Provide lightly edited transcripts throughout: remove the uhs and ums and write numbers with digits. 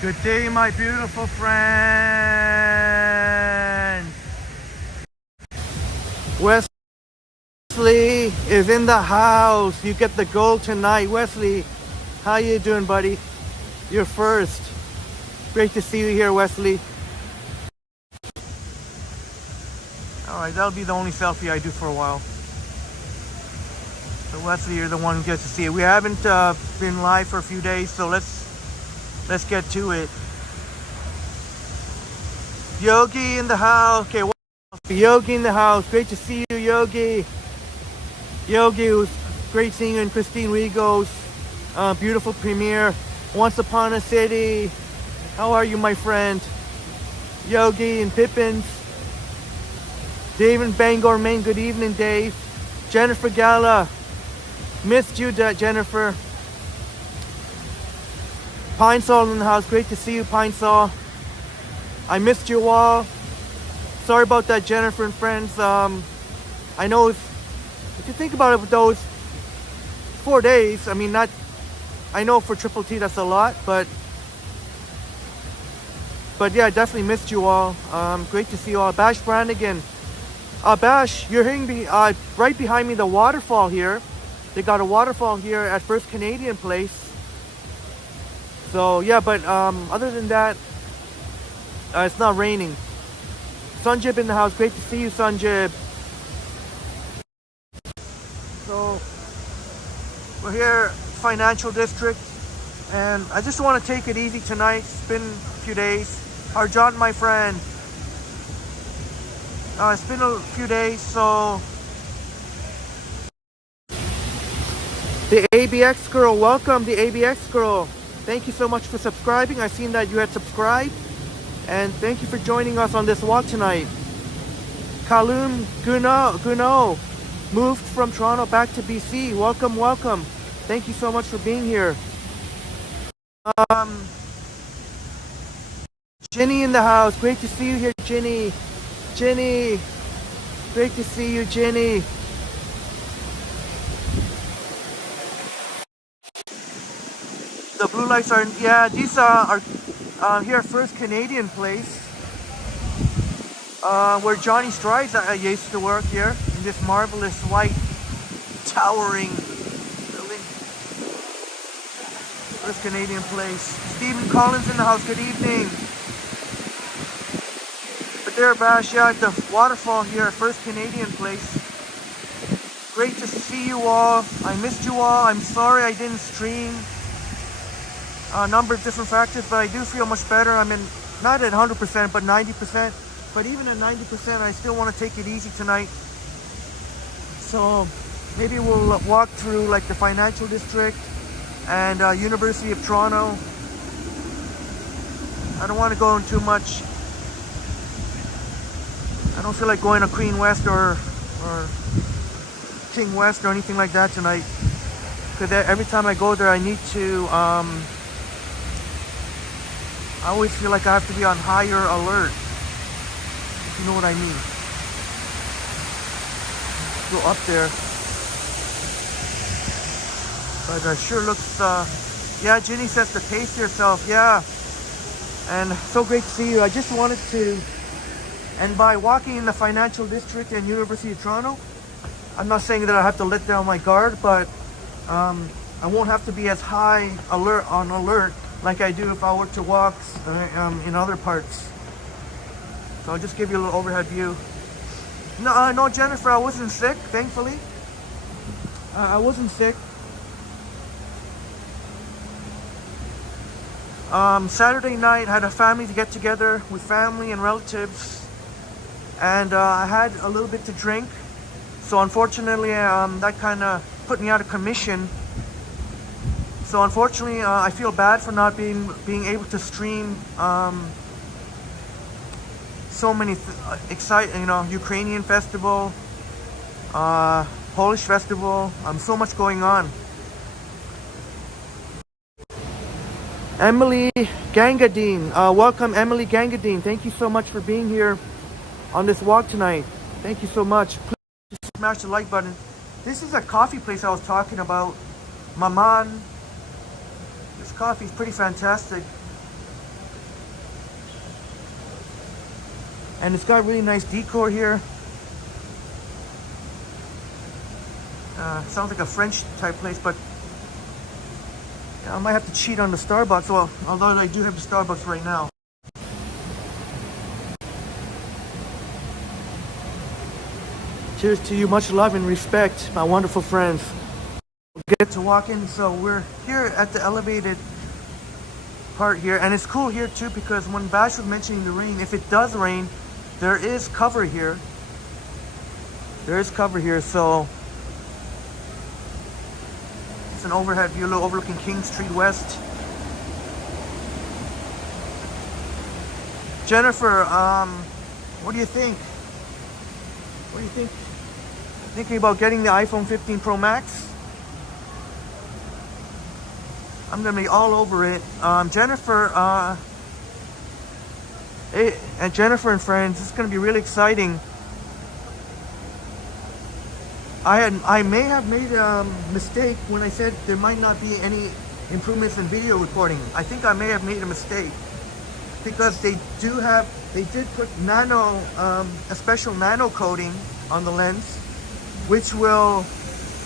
Good day, my beautiful friends. Wesley is in the house. You get the gold tonight. Wesley, how you doing, buddy? You're first. Great to see you here, Wesley. Alright, that'll be the only selfie I do for a while. So Wesley, you're the one who gets to see it. We haven't been live for a few days, so let's get to it. Yogi in the house. Okay, Yogi in the house. Great to see you, Yogi. Yogi, it was great seeing you in Christine Rigo's beautiful premiere, Once Upon a City. How are you, my friend? Yogi and Pippins. Dave in Bangor, Maine. Good evening, Dave. Jennifer Gala. Missed you, Jennifer. Pine Sol in the house. Great to see you, Pine Sol. I missed you all. Sorry about that, Jennifer and friends. I know if you think about it, with those 4 days, I mean, not. I know for Triple T that's a lot, but yeah, I definitely missed you all. Great to see you all. Bash Brannigan. Bash, you're hearing me right behind me, the waterfall here. They got a waterfall here at First Canadian Place. So yeah, but other than that, it's not raining. Sanjib in the house. Great to see you, Sanjib. So we're here, Financial District, and I just want to take it easy tonight. It's been a few days. Arjun, my friend. It's been a few days, so the ABX girl, welcome, the ABX girl. Thank you so much for subscribing. I've seen that you had subscribed, and thank you for joining us on this walk tonight. Kaloum Guno moved from Toronto back to BC. Welcome, welcome. Thank you so much for being here. Ginny in the house. Great to see you here, Ginny. Ginny, great to see you, Ginny. The blue lights are, yeah, these are here First Canadian Place, where Johnny Strides used to work here, in this marvelous white towering building. First Canadian Place. Stephen Collins in the house, good evening. There, Bash, yeah, at the waterfall here at First Canadian Place. Great to see you all. I missed you all. I'm sorry I didn't stream. A number of different factors, but I do feel much better. I'm in, not at 100%, but 90%. But even at 90%, I still want to take it easy tonight. So maybe we'll walk through like the Financial District and University of Toronto. I don't want to go into too much. I don't feel like going to Queen West or King West or anything like that tonight, because every time I go there I need to I always feel like I have to be on higher alert, if you know what I mean. Go up there, but it sure looks yeah, Ginny says to pace yourself. Yeah, and so great to see you. I just wanted to, and by walking in the Financial District and University of Toronto, I'm not saying that I have to let down my guard, but I won't have to be as high on alert like I do if I were to walk in other parts. So I'll just give you a little overhead view. No, Jennifer, I wasn't sick, thankfully. I wasn't sick. Saturday night, had a family to get together with family and relatives. And I had a little bit to drink, so unfortunately that kind of put me out of commission. So unfortunately I feel bad for not being able to stream so many exciting, Ukrainian festival, Polish festival, so much going on. Emily Gangadine, welcome Emily Gangadine. Thank you so much for being here on this walk tonight. Thank you so much. Please smash the like button. This is a coffee place I was talking about. Maman. This coffee is pretty fantastic. And it's got really nice decor here. Sounds like a French type place, but yeah, I might have to cheat on the Starbucks. Well, although I do have the Starbucks right now. Cheers to you. Much love and respect, my wonderful friends. We'll get to walk in. So we're here at the elevated part here, and it's cool here too because when Bash was mentioning the rain, if it does rain, there is cover here. There is cover here, so it's an overhead view overlooking King Street West. Jennifer, what do you think? What do you think? Thinking about getting the iPhone 15 Pro Max? I'm gonna be all over it. Jennifer, and Jennifer and friends, it's gonna be really exciting. I may have made a mistake when I said there might not be any improvements in video recording. I think I may have made a mistake because they did put a special nano coating on the lens, which will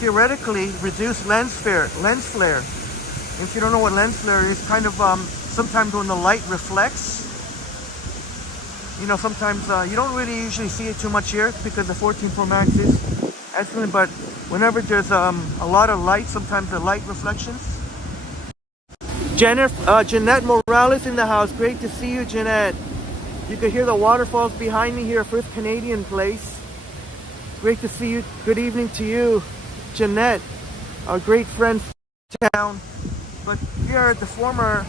theoretically reduce lens flare. If you don't know what lens flare is, kind of sometimes when the light reflects, you know, sometimes you don't really usually see it too much here because the 14 Pro Max is excellent, but whenever there's a lot of light, sometimes the light reflections. Jeanette Morales in the house. Great to see you, Jeanette. You can hear the waterfalls behind me here, First Canadian Place. Great to see you. Good evening to you, Jeanette, our great friend from town. But we are at the former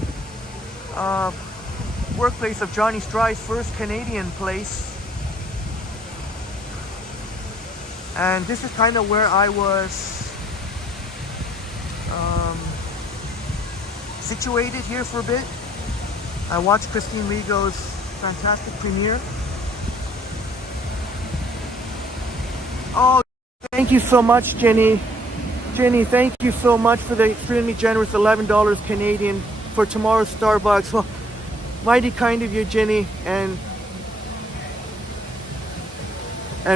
workplace of Johnny Stride's First Canadian Place. And this is kind of where I was situated here for a bit. I watched Christine Rigo's fantastic premiere. Oh, thank you so much, Jenny. Jenny, thank you so much for the extremely generous $11 Canadian for tomorrow's Starbucks. Well, mighty kind of you, Jenny, and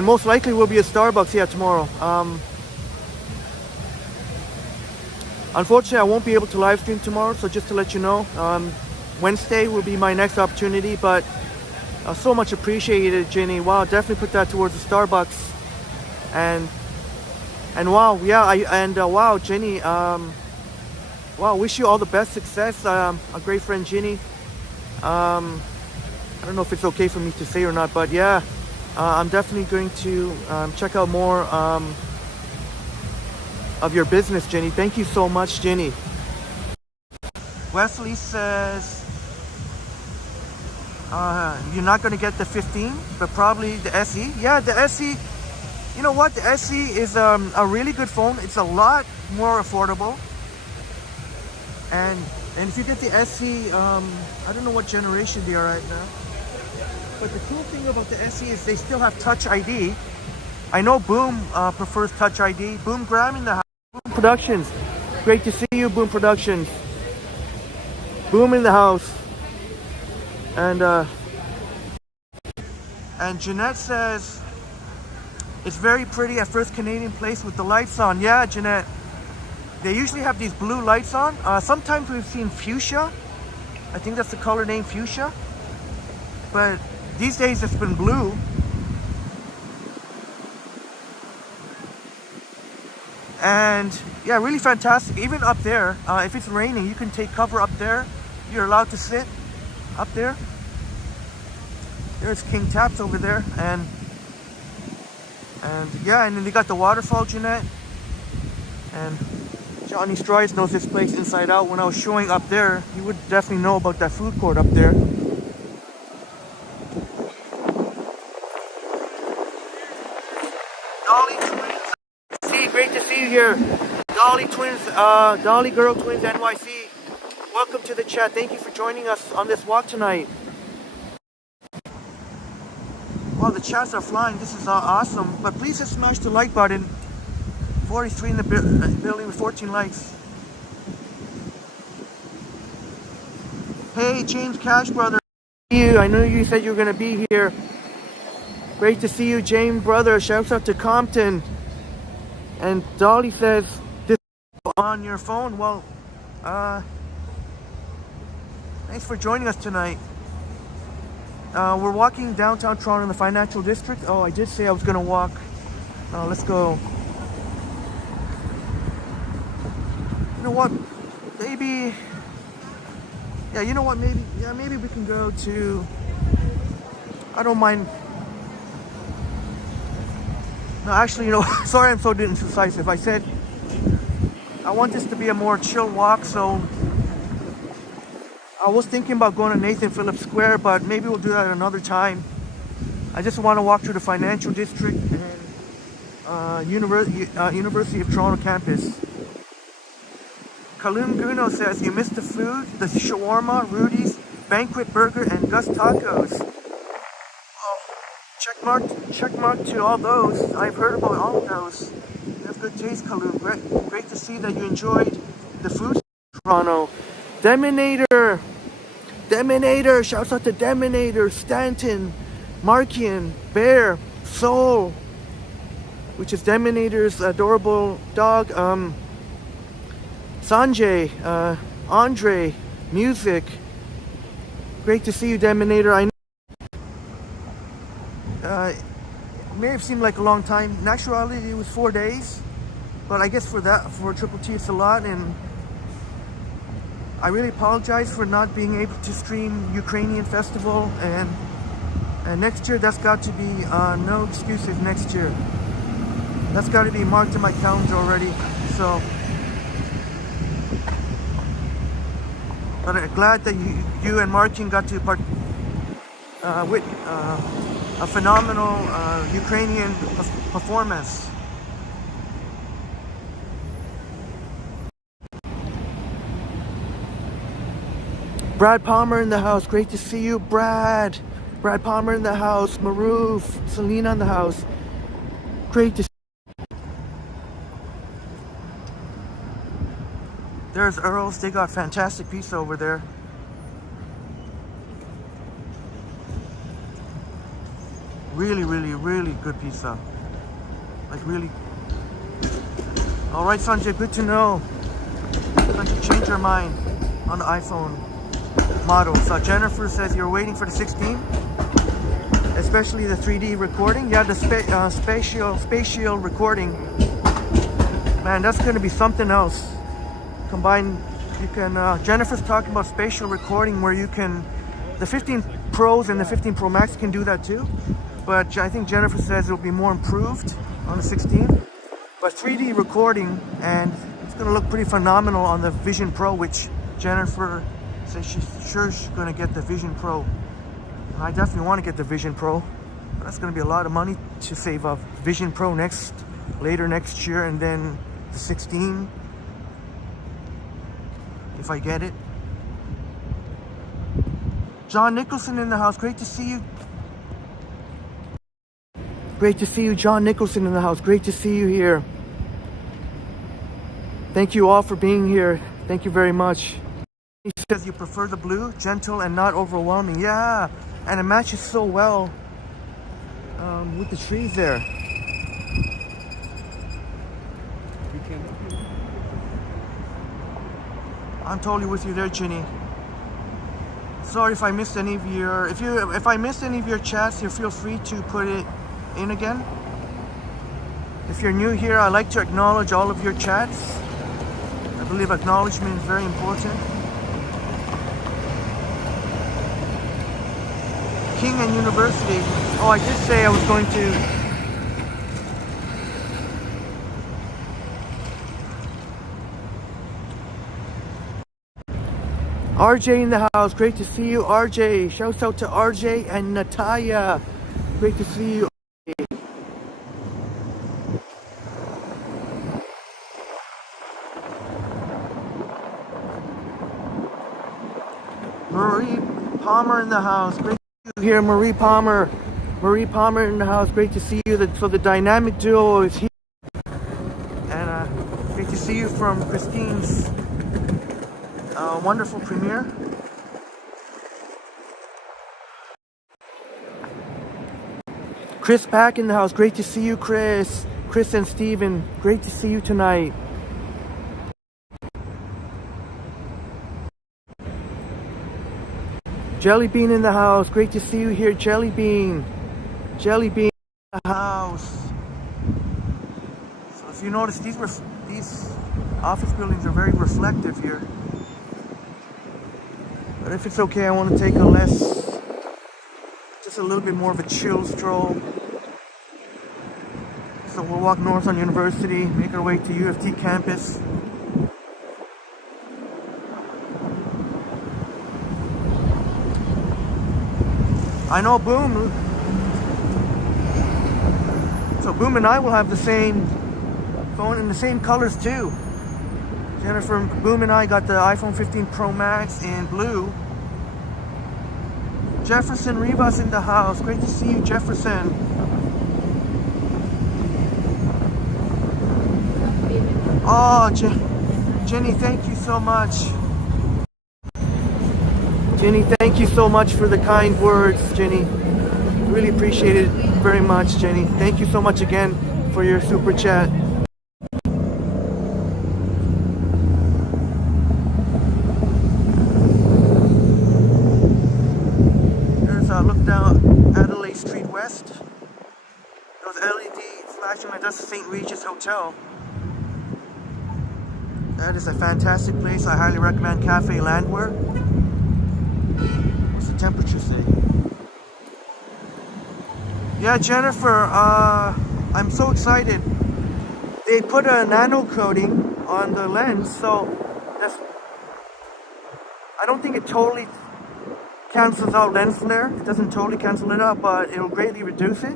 most likely will be a Starbucks here tomorrow. Unfortunately, I won't be able to live stream tomorrow, so just to let you know, Wednesday will be my next opportunity, but so much appreciated, Jenny. Wow, definitely put that towards the Starbucks. And wow, yeah, wow, Jenny, wow, wish you all the best success. A great friend, Jenny. I don't know if it's okay for me to say or not, but yeah, I'm definitely going to check out more of your business, Jenny. Thank you so much, Jenny. Wesley says you're not going to get the 15, but probably the SE. Yeah, the SE. You know what? The SE is a really good phone. It's a lot more affordable. And if you get the SE, I don't know what generation they are right now. But the cool thing about the SE is they still have Touch ID. I know Boom prefers Touch ID. Boom Graham in the house. Boom Productions. Great to see you, Boom Productions. Boom in the house. And Jeanette says, it's very pretty at First Canadian Place with the lights on. Yeah, Jeanette. They usually have these blue lights on. Sometimes we've seen fuchsia. I think that's the color name, fuchsia. But these days it's been blue. And yeah, really fantastic. Even up there, if it's raining, you can take cover up there. You're allowed to sit up there. There's King Taps over there. And yeah, and then they got the waterfall, Jeanette. And Johnny Strides knows this place inside out. When I was showing up there, you would definitely know about that food court up there. Dolly Twins, see, great to see you here. Dolly Twins, Dolly Girl Twins NYC. Welcome to the chat. Thank you for joining us on this walk tonight. Wow, the chats are flying. This is awesome. But please just smash the like button. 43 in the building with 14 likes. Hey, James Cash, brother. I know you said you were going to be here. Great to see you, Jane brother. Shouts out to Compton. And Dolly says, this on your phone. Well, thanks for joining us tonight. We're walking downtown Toronto in the financial district. Oh, I did say I was gonna walk. Let's go. You know what? Maybe. Yeah, you know what? Maybe we can go to. I don't mind. No, actually, you know, sorry I'm so indecisive. I said I want this to be a more chill walk, so I was thinking about going to Nathan Phillips Square, but maybe we'll do that another time. I just want to walk through the financial district and University of Toronto campus. Kalum Guno says, you missed the food, the shawarma, Rudy's, Banquet Burger, and Gus Tacos. Check mark to all those. I've heard about all of those. You have good taste, Kalum. Great to see that you enjoyed the food in Toronto. Deminator! Shouts out to Deminator, Stanton, Markian, Bear, Soul, which is Deminator's adorable dog. Sanjay, Andre, Music. Great to see you, Deminator. I know it may have seemed like a long time. In actuality, it was 4 days, but I guess for Triple T, it's a lot. And I really apologize for not being able to stream Ukrainian Festival. And next year, that's got to be no excuses. Next year, that's got to be marked in my calendar already. So. But I'm glad that you and Martin got to witness a phenomenal Ukrainian performance. Brad Palmer in the house. Great to see you, Brad. Brad Palmer in the house. Maroof, Selena in the house. Great to see you. There's Earl's. They got fantastic pizza over there. Really, really, really good pizza. Like really. All right, Sanjay, good to know. Sanjay changed her mind on the iPhone models. Jennifer says you're waiting for the 16, especially the 3D recording. Yeah, the spatial recording. Man, that's gonna be something else. Combine, you can. Jennifer's talking about spatial recording where you can. The 15 Pros and the 15 Pro Max can do that too. But I think Jennifer says it'll be more improved on the 16. But 3D recording, and it's going to look pretty phenomenal on the Vision Pro, which Jennifer says she's going to get the Vision Pro. And I definitely want to get the Vision Pro. But that's going to be a lot of money to save up. Vision Pro later next year, and then the 16, if I get it. John Nicholson in the house. Great to see you. Great to see you, John Nicholson in the house. Great to see you here. Thank you all for being here. Thank you very much. He says you prefer the blue, gentle and not overwhelming. Yeah, and it matches so well with the trees there. I'm totally with you there, Ginny. Sorry if I missed any of your. If I missed any of your chats, you feel free to put it in again. If you're new here, I like to acknowledge all of your chats. I believe acknowledgement is very important. King and University. Oh, I did say I was going to. RJ in the house. Great to see you, RJ. Shouts out to RJ and Natalia. Great to see you. Marie Palmer in the house. Great to see you here, Marie Palmer. Marie Palmer in the house. Great to see you. So the dynamic duo is here. And great to see you from Christine's wonderful premiere. Chris back in the house. Great to see you, Chris. Chris and Steven, great to see you tonight. Jelly Bean in the house. Great to see you here, Jelly Bean. Jelly Bean in the house. So if you notice, these office buildings are very reflective here. But if it's okay, I want to take just a little bit more of a chill stroll. So we'll walk north on University, make our way to U of T campus. I know Boom. So Boom and I will have the same phone in the same colors too. Jennifer, Boom and I got the iPhone 15 Pro Max in blue. Jefferson Rivas in the house. Great to see you, Jefferson. Oh, Jenny, thank you so much. Jenny, thank you so much for the kind words, Jenny. Really appreciate it very much, Jenny. Thank you so much again for your super chat. There's a look down Adelaide Street West. Those LED flashing like that's the St. Regis Hotel. That is a fantastic place. I highly recommend Cafe Landwehr. What's the temperature say? Yeah, Jennifer, I'm so excited. They put a nano coating on the lens, so I don't think it totally cancels out lens flare. It doesn't totally cancel it out, but it'll greatly reduce it.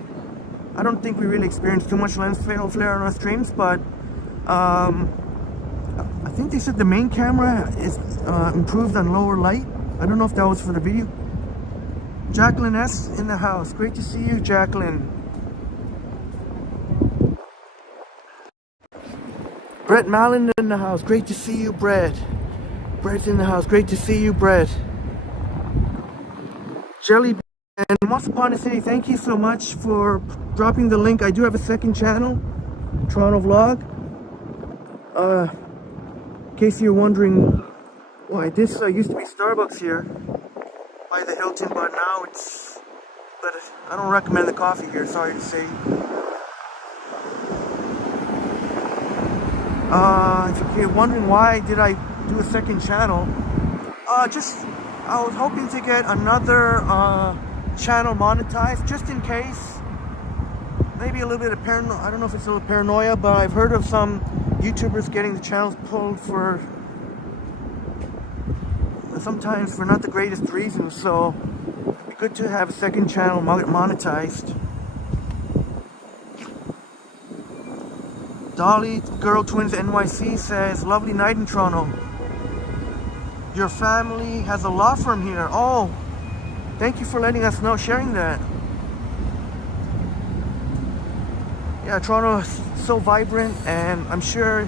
I don't think we really experience too much lens flare on our streams, but I think they said the main camera is improved on lower light. I don't know if that was for the video. Jacqueline S. in the house. Great to see you, Jacqueline. Brett Mallon in the house. Great to see you, Brett. Brett's in the house. Great to see you, Brett. Jelly and Once Upon a City, thank you so much for dropping the link. I do have a second channel, Toronto Vlog. In case you're wondering why this used to be Starbucks here by the Hilton, but now but I don't recommend the coffee here, sorry to say. If you're wondering why did I do a second channel, I was hoping to get another channel monetized, just in case. Maybe a little bit of paranoia, I don't know if it's a little paranoia, but I've heard of some YouTubers getting the channels pulled for sometimes for not the greatest reasons, so it'd be good to have a second channel monetized. Dolly Girl Twins NYC says, lovely night in Toronto. Your family has a law firm here. Oh, thank you for letting us know, sharing that. Yeah, Toronto is so vibrant, and I'm sure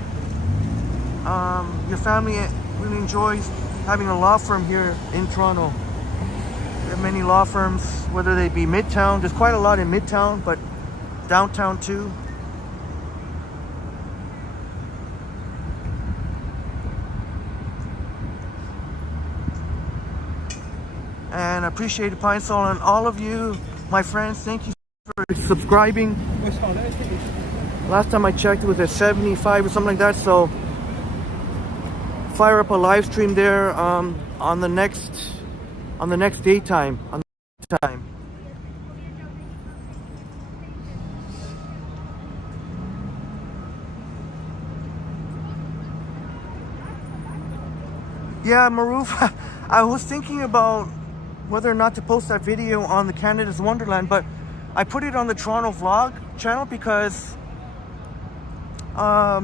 your family really enjoys having a law firm here in Toronto. We have many law firms, whether they be Midtown. There's quite a lot in Midtown, but downtown too. And I appreciate the Pine Sol and all of you, my friends. Thank you for subscribing. Last time I checked, it was at 75 or something like that. So fire up a live stream there on the next daytime. Yeah, Maroof, I was thinking about whether or not to post that video on the Canada's Wonderland, but I put it on the Toronto Vlog channel because I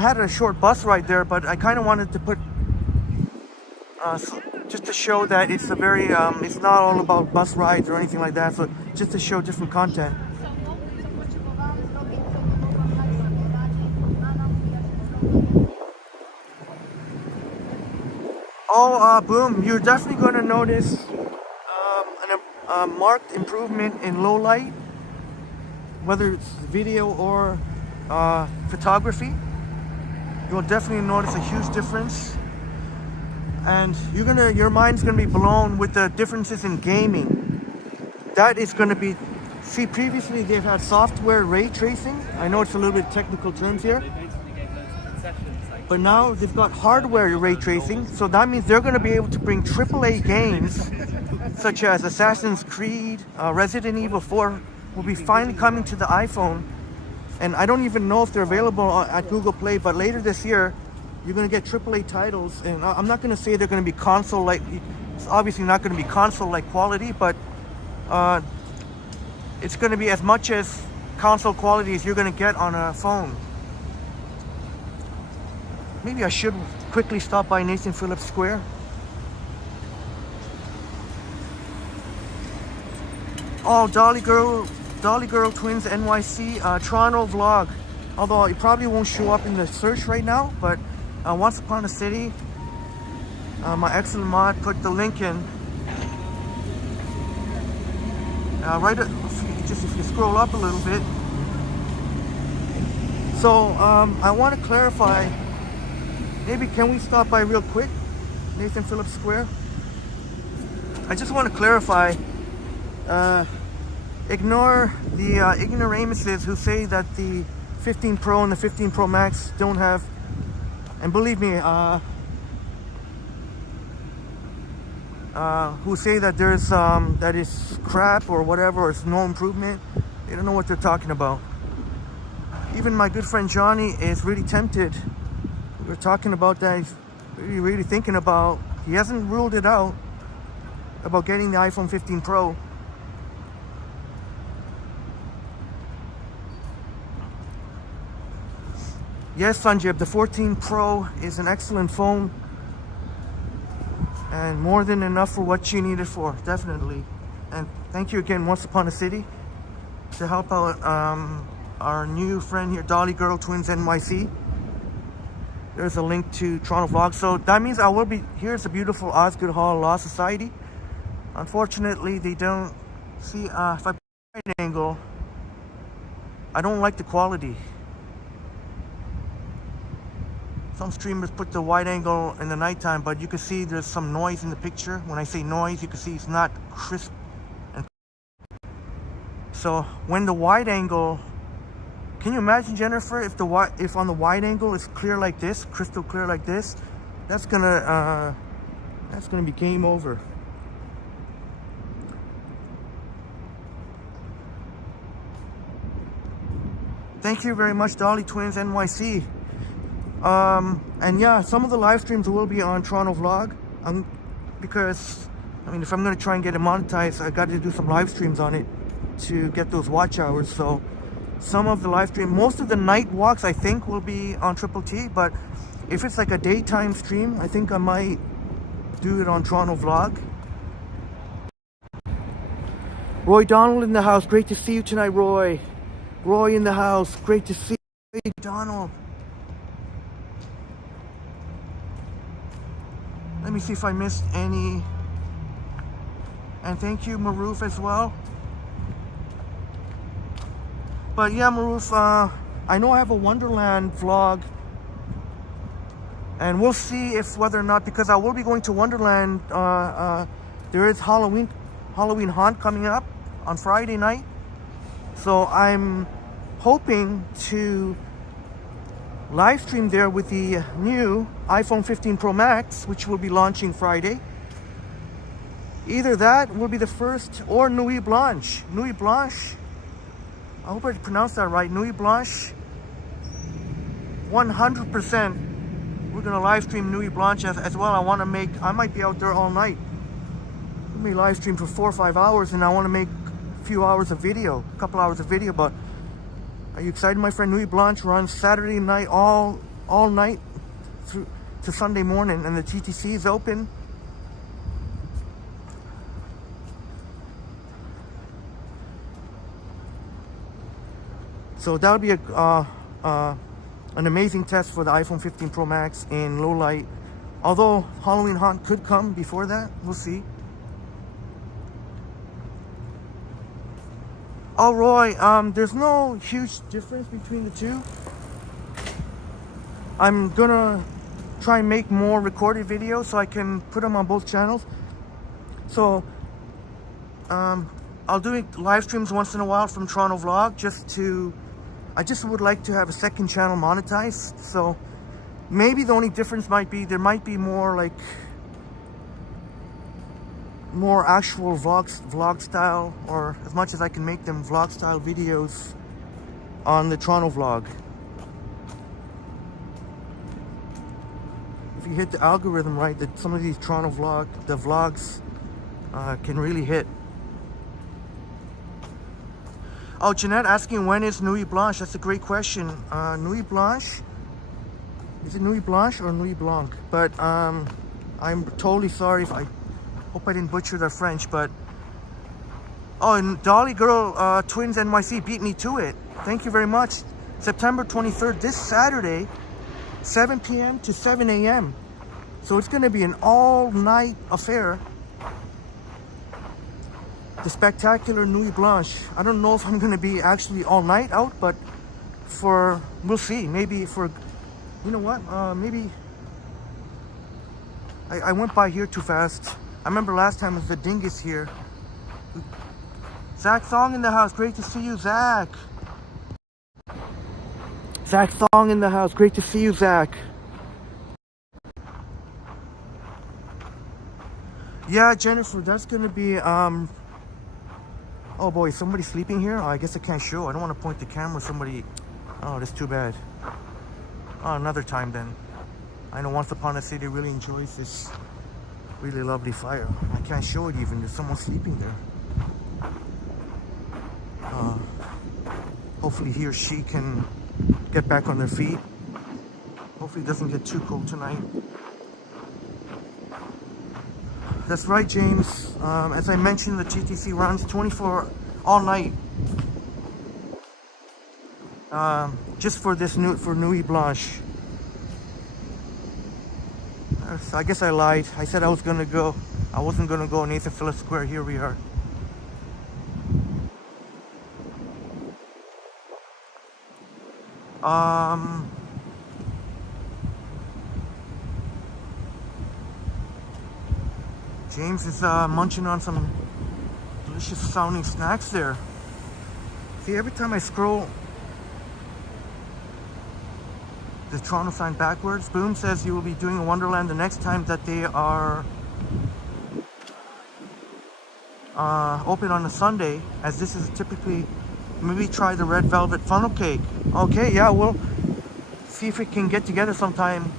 had a short bus ride there, but I kind of wanted to put just to show that it's a very it's not all about bus rides or anything like that, so just to show different content. Oh, Boom, you're definitely going to notice marked improvement in low light, whether it's video or photography. You'll definitely notice a huge difference, and your mind's gonna be blown with the differences in gaming. That is gonna be, see, previously they've had software ray tracing. I know it's a little bit technical terms here, but now they've got hardware ray tracing, so that means they're going to be able to bring AAA games such as Assassin's Creed, Resident Evil 4 will be finally coming to the iPhone. And I don't even know if they're available at Google Play, but later this year you're going to get AAA titles. And I'm not going to say they're going to be console-like, it's obviously not going to be console-like quality, but it's going to be as much as console quality as you're going to get on a phone. Maybe I should quickly stop by Nathan Phillips Square. Oh, Dolly Girl Twins NYC Toronto vlog. Although it probably won't show up in the search right now, but Once Upon a City, my excellent mod put the link in. If you scroll up a little bit. So I want to clarify. Maybe can we stop by real quick, Nathan Phillips Square? I just want to clarify. Ignore the ignoramuses who say that the 15 Pro and the 15 Pro Max don't have, and believe me, who say that there's that is crap or whatever, or it's no improvement. They don't know what they're talking about. Even my good friend Johnny is really tempted. We were talking about that. He's really thinking about, he hasn't ruled it out, about getting the iPhone 15 Pro. Yes, Sanjib, the 14 Pro is an excellent phone and more than enough for what you need it for, definitely. And thank you again, Once Upon a City, to help out our new friend here, Dolly Girl Twins NYC. There's a link to Toronto vlog. So that means I will be, here's a beautiful Osgood Hall Law Society. Unfortunately, they don't see, if I put a wide angle, I don't like the quality. Some streamers put the wide angle in the nighttime, but you can see there's some noise in the picture. When I say noise, you can see it's not crisp. So when the wide angle, can you imagine, Jennifer, if on the wide angle it's clear like this, crystal clear like this, that's gonna be game over. Thank you very much, Dolly Twins NYC. And yeah, some of the live streams will be on Toronto vlog, because I mean, if I'm gonna try and get it monetized, I got to do some live streams on it to get those watch hours. So some of the live stream, most of the night walks I think will be on Triple T, but if it's like a daytime stream, I think I might do it on Toronto vlog. Roy Donald in the house, great to see you tonight, Roy. Roy in the house, great to see you, Roy Donald. Let me see if I missed any. And thank you, Maroof, as well. But yeah, Maroof, I know I have a Wonderland vlog, and we'll see if whether or not, because I will be going to Wonderland. There is Halloween haunt coming up on Friday night, so I'm hoping to live stream there with the new iPhone 15 Pro Max, which will be launching Friday. Either that will be the first, or Nuit Blanche. Nuit Blanche, I hope I pronounced that right. Nuit Blanche, 100%. We're gonna live stream Nuit Blanche as well. I might be out there all night. Let me live stream for 4 or 5 hours, and I want to make a few hours of video, a couple hours of video. But are you excited, my friend? Nuit Blanche runs Saturday night, all night through to Sunday morning, and the TTC is open. So that'll be an amazing test for the iPhone 15 Pro Max in low light. Although Halloween haunt could come before that, we'll see. Oh, Roy, there's no huge difference between the two. I'm gonna try and make more recorded videos so I can put them on both channels. So, I'll do live streams once in a while from Toronto Vlog I just would like to have a second channel monetized. So, maybe the only difference might be there might be more actual vlog style, or as much as I can make them vlog style videos on the Toronto Vlog. If you hit the algorithm right, that some of these Toronto vlogs can really hit. Oh, Jeanette asking when is Nuit Blanche? That's a great question. Nuit Blanche, is it Nuit Blanche or Nuit Blanc? But I'm totally sorry if I hope I didn't butcher the French, but oh, and Dolly Girl Twins NYC beat me to it. Thank you very much. September 23rd, this Saturday, 7 p.m. to 7 a.m. So it's going to be an all-night affair. The spectacular Nuit Blanche. I don't know if I'm going to be actually all night out, but we'll see. Maybe you know what? Maybe I went by here too fast. I remember last time it was the dingus here. Zach Thong in the house. Great to see you, Zach. Zach Thong in the house. Great to see you, Zach. Yeah, Jennifer, that's gonna be oh boy, somebody sleeping here? Oh, I guess I can't show. I don't want to point the camera. Somebody. Oh, that's too bad. Oh, another time then. I know Once Upon a City really enjoys this really lovely fire. I can't show it even. There's someone sleeping there. Hopefully he or she can get back on their feet. Hopefully it doesn't get too cold tonight. That's right, James. As I mentioned, the TTC runs 24 all night. Just for this Nuit Blanche. I guess I lied. I said I was gonna go. I wasn't gonna go Nathan Phillips Square. Here we are. James is munching on some delicious sounding snacks there. See, every time I scroll the Toronto sign backwards, Boom says you will be doing a Wonderland the next time that they are open on a Sunday, as this is typically. Maybe try the red velvet funnel cake. Okay, yeah, we'll see if we can get together sometime.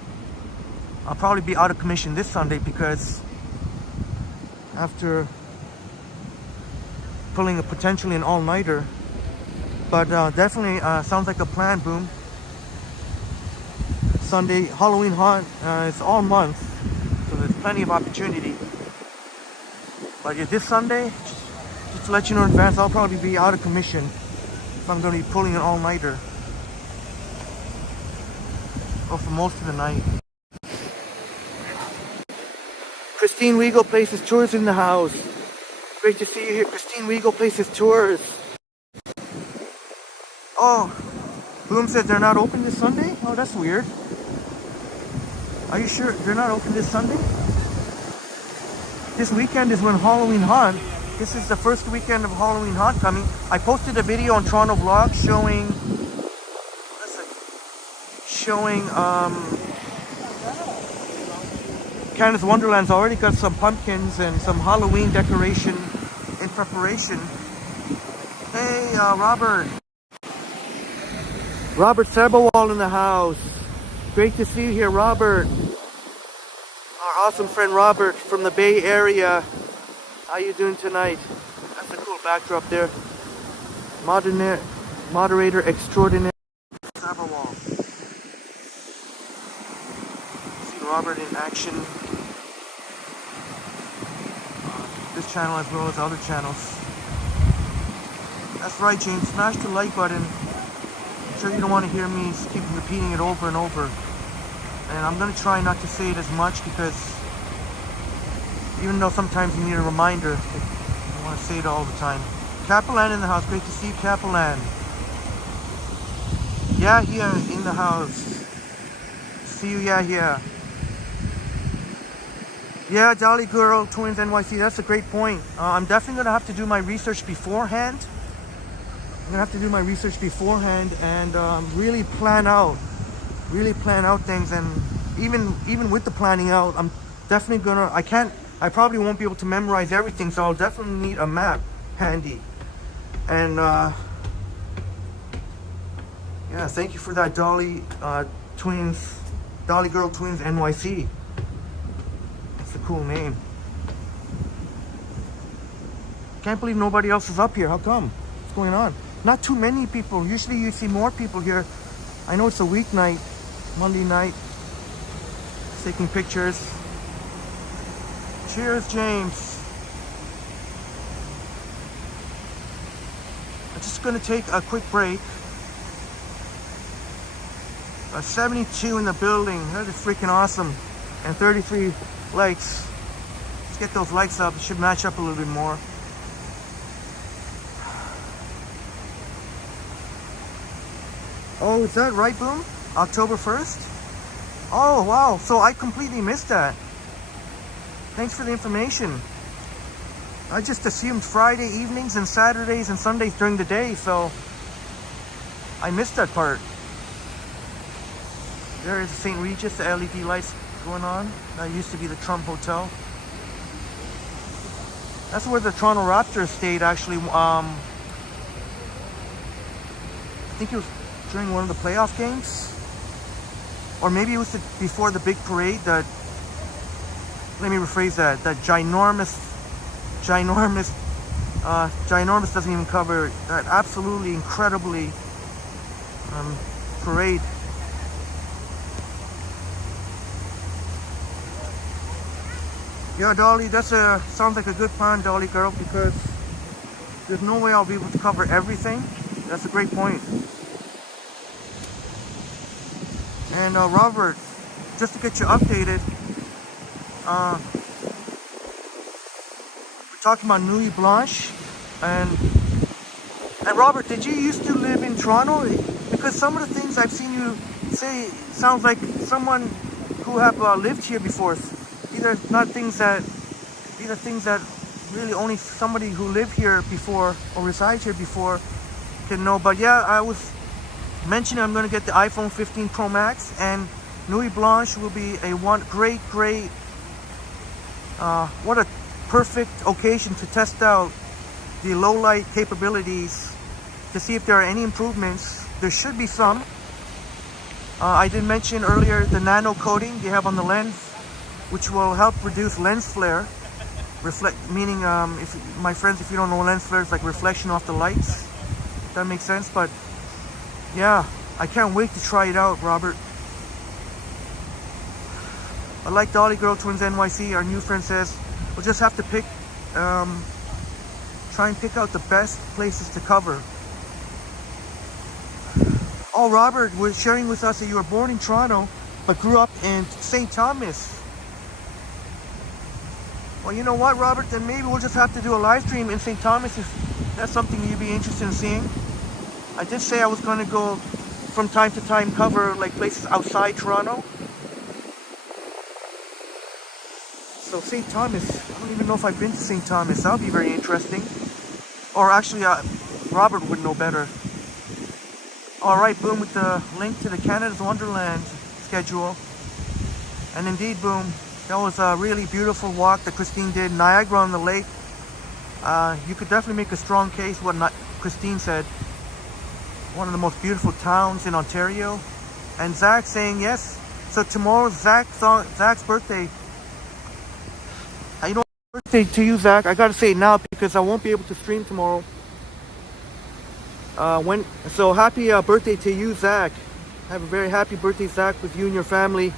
I'll probably be out of commission this Sunday because after pulling a potentially an all-nighter, but definitely sounds like a plan, Boom. Sunday, Halloween haunt, it's all month, so there's plenty of opportunity. But yeah, this Sunday, just to let you know in advance, I'll probably be out of commission if I'm going to be pulling an all-nighter, or for most of the night. Christine Weagle Places Tours in the house. Great to see you here. Christine Weagle Places Tours. Oh, Bloom said they're not open this Sunday? Oh, that's weird. Are you sure they're not open this Sunday? This weekend is when Halloween Haunt. This is the first weekend of Halloween Haunt coming. I posted a video on Toronto Vlog showing Canada's Wonderland's already got some pumpkins and some Halloween decoration in preparation. Hey, Robert. Robert Sabawal in the house. Great to see you here, Robert. Our awesome friend Robert from the Bay Area. How you doing tonight? That's a cool backdrop there. Moderator extraordinaire Sabawal. See Robert in action. This channel as well as other channels. That's right, James. Smash the like button. I'm sure you don't want to hear me keep repeating it over and over. And I'm going to try not to say it as much because even though sometimes you need a reminder, I don't want to say it all the time. Capelan in the house. Great to see you, Capelan. Yeah, here in the house. See you, yeah, here. Yeah, Dolly Girl, Twins NYC. That's a great point. I'm definitely going to have to do my research beforehand. I'm going to have to do my research beforehand and really plan out things. And even with the planning out, I'm definitely going to, I probably won't be able to memorize everything. So I'll definitely need a map handy. And yeah, thank you for that, Dolly Twins, Dolly Girl Twins NYC. That's a cool name. Can't believe nobody else is up here. How come? What's going on? Not too many people. Usually you see more people here. I know it's a weeknight, Monday night. Taking pictures. Cheers, James. I'm just gonna take a quick break. 72 in the building. That is freaking awesome. And 33 likes. Let's get those likes up. It should match up a little bit more. Oh, is that right, Boom? October 1st? Oh, wow. So I completely missed that. Thanks for the information. I just assumed Friday evenings and Saturdays and Sundays during the day, so I missed that part. There is St. Regis, the LED lights going on. That used to be the Trump Hotel. That's where the Toronto Raptors stayed, actually. I think it was during one of the playoff games. Or maybe it was before the big parade. Let me rephrase that. That ginormous doesn't even cover it. That absolutely incredibly parade. Yeah, Dolly, sounds like a good plan, Dolly girl, because there's no way I'll be able to cover everything. That's a great point. And Robert, just to get you updated, we're talking about Nuit Blanche, and Robert, did you used to live in Toronto? Because some of the things I've seen you say sounds like someone who have lived here before. These are things that really only somebody who lived here before or resides here before can know. But yeah, I was mentioning I'm going to get the iPhone 15 Pro Max, and Nuit Blanche will be a great what a perfect occasion to test out the low light capabilities to see if there are any improvements. There should be some. I did mention earlier the nano coating they have on the lens, which will help reduce lens flare. Meaning, if my friends, if you don't know, lens flare is like reflection off the lights. That makes sense. But yeah, I can't wait to try it out, Robert. I like Dolly Girl Twins NYC. Our new friend says we'll just have to try and pick out the best places to cover. Oh, Robert was sharing with us that you were born in Toronto but grew up in St. Thomas. Well, you know what, Robert? Then maybe we'll just have to do a live stream in St. Thomas if that's something you'd be interested in seeing. I did say I was going to go from time to time cover like places outside Toronto. So St. Thomas, I don't even know if I've been to St. Thomas. That'll be very interesting. Or actually, Robert would know better. All right, Boom, with the link to the Canada's Wonderland schedule. And indeed, Boom, that was a really beautiful walk that Christine did. Niagara on the lake. You could definitely make a strong case what Christine said. One of the most beautiful towns in Ontario. And Zach saying yes. So tomorrow's Zach's birthday. You know, birthday to you, Zach. I gotta say it now because I won't be able to stream tomorrow. So happy birthday to you, Zach. Have a very happy birthday, Zach, with you and your family.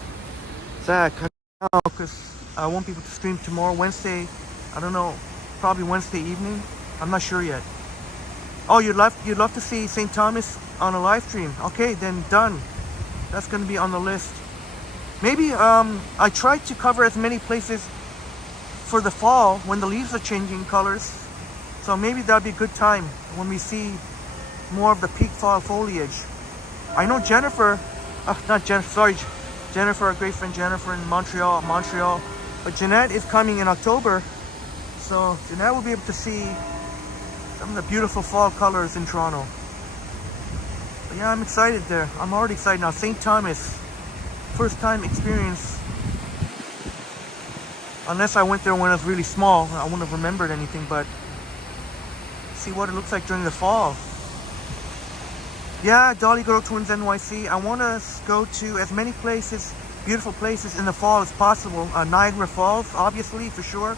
Zach, because I won't be able to stream tomorrow, Wednesday. I don't know, probably Wednesday evening. I'm not sure yet. Oh, you'd love to see St. Thomas on a live stream. Okay, then done. That's going to be on the list. Maybe I tried to cover as many places for the fall when the leaves are changing colors. So maybe that'll be a good time when we see more of the peak fall foliage. I know Jennifer, not Jennifer, sorry, Jennifer, our great friend Jennifer in Montreal. But Jeanette is coming in October. So Jeanette will be able to see some of the beautiful fall colors in Toronto. But yeah, I'm excited there. I'm already excited now. St. Thomas, first time experience. Unless I went there when I was really small, I wouldn't have remembered anything, but see what it looks like during the fall. Yeah, Dolly Girl Twins NYC. I want to go to as many places, beautiful places in the fall as possible. Niagara Falls, obviously, for sure.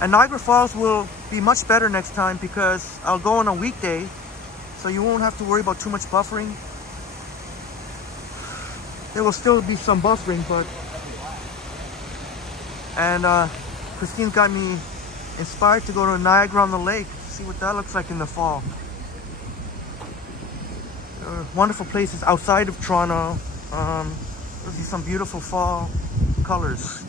And Niagara Falls will be much better next time because I'll go on a weekday, so you won't have to worry about too much buffering. There will still be some buffering, but... And Christine got me inspired to go to Niagara on the Lake, see what that looks like in the fall. There are wonderful places outside of Toronto. There'll be some beautiful fall colors.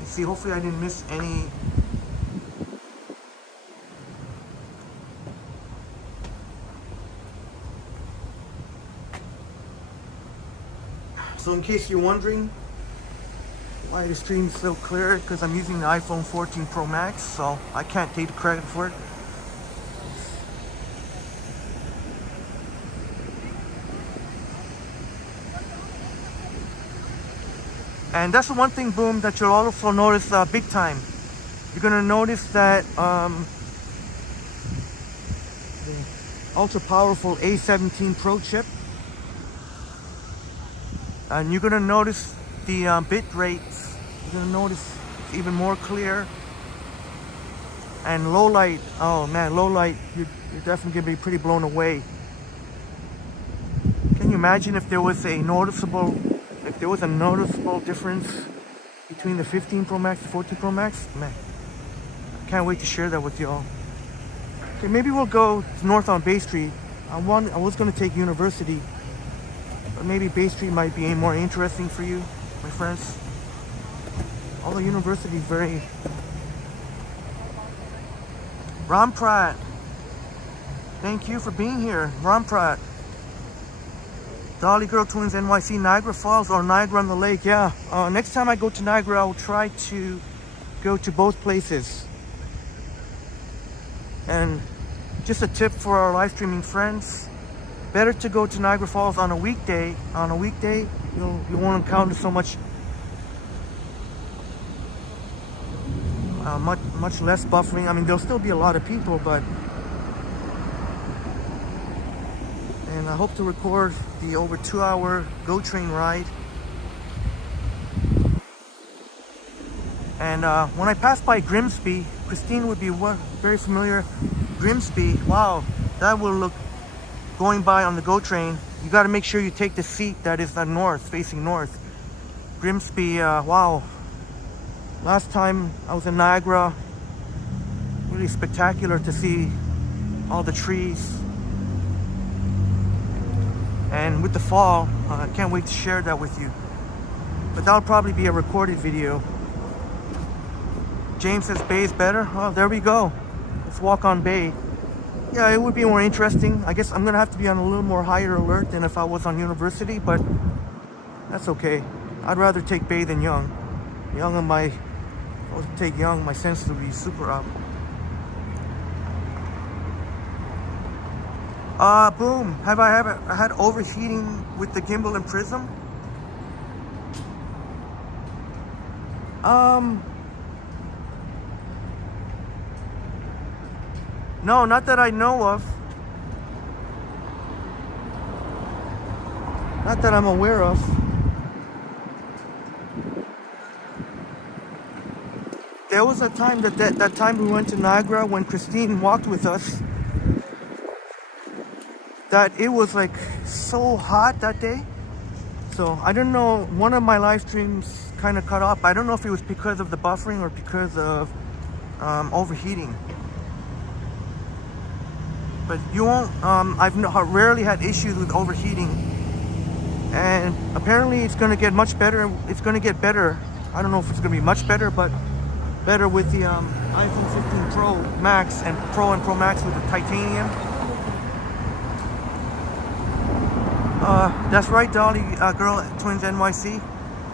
Let's see, hopefully I didn't miss any. So in case you're wondering why the stream is so clear, because I'm using the iPhone 14 Pro Max, so I can't take the credit for it. And that's the one thing, Boom, that you'll also notice big time. You're gonna notice that the ultra powerful A17 Pro chip. And you're gonna notice the bit rates. You're gonna notice it's even more clear. And low light, oh man, low light, you're definitely gonna be pretty blown away. Can you imagine if there was a noticeable difference between the 15 Pro Max and 14 Pro Max? Man, I can't wait to share that with y'all. Okay, maybe we'll go north on Bay Street. I was gonna take University, but maybe Bay Street might be more interesting for you, my friends. Although University is very... Ron Pratt, thank you for being here. Ron Pratt. Dolly Girl Twins NYC, Niagara Falls or Niagara on the Lake. Yeah, next time I go to Niagara, I will try to go to both places. And just a tip for our live streaming friends, better to go to Niagara Falls on a weekday. On a weekday, you won't encounter so much, much less buffering. I mean, there'll still be a lot of people, but... And I hope to record the over 2-hour GO train ride. And when I pass by Grimsby, Christine would be very familiar. Grimsby, wow, that will look, going by on the GO train, you got to make sure you take the seat that is north, facing north. Grimsby, wow. Last time I was in Niagara, really spectacular to see all the trees. And with the fall, I can't wait to share that with you. But that'll probably be a recorded video. James says Bay is better. Oh, there we go. Let's walk on Bay. Yeah, it would be more interesting. I guess I'm gonna have to be on a little more higher alert than if I was on University, but that's okay. I'd rather take Bay than Yonge. Yonge and I would take Yonge, my senses would be super up. Boom. Have I ever had overheating with the gimbal and prism? No, not that I know of. Not that I'm aware of. There was a time that time we went to Niagara when Christine walked with us, that it was like so hot that day. So I don't know, one of my live streams kind of cut off. I don't know if it was because of the buffering or because of overheating. But you won't, I've rarely had issues with overheating. And apparently it's going to get much better. It's going to get better. I don't know if it's going to be much better, but better with the iPhone 15 Pro Max and Pro Max with the titanium. That's right, Dolly Girl Twins NYC.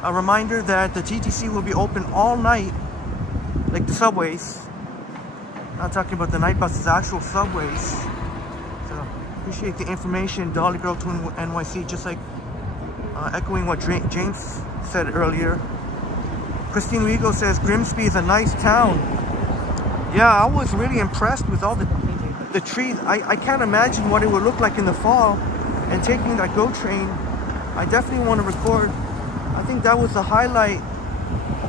A reminder that the TTC will be open all night, like the subways. Not talking about the night buses, actual subways. So appreciate the information, Dolly Girl Twin NYC. Just like echoing what James said earlier. Christine Rigo says Grimsby is a nice town. Yeah, I was really impressed with all the trees. I can't imagine what it would look like in the fall. And taking that GO train, I definitely want to record. I think that was the highlight,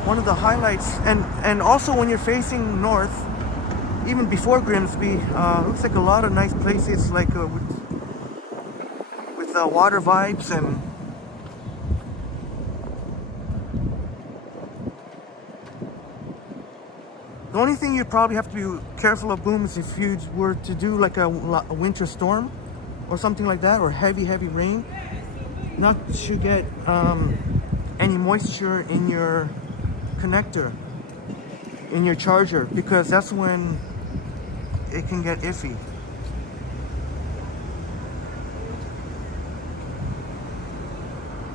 one of the highlights. And also when you're facing north, even before Grimsby, looks like a lot of nice places, like with water vibes and. The only thing you'd probably have to be careful of, Boom, is if you were to do like a winter storm or something like that, or heavy rain, not to get any moisture in your connector, in your charger, because that's when it can get iffy.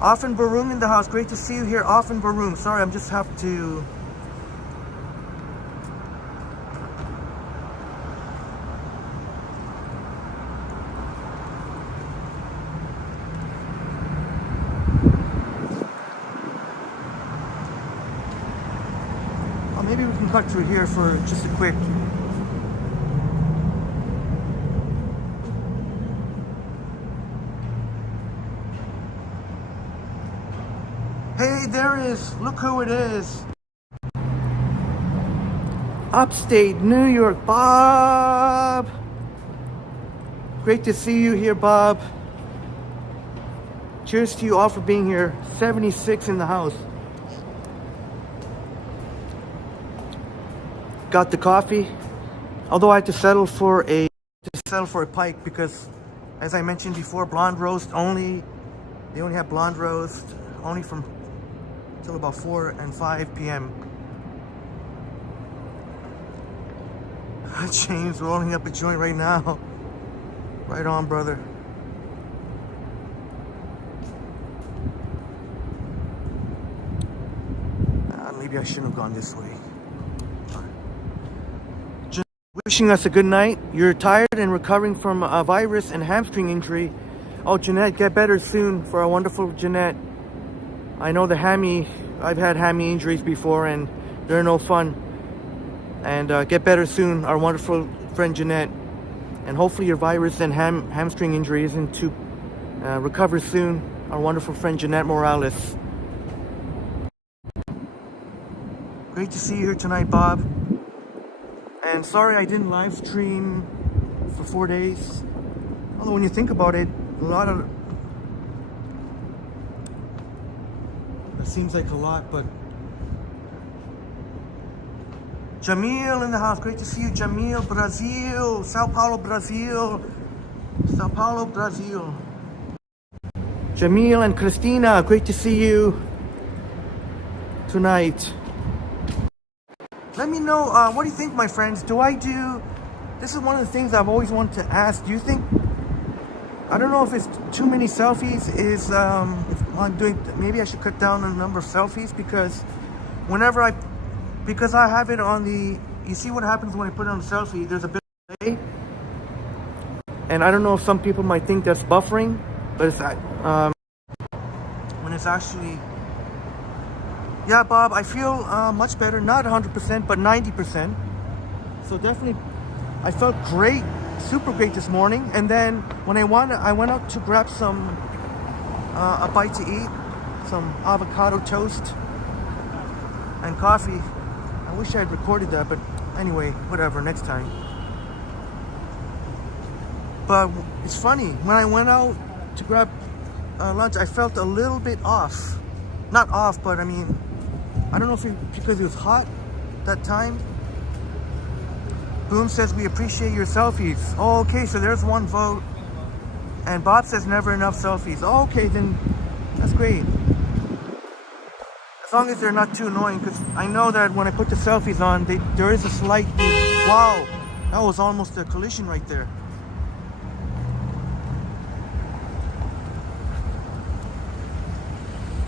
Often Baroom in the house. Great to see you here, Often Baroom. Sorry, I'm just have to. Maybe we can cut through here for just a quick. Hey, there is. Look who it is. Upstate New York, Bob. Great to see you here, Bob. Cheers to you all for being here. 76 in the house. Got the coffee, although I had to settle for a pike because, as I mentioned before, blonde roast only. They only have blonde roast only from till about 4 and 5 p.m. James rolling up a joint right now. Right on, brother. Maybe I shouldn't have gone this way. Wishing us a good night. You're tired and recovering from a virus and hamstring injury. Oh, Jeanette, get better soon for our wonderful Jeanette. I know I've had hammy injuries before and they're no fun. And get better soon, our wonderful friend Jeanette. And hopefully your virus and hamstring injury isn't too recover soon, our wonderful friend Jeanette Morales. Great to see you here tonight, Bob. And sorry I didn't live stream for 4 days. Although when you think about it, it seems like a lot, but Jamil in the house. Great to see you, Jamil. Brazil, Sao Paulo, Brazil. Sao Paulo, Brazil. Jamil and Christina, great to see you tonight. Let me know, what do you think, my friends? This is one of the things I've always wanted to ask. Do you think, I don't know if it's too many selfies, if I'm doing, maybe I should cut down the number of selfies, because because I have it on you see what happens when I put it on the selfie, there's a bit of delay. And I don't know if some people might think that's buffering, but it's, when it's actually, yeah, Bob, I feel much better. Not 100%, but 90%. So definitely, I felt great, super great this morning. And then when I went out to grab a bite to eat, some avocado toast and coffee. I wish I had recorded that, but anyway, whatever, next time. But it's funny, when I went out to grab lunch, I felt a little bit off. Not off, but I mean, I don't know if because it was hot that time. Boom says we appreciate your selfies. Oh, okay, so there's one vote. And Bob says never enough selfies. Oh, okay, then That's great. As long as they're not too annoying, because I know that when I put the selfies on, there is a slight... Wow, that was almost a collision right there.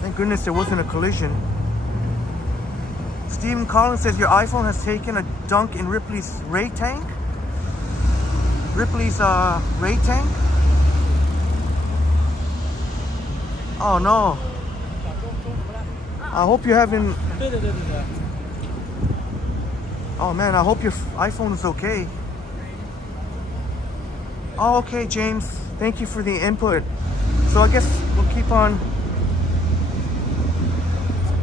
Thank goodness there wasn't a collision. Stephen Collins says your iPhone has taken a dunk in Ripley's Ray tank. Ripley's Ray tank? Oh no. I hope you haven't... Oh man, I hope your iPhone is okay. Oh, okay, James. Thank you for the input. So I guess we'll keep on...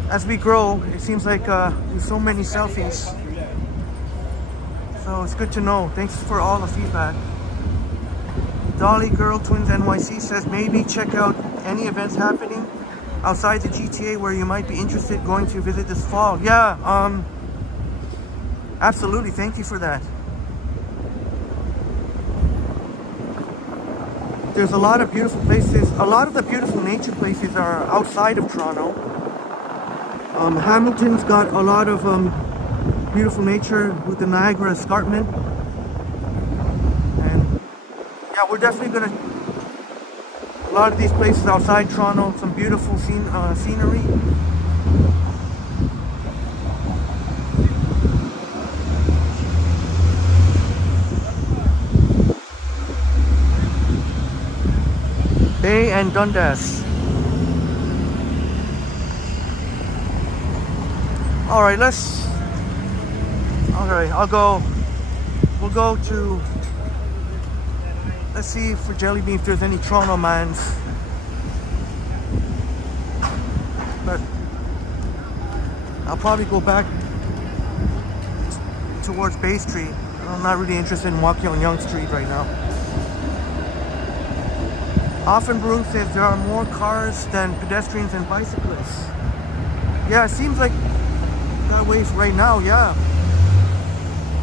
As we grow, it seems like there's so many selfies. So it's good to know. Thanks for all the feedback. Dolly Girl Twins NYC says maybe check out any events happening outside the GTA where you might be interested going to visit this fall. Yeah, absolutely. Thank you for that. There's a lot of beautiful places. A lot of the beautiful nature places are outside of Toronto. Hamilton's got a lot of beautiful nature with the Niagara Escarpment. And yeah, we're definitely gonna... A lot of these places outside Toronto, some beautiful scenery. Bay and Dundas. All right, we'll go to, let's see for Jelly Bean if there's any Toronto mans. But I'll probably go back towards Bay Street. I'm not really interested in walking on Yonge Street right now. Often Broom says there are more cars than pedestrians and bicyclists. Yeah, it seems like that way right now, yeah.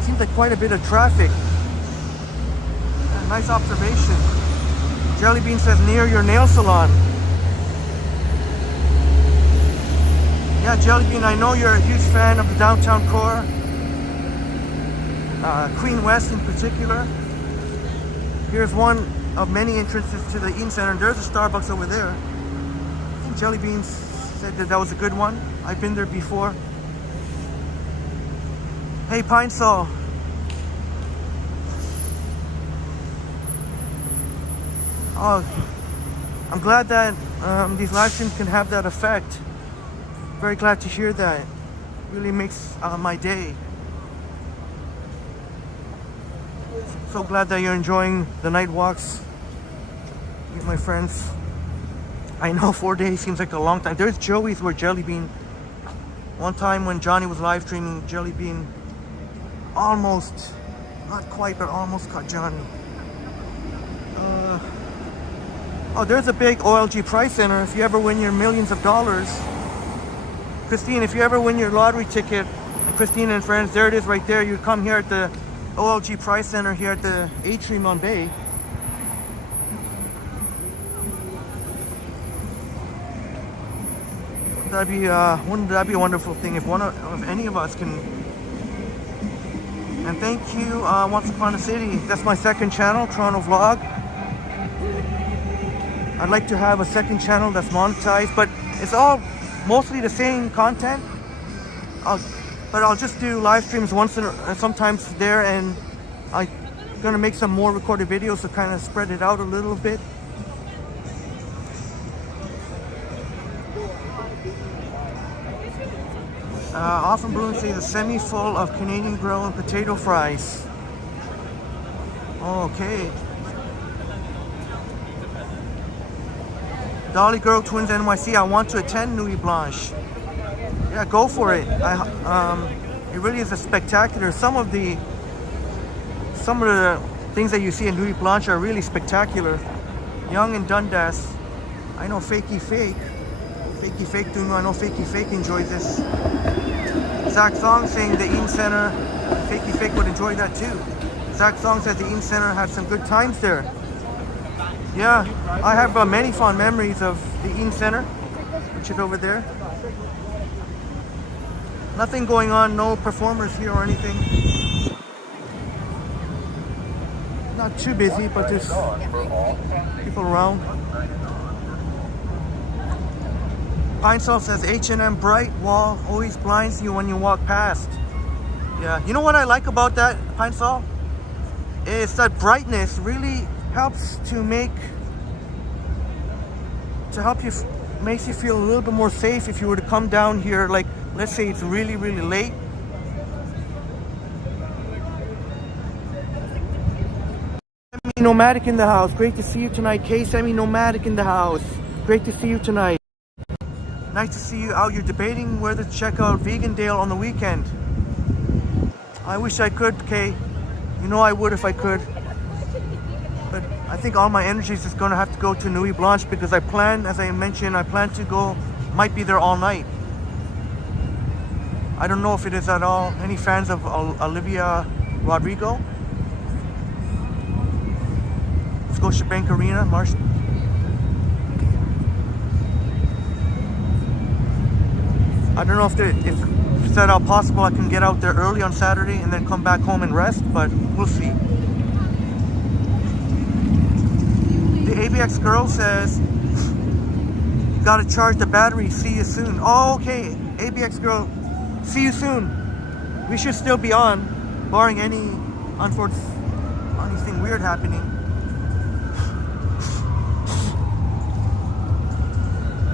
Seems like quite a bit of traffic. Yeah, nice observation. Jelly Bean says near your nail salon. Yeah, Jelly Bean, I know you're a huge fan of the downtown core. Queen West in particular. Here's one of many entrances to the Eaton Center. There's a Starbucks over there. I think Jelly Bean said that was a good one. I've been there before. Hey, Pine Sol. Oh, I'm glad that these live streams can have that effect. Very glad to hear that. Really makes my day. So glad that you're enjoying the night walks with my friends. I know 4 days seems like a long time. There's Joey's where Jelly Bean. One time when Johnny was live streaming, Jelly Bean almost, not quite, but almost caught Johnny. Oh, there's a big OLG Price Center. If you ever win your millions of dollars, Christine, if you ever win your lottery ticket, and Christine and friends, there it is right there. You come here at the OLG Price Center here at the Atrium on Bay. Wouldn't that be a wonderful thing if any of us can. And thank you, Once Upon a City. That's my second channel, Toronto Vlog. I'd like to have a second channel that's monetized, but it's all mostly the same content. But I'll just do live streams sometimes there, and I'm gonna make some more recorded videos to kind of spread it out a little bit. Often Bruin says a semi-full of Canadian grown potato fries. Okay. Dolly Girl Twins NYC, I want to attend Nuit Blanche. Yeah, go for it. It really is a spectacular. Some of the things that you see in Nuit Blanche are really spectacular. Young and Dundas. I know Fakey Fake. Fakey Fake doing well. I know Fakey Fake enjoys this. Zach Song saying the Eaton Center. Fakey Fake would enjoy that too. Zach Song said the Eaton Center had some good times there. Yeah, I have many fond memories of the Eaton Center. Switch it over there. Nothing going on, no performers here or anything. Not too busy, but there's people around. Pine Sol says H&M bright wall always blinds you when you walk past. Yeah, you know what I like about that, Pine Sol? Is that brightness really helps to help you, makes you feel a little bit more safe if you were to come down here, like let's say it's really, really late. Semi-nomadic in the house. Great to see you tonight. K Semi-nomadic in the house. Great to see you tonight. Nice to see you out. You're debating whether to check out Vegan Dale on the weekend. I wish I could, Kay. You know I would if I could. But I think all my energy is just going to have to go to Nuit Blanche because I plan, as I mentioned, I plan to go, might be there all night. I don't know if it is at all. Any fans of Olivia Rodrigo? Scotiabank Arena, March. I don't know if it's at all possible I can get out there early on Saturday and then come back home and rest, but we'll see. The ABX girl says, gotta charge the battery, see you soon. Oh, okay, ABX girl, see you soon. We should still be on, barring any anything weird happening.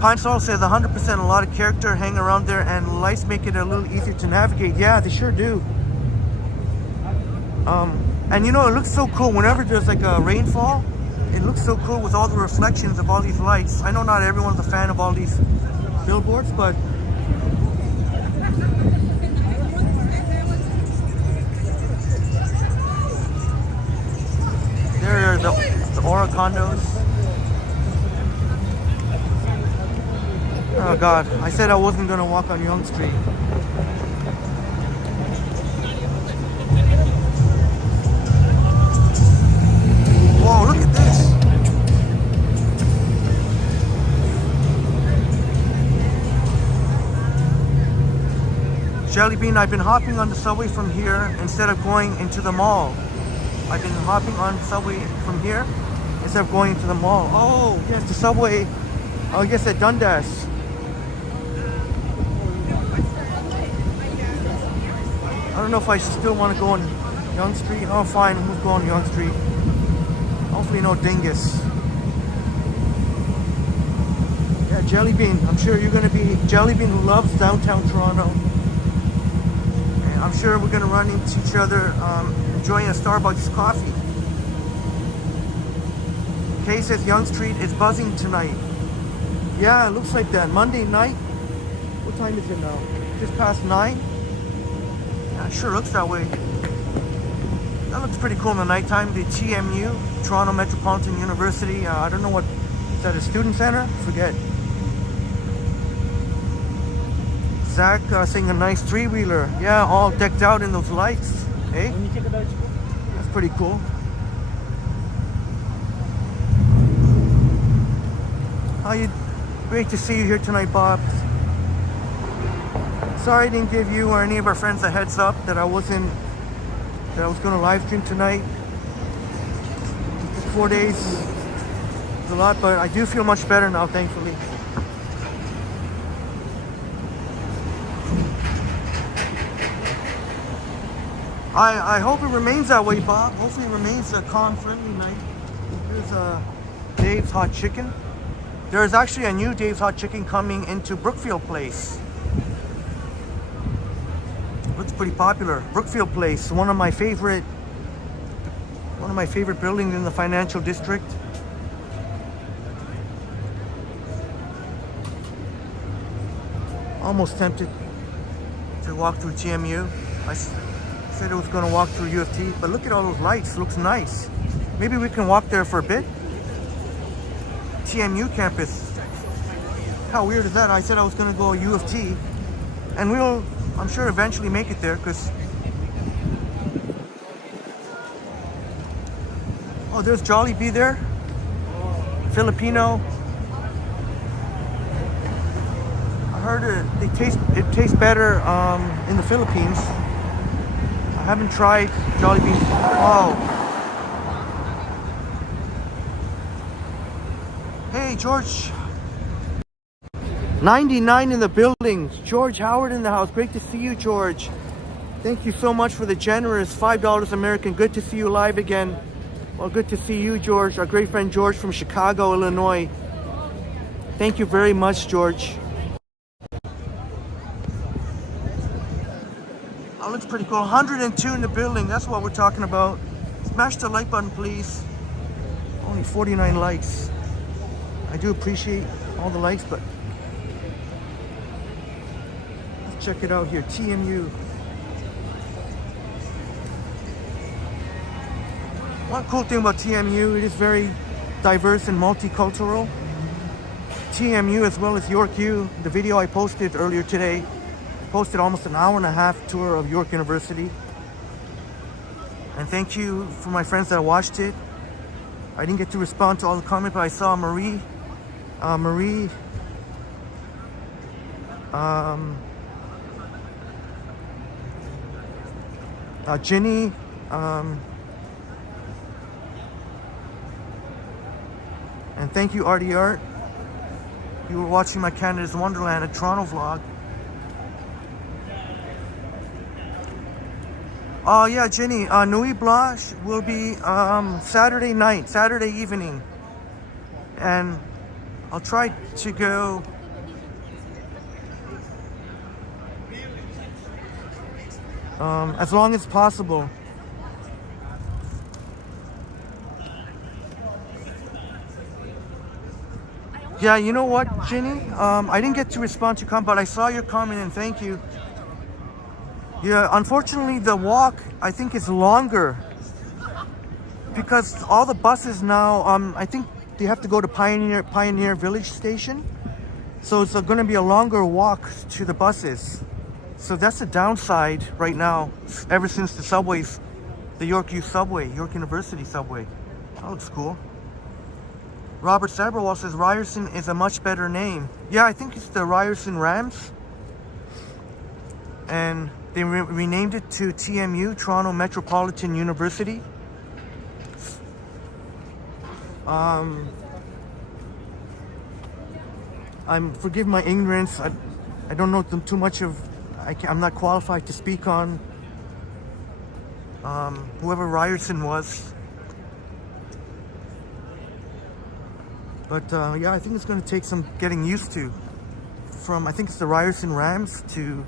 Pine Sol says 100% a lot of character hang around there and lights make it a little easier to navigate. Yeah, they sure do. And you know, it looks so cool whenever there's like a rainfall. It looks so cool with all the reflections of all these lights. I know not everyone's a fan of all these billboards, but there are the Aura condos. Oh God, I said I wasn't gonna walk on Yonge Street. Whoa, look at this. Jelly Bean, I've been hopping on the subway from here instead of going into the mall. I've been hopping on the subway from here instead of going into the mall. Oh, yes, the subway, I guess at Dundas. I don't know if I still want to go on Yonge Street. Oh, fine, we'll go on Yonge Street. Hopefully no dingus. Yeah, Jelly Bean. I'm sure you're going to be Jelly Bean who loves downtown Toronto. And I'm sure we're going to run into each other enjoying a Starbucks coffee. Kay says Yonge Street is buzzing tonight. Yeah, it looks like that. Monday night. What time is it now? Just past 9. Yeah, it sure looks that way. That looks pretty cool in the nighttime. The TMU, Toronto Metropolitan University. I don't know what, is that a student center? Forget. Zach saying a nice three-wheeler. Yeah, all decked out in those lights. Hey? That's pretty cool. Great to see you here tonight, Bob. Sorry I didn't give you or any of our friends a heads up that I was going to live stream tonight. 4 days is a lot, but I do feel much better now, thankfully. I hope it remains that way, Bob. Hopefully it remains a calm, friendly night. Here's Dave's Hot Chicken. There's actually a new Dave's Hot Chicken coming into Brookfield Place. Looks pretty popular. Brookfield Place, one of my favorite buildings in the financial district. Almost tempted to walk through TMU. I said I was going to walk through U of T, but look at all those lights. Looks nice. Maybe we can walk there for a bit. TMU campus. How weird is that? I said I was going to go U of T, and we'll, I'm sure, eventually make it there because. Oh, there's Jollibee there. Filipino. heard it tastes better in the Philippines. I haven't tried Jollibee. Oh. Hey, George. 99 in the building. George Howard in the house. Great to see you, George. Thank you so much for the generous $5 American. Good to see you live again. Well, good to see you, George. Our great friend George from Chicago, Illinois. Thank you very much, George. That looks pretty cool. 102 in the building. That's what we're talking about. Smash the like button, please. Only 49 likes. I do appreciate all the likes, but let's check it out here. TMU. One cool thing about TMU, it is very diverse and multicultural. TMU as well as Yorkville. The video I posted earlier today, posted almost an hour and a half tour of York University. And thank you for my friends that watched it. I didn't get to respond to all the comments, but I saw Marie, Jenny, and thank you, Artie Art. You were watching my Canada's Wonderland, a Toronto vlog. Oh yeah, Jenny, Nuit Blanche will be Saturday night, Saturday evening. And I'll try to go as long as possible. Yeah, you know what, Jenny? I didn't get to respond to your comment, but I saw your comment and thank you. Yeah, unfortunately, the walk, I think, is longer because all the buses now, I think they have to go to Pioneer Village Station. So it's going to be a longer walk to the buses. So that's the downside right now, ever since the subways, the York University subway. That looks cool. Robert Saberwall says Ryerson is a much better name. Yeah, I think it's the Ryerson Rams. And they renamed it to TMU, Toronto Metropolitan University. Forgive my ignorance. I don't know too much of. I'm not qualified to speak on whoever Ryerson was. But yeah, I think it's going to take some getting used to. From I think it's the Ryerson Rams to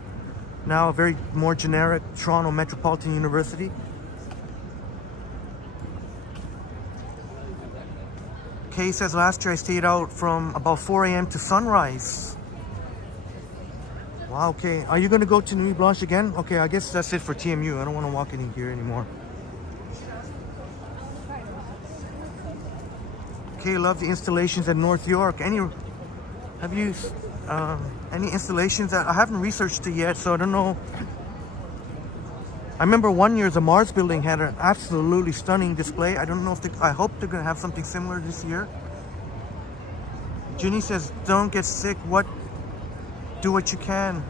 now a very more generic Toronto Metropolitan University. Kay says last year I stayed out from about 4 a.m. to sunrise. Wow, okay. Are you going to go to Nuit Blanche again? Okay, I guess that's it for TMU. I don't want to walk in here anymore. Okay, love the installations at North York. Have you any installations that I haven't researched it yet, so I don't know. I remember one year the Mars building had an absolutely stunning display. I don't know if I hope they're gonna have something similar this year. Ginny says, don't get sick. Do what you can.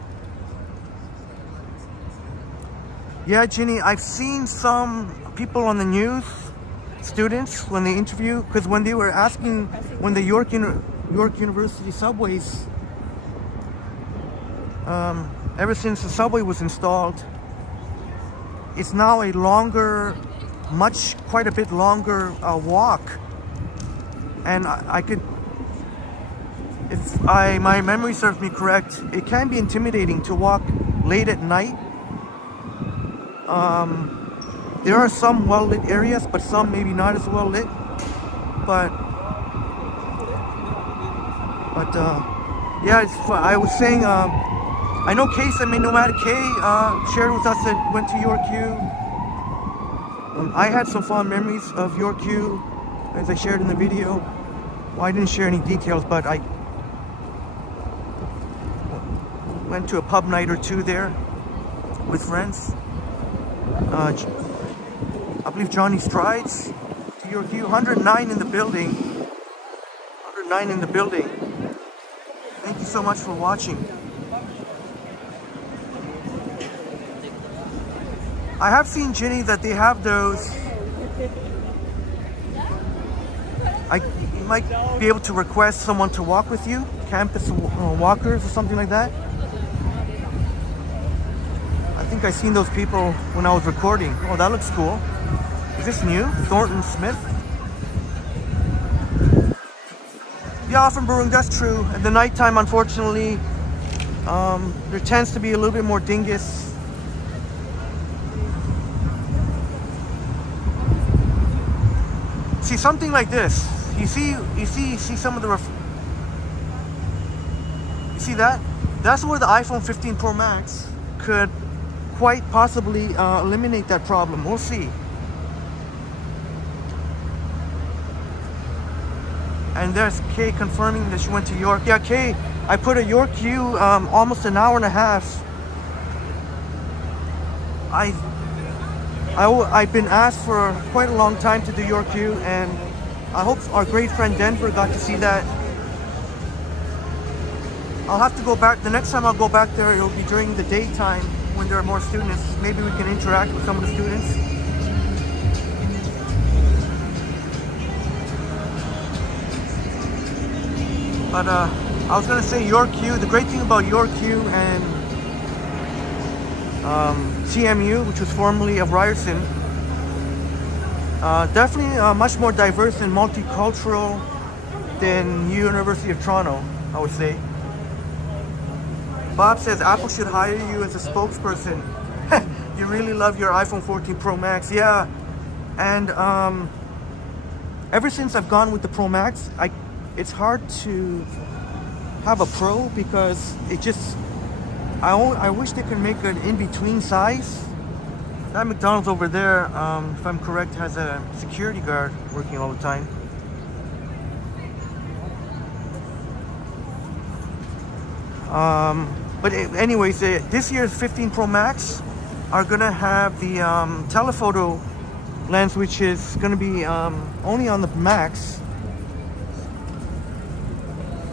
Yeah, Ginny, I've seen some people on the news, students, when they interview, because when they were asking, when the York University subways, ever since the subway was installed, it's now a longer, quite a bit longer walk. And I could, if my memory serves me correct, it can be intimidating to walk late at night. There are some well-lit areas, but some maybe not as well-lit. But yeah, I was saying, I know Kay said, Nomadic Kay shared with us that went to Yorkville. I had some fond memories of Yorkville, as I shared in the video. Well, I didn't share any details, but I went to a pub night or two there with friends. I believe Johnny Strides to Yorkville. 109 in the building. 109 in the building. Thank you so much for watching. I have seen, Ginny, that they have those. You might be able to request someone to walk with you, campus walkers or something like that. I think I seen those people when I was recording. Oh, that looks cool. Is this new? Thornton Smith? Yeah, Offenburg, that's true. At the nighttime, unfortunately, there tends to be a little bit more dingus. See, something like this. You see some of the you see that? That's where the iPhone 15 Pro Max could quite possibly eliminate that problem. We'll see. And there's Kay confirming that she went to York. Yeah, Kay, I put a York U almost an hour and a half. I've been asked for quite a long time to do York U, and I hope our great friend Denver got to see that. I'll have to go back. The next time I'll go back there, it'll be during the daytime when there are more students. Maybe we can interact with some of the students. But I was gonna say York U. The great thing about York U and CMU, which was formerly of Ryerson, definitely much more diverse and multicultural than University of Toronto, I would say. Bob says Apple should hire you as a spokesperson. You really love your iPhone 14 Pro Max. Yeah, and ever since I've gone with the Pro Max, it's hard to have a Pro because it just, I wish they could make an in-between size. That McDonald's over there, if I'm correct, has a security guard working all the time. But anyways, this year's 15 Pro Max are gonna have the telephoto lens, which is gonna be only on the Max.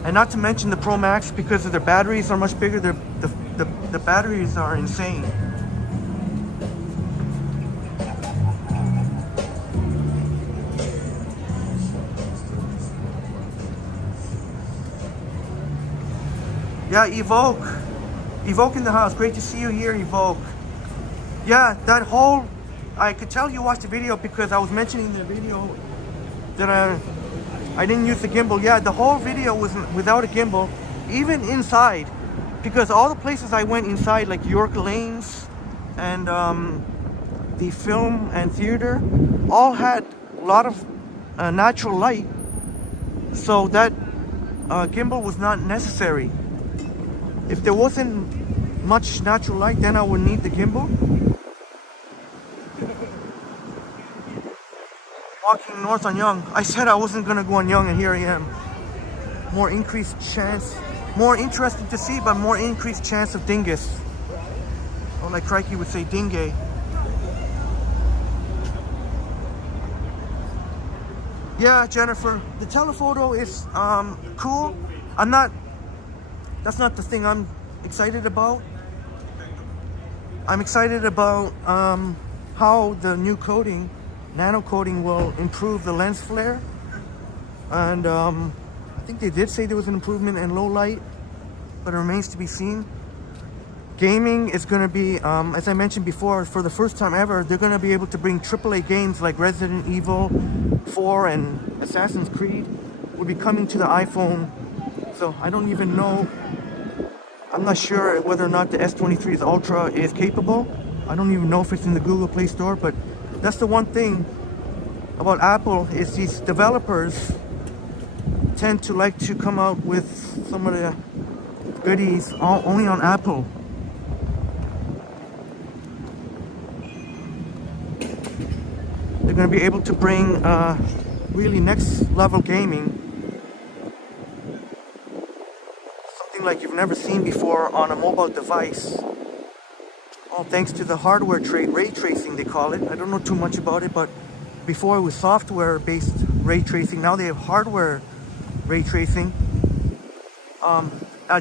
And not to mention the Pro Max, because of their batteries are much bigger, the batteries are insane. Yeah, Evoke in the house. Great to see you here, Evoke. Yeah, that whole, I could tell you watched the video because I was mentioning in the video that I didn't use the gimbal. Yeah, the whole video was without a gimbal, even inside, because all the places I went inside, like York Lanes and the film and theater, all had a lot of natural light, so that gimbal was not necessary. If there wasn't much natural light, then I would need the gimbal. Walking north on Yonge. I said I wasn't gonna go on Yonge, and here I am. More increased chance, more interesting to see, but more increased chance of dingus. Or like Crikey would say, dingue. Yeah, Jennifer, the telephoto is cool. That's not the thing I'm excited about. I'm excited about how the new coating, nano coating, will improve the lens flare. And I think they did say there was an improvement in low light, but it remains to be seen. Gaming is going to be, as I mentioned before, for the first time ever, they're going to be able to bring AAA games like Resident Evil 4 and Assassin's Creed will be coming to the iPhone. So I don't even know. I'm not sure whether or not the S23's Ultra is capable. I don't even know if it's in the Google Play Store, but that's the one thing about Apple is these developers tend to like to come out with some of the goodies only on Apple. They're going to be able to bring really next level gaming. Like you've never seen before on a mobile device. All thanks to the hardware ray tracing, they call it. I don't know too much about it, but before it was software based ray tracing. Now they have hardware ray tracing.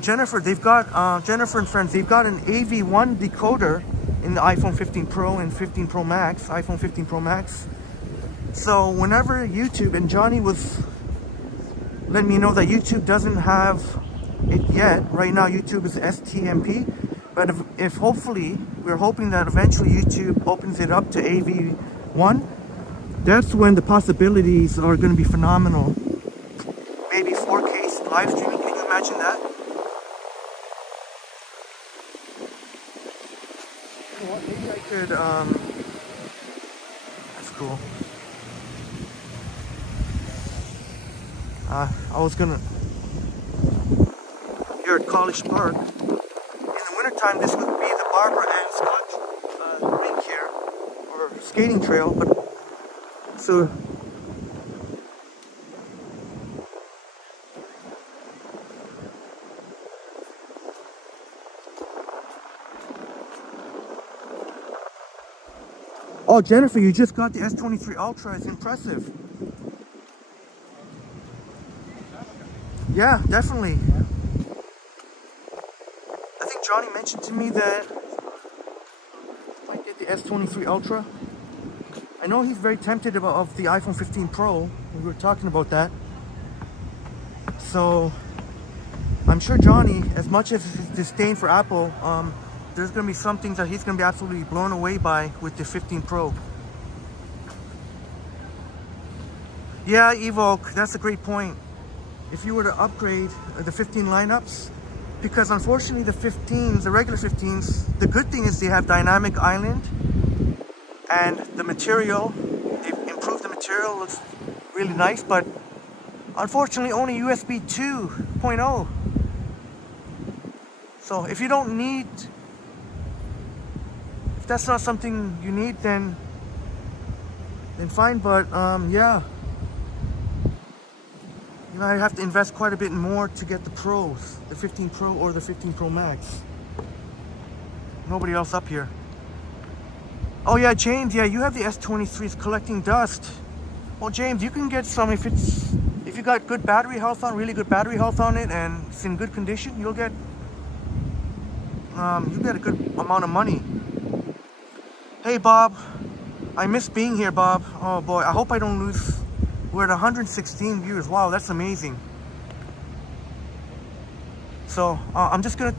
Jennifer, they've got Jennifer and friends, they've got an AV1 decoder in the iPhone 15 Pro and 15 Pro Max, iPhone 15 Pro Max. So whenever YouTube, and Johnny was letting me know that YouTube doesn't have it yet. Right now YouTube is STMP, but if hopefully, we're hoping that eventually YouTube opens it up to AV1, that's when the possibilities are going to be phenomenal. Maybe 4K live streaming, can you imagine that? You know what, maybe I could, that's cool. I was gonna, here at College Park, in the wintertime this would be the Barbara and Scott rink here, or skating trail, but so oh, Jennifer, you just got the S23 Ultra. It's impressive. Yeah, definitely. I think Johnny mentioned to me that I get the S23 Ultra. I know he's very tempted of the iPhone 15 Pro. We were talking about that. So I'm sure Johnny, as much as his disdain for Apple, there's going to be some things that he's going to be absolutely blown away by with the 15 Pro. Yeah, Evoke, that's a great point. If you were to upgrade the 15 lineups, because unfortunately the 15s, the regular 15s, the good thing is they have dynamic island, and the material, they've improved the material, looks really nice, but unfortunately only USB 2.0. So if you don't need, if that's not something you need, then fine, but yeah. You know, I have to invest quite a bit more to get the Pros, the 15 Pro or the 15 Pro Max. Nobody else up here. Oh yeah, James, yeah, you have the S23s collecting dust. Well, James, you can get some if you got good battery health on, really good battery health on it, and it's in good condition, you'll get you get a good amount of money. Hey Bob, I miss being here, Bob. Oh boy, I hope I don't lose. We're at 116 viewers. Wow, that's amazing. So I'm just gonna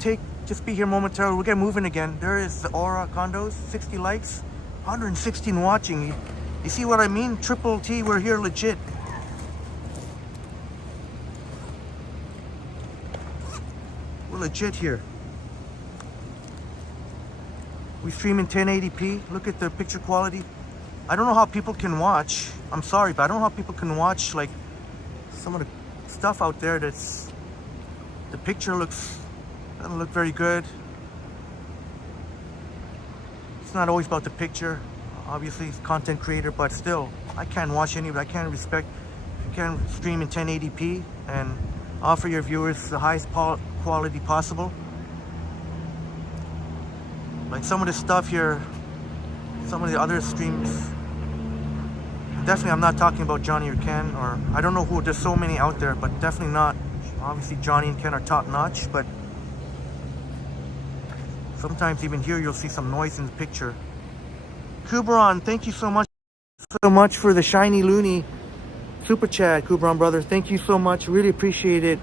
just be here momentarily. We'll get moving again. There is the Aura condos, 60 likes, 116 watching. You see what I mean? Triple T, we're here legit. We're legit here. We stream in 1080p. Look at the picture quality. I don't know how people can watch. I'm sorry, but I don't know how people can watch like some of the stuff out there that's, the picture doesn't look very good. It's not always about the picture. Obviously, it's content creator, but still, I can't watch any of it. I can't respect, you can't stream in 1080p and offer your viewers the highest quality possible. Like some of the stuff here, some of the other streams, definitely I'm not talking about Johnny or Ken, or I don't know who, there's so many out there, but definitely not. Obviously Johnny and Ken are top notch, but sometimes even here you'll see some noise in the picture. Kubron, thank you so much for the shiny loony super chat, Kubron brother. Thank you so much, really appreciate it,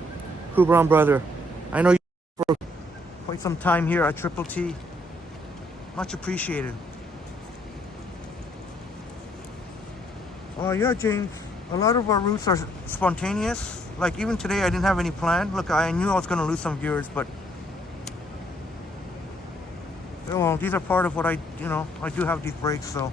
Kubron brother. I know you for quite some time here at Triple T. Much appreciated. Oh yeah, James, a lot of our routes are spontaneous. Like even today I didn't have any plan. Look, I knew I was going to lose some viewers, but well, these are part of what I do have these breaks, so.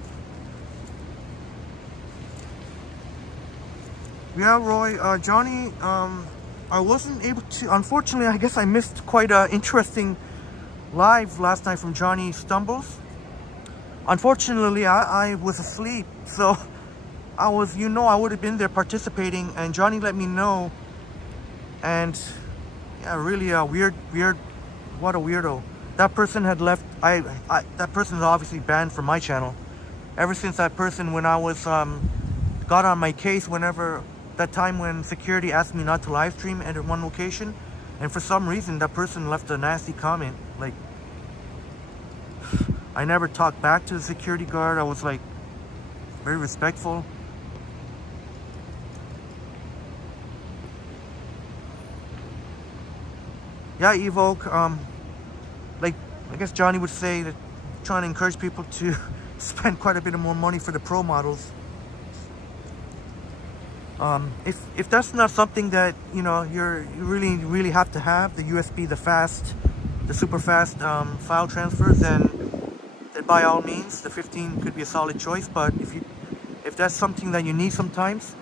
Yeah, Roy, Johnny, I wasn't able to, unfortunately, I guess I missed quite an interesting live last night from Johnny Stumbles. Unfortunately, I was asleep, so I was, I would have been there participating, and Johnny let me know, and yeah, really a weird, what a weirdo. That person had left, that person is obviously banned from my channel. Ever since that person, when I was, got on my case whenever, that time when security asked me not to live stream at one location, and for some reason that person left a nasty comment. Like, I never talked back to the security guard. I was like very respectful. Yeah, Evoke, like I guess Johnny would say that trying to encourage people to spend quite a bit of more money for the pro models. If that's not something that you know you really have to have, the USB, the super fast file transfers, then by all means the 15 could be a solid choice. But if that's something that you need sometimes,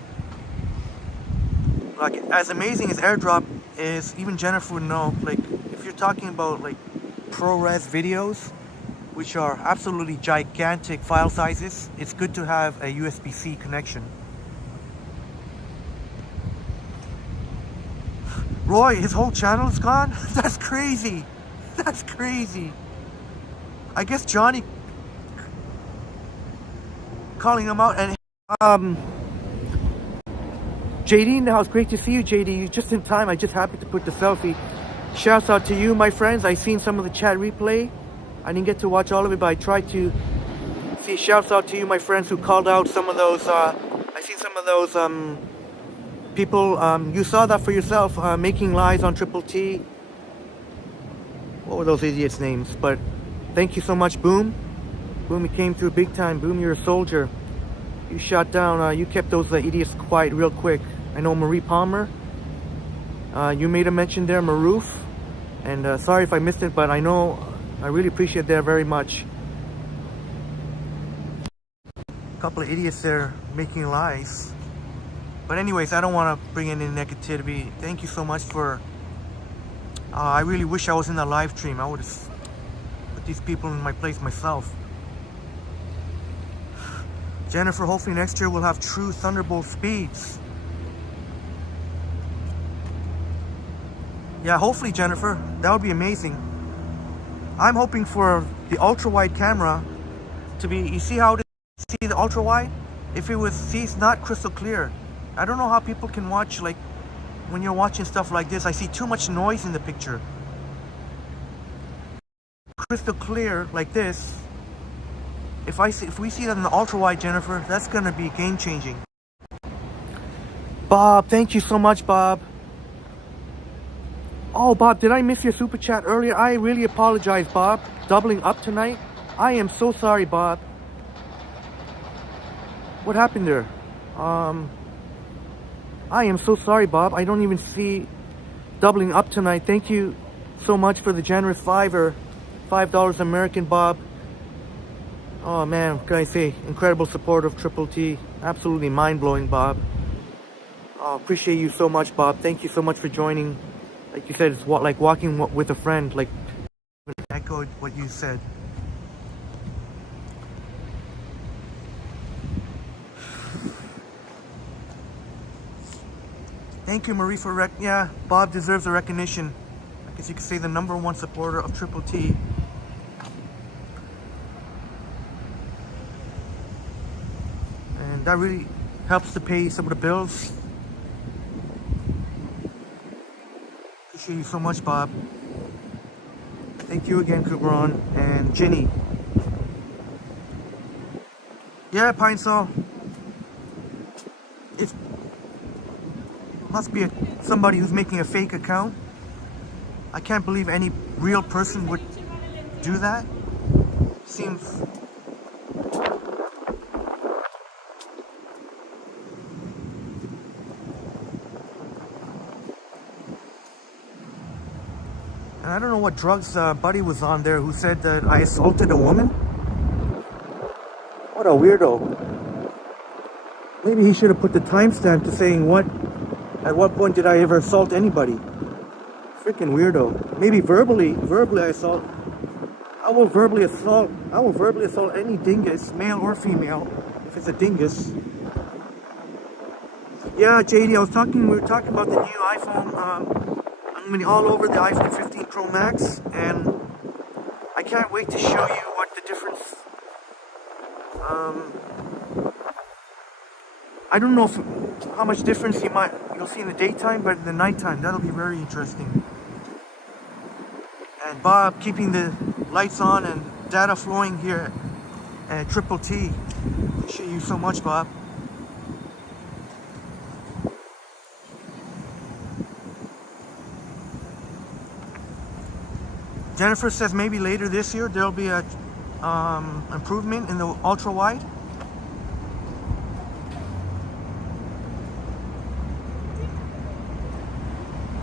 like as amazing as AirDrop is, even Jennifer would know, like if you're talking about like ProRes videos, which are absolutely gigantic file sizes, it's good to have a USB-C connection. Roy, his whole channel is gone? That's crazy. That's crazy. I guess Johnny calling him out. And JD, now it's great to see you, JD. Just in time. I just happened to put the selfie. Shouts out to you, my friends. I seen some of the chat replay. I didn't get to watch all of it, but I tried to see. Shouts out to you, my friends, who called out some of those. I seen some of those people. You saw that for yourself, making lies on Triple T. What were those idiots' names? But thank you so much, Boom. Boom, you came through big time. Boom, you're a soldier. You shot down. You kept those idiots quiet real quick. I know Marie Palmer. You made a mention there, Maroof. And sorry if I missed it, but I know I really appreciate that very much. A couple of idiots there making lies. But anyways, I don't want to bring in any negativity. Thank you so much for... I really wish I was in the live stream. I would have put these people in my place myself. Jennifer, hopefully next year we'll have true Thunderbolt speeds. Yeah, hopefully, Jennifer. That would be amazing. I'm hoping for the ultra-wide camera to be... You see how it is? See the ultra-wide? If it was... See, it's not crystal clear. I don't know how people can watch, like, when you're watching stuff like this. I see too much noise in the picture. Crystal clear, like this. If we see that in the ultra-wide, Jennifer, that's going to be game-changing. Bob, thank you so much, Bob. Oh, Bob, did I miss your super chat earlier? I really apologize, Bob. Doubling up tonight? I am so sorry, Bob. What happened there? I am so sorry, Bob. I don't even see doubling up tonight. Thank you so much for the generous $5 American, Bob. Oh man, what can I say? Incredible support of Triple T. Absolutely mind-blowing, Bob. Oh, appreciate you so much, Bob. Thank you so much for joining. Like you said, it's like walking with a friend. Like, echoed what you said. Thank you, Marie, for yeah, Bob deserves the recognition. I guess you could say the #1 supporter of Triple T. And that really helps to pay some of the bills. Appreciate you so much, Bob. Thank you again, Kubron and Jenny. Yeah, Pine Saw. It must be somebody who's making a fake account. I can't believe any real person would do that. Seems... And I don't know what drugs Buddy was on there who said that I assaulted a woman. What a weirdo. Maybe he should have put the timestamp to saying at what point did I ever assault anybody. Freaking weirdo. Maybe verbally I assault. I will verbally assault any dingus, male or female, if it's a dingus. Yeah, JD, we were talking about the new iPhone. I'm going to be all over the iPhone 15 Pro Max, and I can't wait to show you what the difference. I don't know how much difference you'll see in the daytime, but in the nighttime, that'll be very interesting. And Bob keeping the lights on and data flowing here at Triple T. Appreciate you so much, Bob. Jennifer says maybe later this year there'll be a improvement in the ultra wide.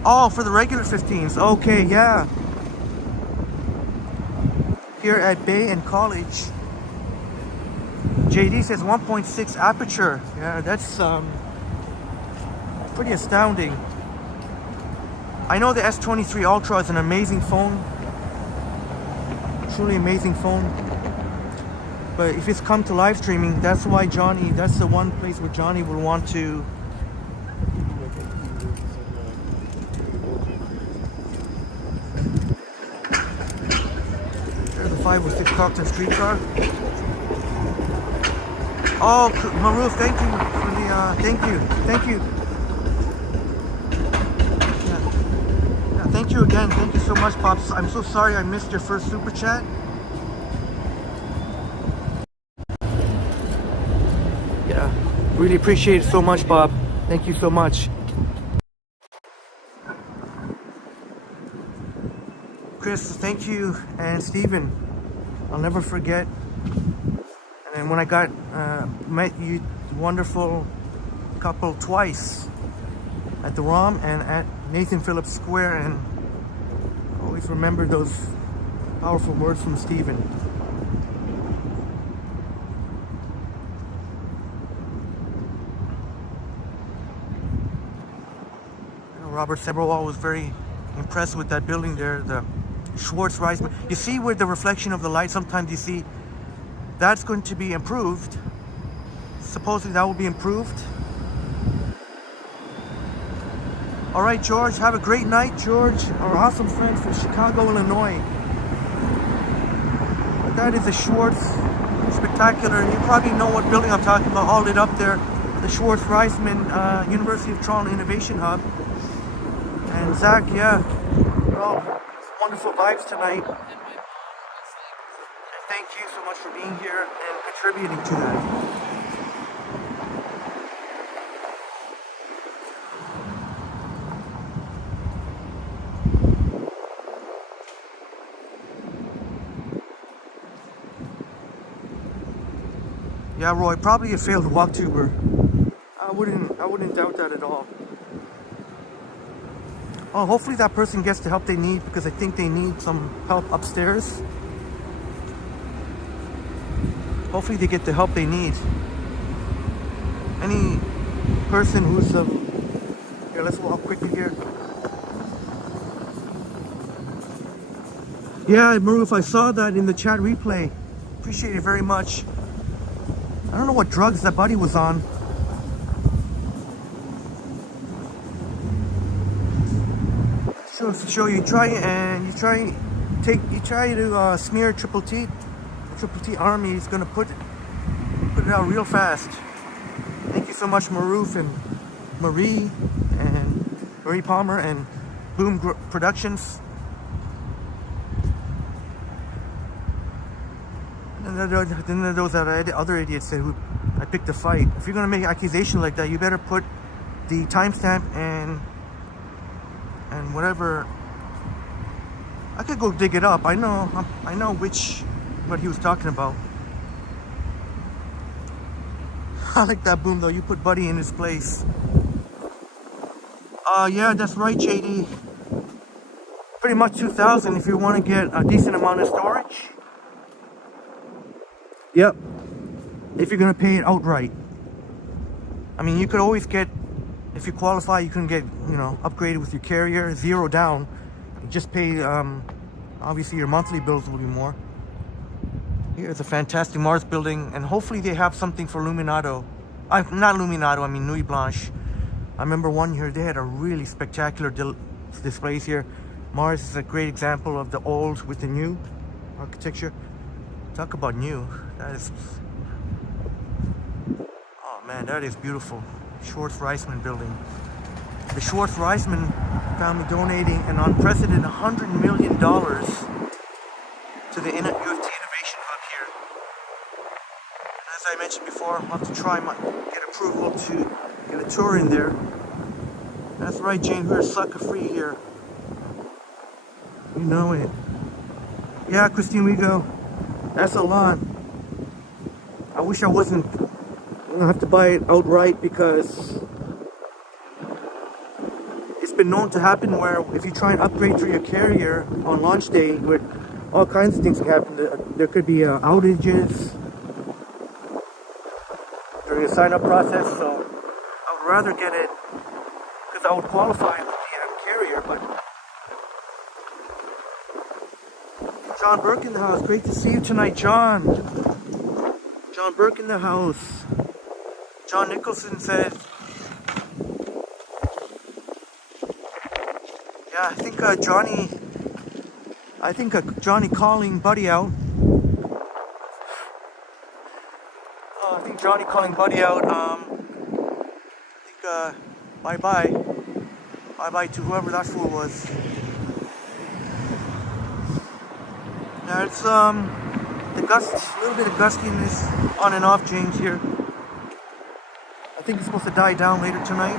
Oh, for the regular 15s. Okay, yeah. Here at Bay and College. JD says 1.6 aperture. Yeah, that's pretty astounding. I know the S23 Ultra is an amazing phone. Truly amazing phone. But if it's come to live streaming, that's why Johnny, that's the one place where Johnny will want to. There's a 506 Stockton streetcar. Oh, Maruf, thank you for the, thank you. Yeah, thank you again, thank you so much, Pops. I'm so sorry I missed your first super chat. Yeah, really appreciate it so much, Bob. Thank you so much. Chris, thank you, and Steven. I'll never forget. And when I got met you wonderful couple twice at the ROM and at Nathan Phillips Square, and I always remember those powerful words from Stephen. Robert Seberwall was very impressed with that building there, the Schwartz Reisman. You see where the reflection of the light, sometimes you see that's going to be improved. Supposedly that will be improved. All right, George, have a great night. George, our awesome friend from Chicago, Illinois. That is a Schwartz spectacular. You probably know what building I'm talking about, all lit up there. The Schwartz Reisman University of Toronto Innovation Hub. And Zach, yeah, well, wonderful vibes tonight. Thank you so much for being here and contributing to that. Yeah, Roy, probably a failed walk tuber. I wouldn't doubt that at all. Oh, hopefully that person gets the help they need, because I think they need some help upstairs. Hopefully they get the help they need. Any person who's here, let's walk quickly here. Yeah, Maruf, I saw that in the chat replay. Appreciate it very much. I don't know what drugs that buddy was on. So you try to smear Triple T. Triple T Army is gonna put it out real fast. Thank you so much, Maruf and Marie Palmer and Boom Productions. And then those other idiots said, "Who I picked a fight." If you're gonna make an accusation like that, you better put the timestamp and whatever. I could go dig it up. I know what he was talking about. I like that, Boom, though. You put Buddy in his place. Yeah, that's right, JD. Pretty much 2,000 if you want to get a decent amount of storage. Yep. If you're gonna pay it outright. I mean, you could always get, if you qualify, you can get, upgraded with your carrier, 0 down. You just pay, obviously your monthly bills will be more. Here's a fantastic Mars building, and hopefully they have something for Luminato. Not Luminato, I mean Nuit Blanche. I remember one year they had a really spectacular displays here. Mars is a great example of the old with the new architecture. Talk about new. That is, oh man, that is beautiful. Schwartz Reisman building. The Schwartz Reisman family donating an unprecedented $100 million to the UFT Innovation I mentioned before, I'll have to try get approval to get a tour in there. That's right, Jane, we're sucker free here. You know it. Yeah, Christine, we go. That's a lot. I wish I wasn't gonna have to buy it outright, because it's been known to happen where if you try and upgrade through your carrier on launch day, where all kinds of things can happen. There could be outages during the sign-up process, so I would rather get it, because I would qualify with the carrier. But John Burke in the house, great to see you tonight, John. John Burke in the house. John Nicholson said, yeah, I think Johnny calling Buddy out. I think Johnny calling Buddy out. I think bye-bye to whoever that fool was. Now it's the gusts, a little bit of gustiness on and off, James, here. I think it's supposed to die down later tonight.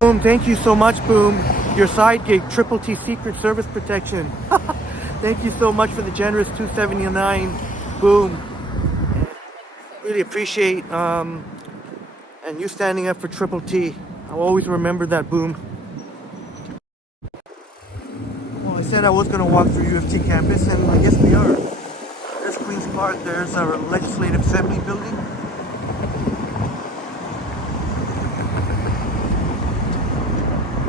Boom, thank you so much, Boom. Your side gig, Triple T Secret Service Protection. Thank you so much for the generous $2.79, Boom. Really appreciate and you standing up for Triple T. I'll always remember that, Boom. Well, I said I was going to walk through U of T campus, and I guess we are. There's Queen's Park, there's our Legislative Assembly building.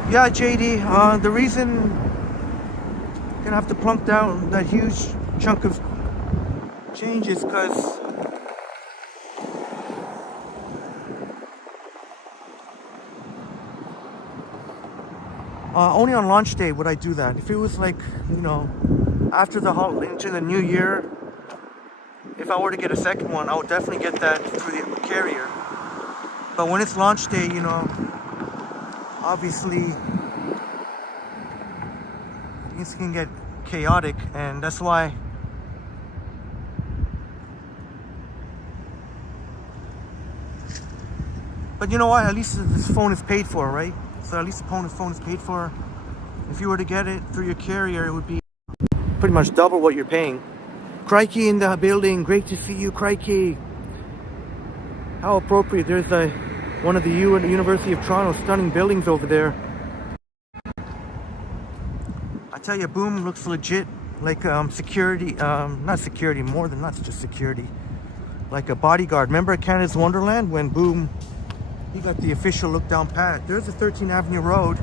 Yeah, JD, the reason I'm gonna have to plunk down that huge chunk of change is because only on launch day would I do that. If it was like, you know, after the holiday into the new year, if I were to get a second one, I would definitely get that through the carrier. But when it's launch day, you know, obviously things can get chaotic, and that's why but you know what, at least this phone is paid for, right? So at least the phone is paid for. If you were to get it through your carrier, it would be pretty much double what you're paying. Crikey in the building, great to see you, Crikey. How appropriate. There's one of the University of Toronto stunning buildings over there. I tell you, Boom looks legit, like security, not security, more than that's just security, like a bodyguard. Remember at Canada's Wonderland when Boom, he got the official look down pat. There's the 13th Avenue Road.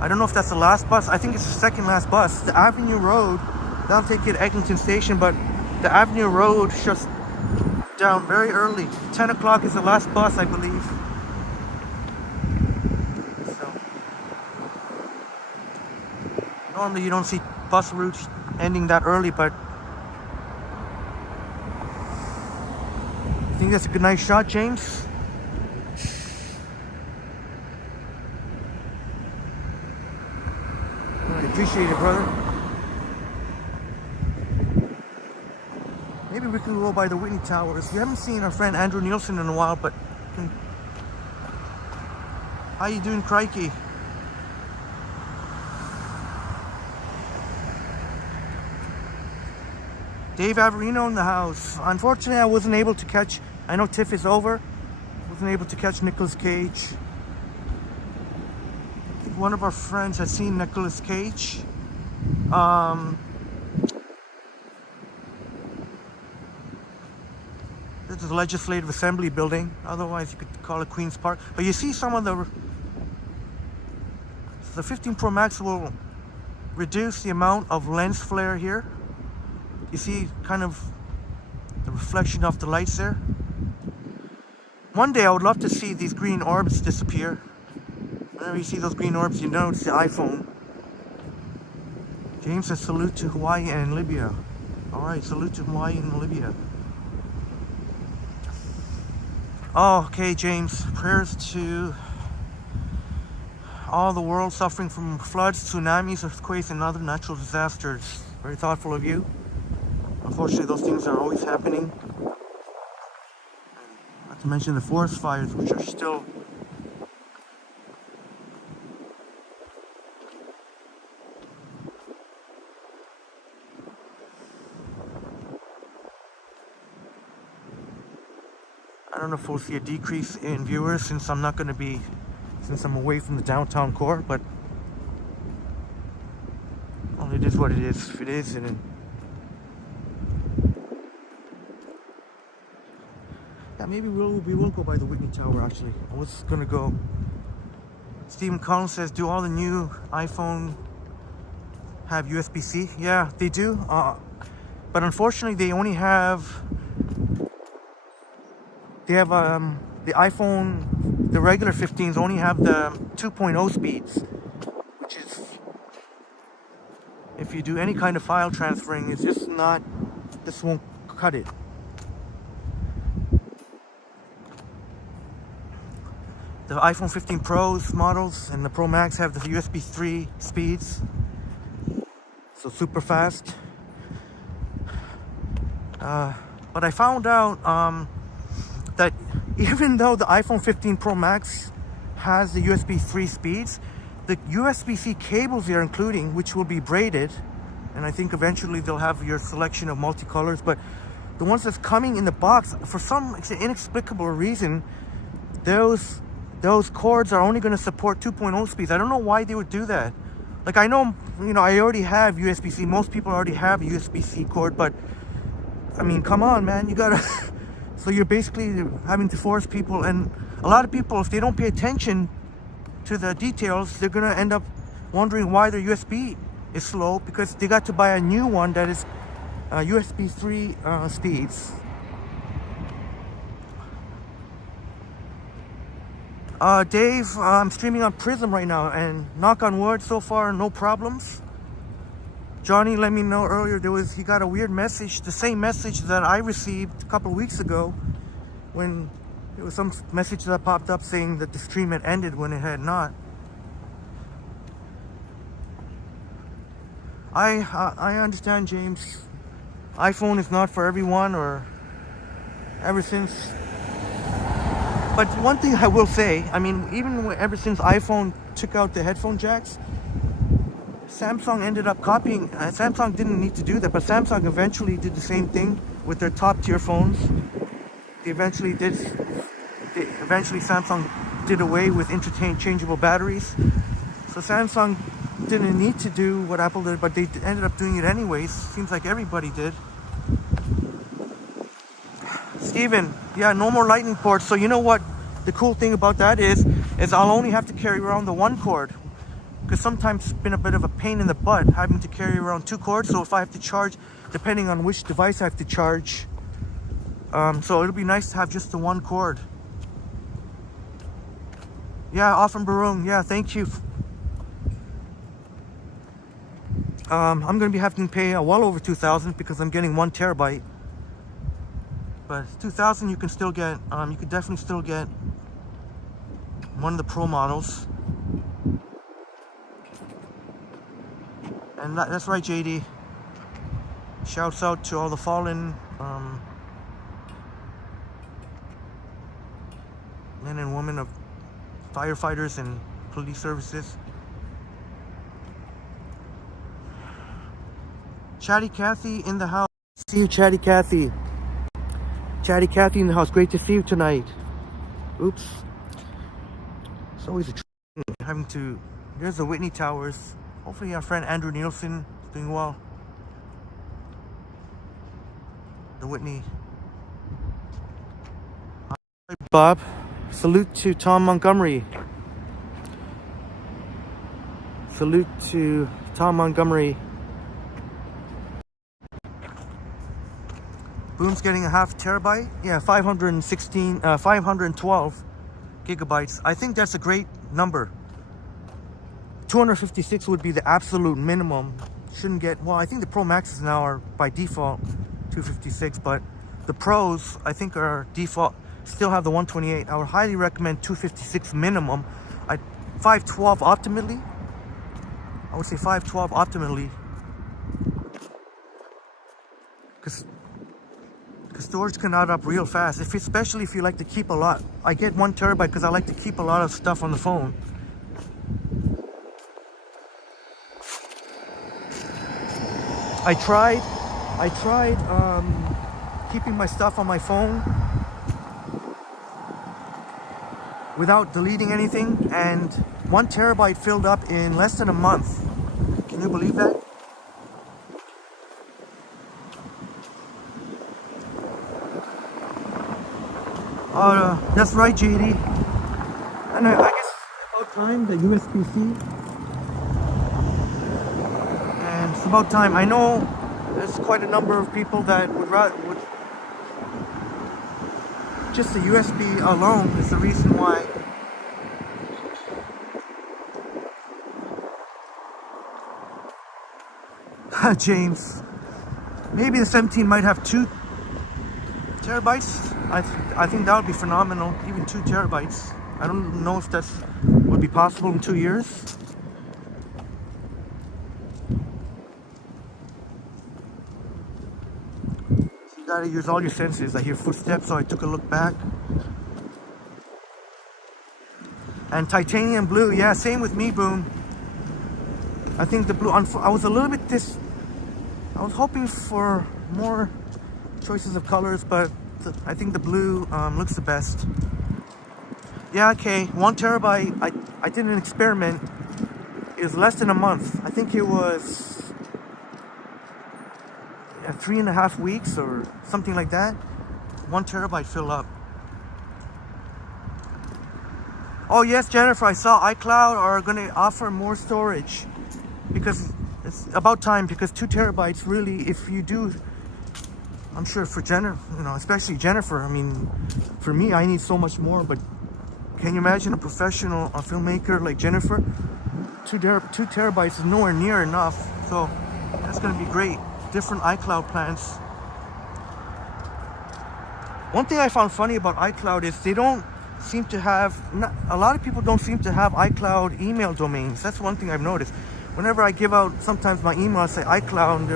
I don't know if that's the last bus. I think it's the second last bus. The Avenue Road, that'll take you to Eglinton Station, but the Avenue Road shuts down very early. 10 o'clock is the last bus, I believe. So normally you don't see bus routes ending that early, but I think that's a good, nice shot, James. I appreciate it, brother. Maybe we can go by the Whitney Towers. We haven't seen our friend Andrew Nielsen in a while, but how you doing, Crikey? Dave Averino in the house. Unfortunately, I wasn't able to catch, I know Tiff is over, wasn't able to catch Nicolas Cage. I think one of our friends had seen Nicolas Cage. This is the Legislative Assembly building. Otherwise, you could call it Queen's Park. But you see some of the 15 Pro Max will reduce the amount of lens flare here. You see kind of the reflection of the lights there. One day I would love to see these green orbs disappear. Whenever you see those green orbs, you know it's the iPhone. James says salute to Hawaii and Libya. Alright, salute to Hawaii and Libya. Oh, okay, James. Prayers to all the world suffering from floods, tsunamis, earthquakes, and other natural disasters. Very thoughtful of you. Unfortunately, those things are always happening. Not to mention the forest fires, which are still... I don't know if we'll see a decrease in viewers since I'm away from the downtown core, but well, it is what it is. If it is, and yeah, maybe we will go by the Whitney Tower. Actually, I was gonna go. Stephen Collins says, "Do all the new iPhone have USB-C?" Yeah, they do. But unfortunately, they only have. They have the iPhone, the regular 15s only have the 2.0 speeds, which is, if you do any kind of file transferring, it's just not, this won't cut it. The iPhone 15 Pros models and the Pro Max have the USB 3 speeds, so super fast. But I found out that even though the iPhone 15 Pro Max has the USB 3 speeds, the USB-C cables they're including, which will be braided, and I think eventually they'll have your selection of multicolors, but the ones that's coming in the box, for some inexplicable reason, those cords are only going to support 2.0 speeds. I don't know why they would do that. Like, I know, I already have USB-C. Most people already have a USB-C cord, but I mean, come on, man, you gotta... So you're basically having to force people, and a lot of people, if they don't pay attention to the details, they're gonna end up wondering why their USB is slow, because they got to buy a new one that is USB 3 speeds. Dave, I'm streaming on Prism right now, and knock on wood, so far no problems. Johnny let me know earlier he got a weird message, the same message that I received a couple of weeks ago, when there was some message that popped up saying that the stream had ended when it had not. I understand, James. iPhone is not for everyone, or ever since. But one thing I will say, I mean, ever since iPhone took out the headphone jacks, Samsung ended up copying. Samsung didn't need to do that, but Samsung eventually did the same thing with their top tier phones. Eventually Samsung did away with interchangeable batteries. So Samsung didn't need to do what Apple did, but they ended up doing it anyways. Seems like everybody did. Steven, yeah, no more lightning ports. So you know what the cool thing about that is I'll only have to carry around the one cord. Because sometimes it's been a bit of a pain in the butt having to carry around two cords. So if I have to charge, depending on which device I have to charge, so it'll be nice to have just the one cord. Yeah, Often Barung, yeah, thank you. I'm going to be having to pay well over $2,000 because I'm getting 1 terabyte. But $2,000 you can still get, you could definitely still get one of the Pro models. And that's right, JD. Shouts out to all the fallen men and women of firefighters and police services. Chatty Cathy in the house. See you, Chatty Cathy. Chatty Cathy in the house. Great to see you tonight. Oops. It's always a having to. There's the Whitney Towers. Hopefully our friend Andrew Nielsen is doing well. The Whitney. Hi, Bob. Salute to Tom Montgomery. Salute to Tom Montgomery. Boom's getting a half terabyte. Yeah, 512 gigabytes. I think that's a great number. 256 would be the absolute minimum. Shouldn't get, well, I think the Pro Maxes now are by default 256, but the Pros, I think, are default, still have the 128. I would highly recommend 256 minimum. 512 optimally. I would say 512 optimally. because storage can add up real fast, especially if you like to keep a lot. I get 1 terabyte because I like to keep a lot of stuff on the phone. I tried keeping my stuff on my phone without deleting anything, and 1 terabyte filled up in less than a month. Can you believe that? That's right, JD. And I guess it's about time, the USB-C. And it's about time. I know there's quite a number of people that would just the USB alone is the reason why. James, maybe the 17 might have 2 terabytes. I think that would be phenomenal, even 2 terabytes. I don't know if that would be possible in 2 years. So you gotta use all your senses. I hear footsteps, so I took a look back. And titanium blue, yeah, same with me, Boom. I think the blue, I was a little bit I was hoping for more choices of colors, but I think the blue looks the best. Yeah, okay, 1 terabyte, I did an experiment. It was less than a month. I think it was 3.5 weeks or something like that. 1 terabyte fill up. Oh yes, Jennifer, I saw iCloud are gonna offer more storage because it's about time, because 2 terabytes really, if you do, I'm sure for Jennifer, you know, especially Jennifer, I mean, for me, I need so much more, but can you imagine a professional filmmaker like Jennifer? 2 terabytes is nowhere near enough, so that's going to be great. Different iCloud plans. One thing I found funny about iCloud is they don't seem to have, a lot of people don't seem to have iCloud email domains. That's one thing I've noticed. Whenever I give out sometimes my email, I say iCloud, and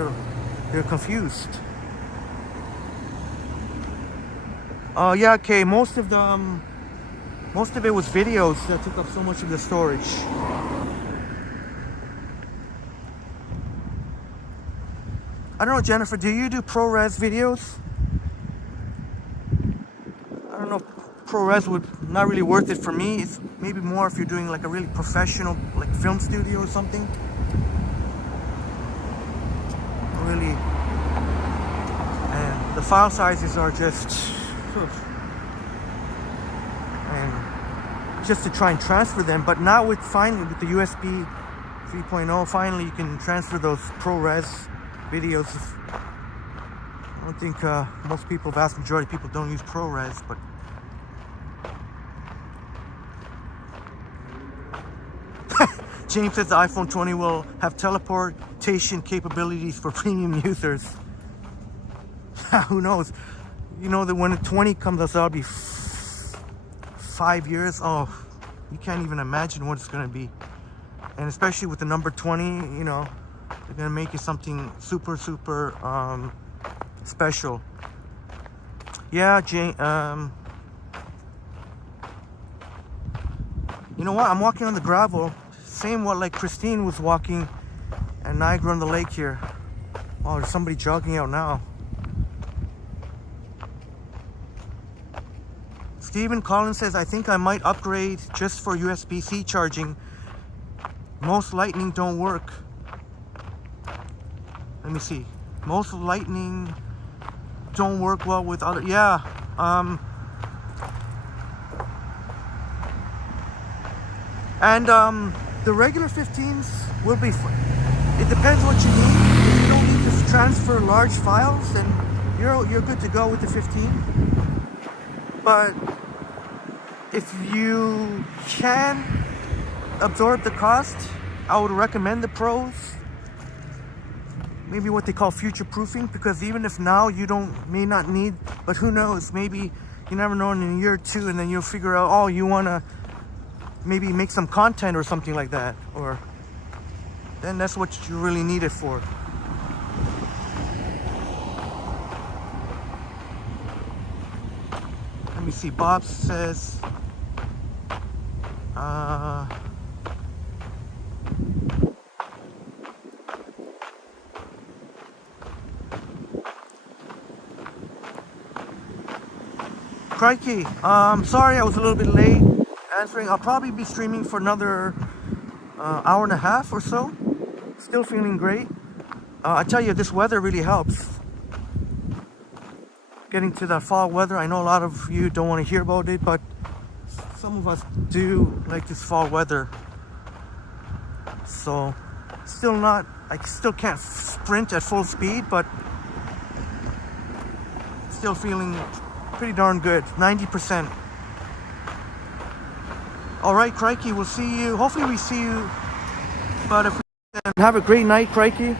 they're confused. Yeah, okay, most of it was videos that took up so much of the storage. I don't know, Jennifer, do you do ProRes videos? I don't know, ProRes would not really worth it for me. It's maybe more if you're doing like a really professional, like film studio or something. Really, and the file sizes are just, and just to try and transfer them. But now with the USB 3.0, finally you can transfer those ProRes videos. I don't think most people, vast majority of people, don't use ProRes, but James says the iPhone 20 will have teleportation capabilities for premium users. Who knows? You know that when the 20 comes out, that'll be 5 years. Oh, you can't even imagine what it's going to be. And especially with the number 20, you know, they're going to make it something super, super special. Yeah, Jane. You know what? I'm walking on the gravel. Same what like Christine was walking at Niagara on the lake here. Oh, there's somebody jogging out now. Stephen Collins says, I think I might upgrade just for USB-C charging. Most lightning don't work. Let me see. Most lightning don't work well with other, yeah. The regular 15s will be fun. It depends what you need. If you don't need to transfer large files, then you're good to go with the 15. But if you can absorb the cost, I would recommend the Pros. Maybe what they call future proofing, because even if now you may not need, but who knows, maybe you never know in a year or two, and then you'll figure out, oh, you want to maybe make some content or something like that, or then that's what you really need it for. Let me see. Bob says, crikey. Sorry I was a little bit late answering. I'll probably be streaming for another hour and a half or so. Still feeling great. I tell you, this weather really helps. Getting to that fall weather. I know a lot of you don't want to hear about it, but some of us do like this fall weather. So I still can't sprint at full speed, but still feeling pretty darn good. 90%. All right, crikey, we'll see you. Hopefully we see you. But if we have a great night, crikey.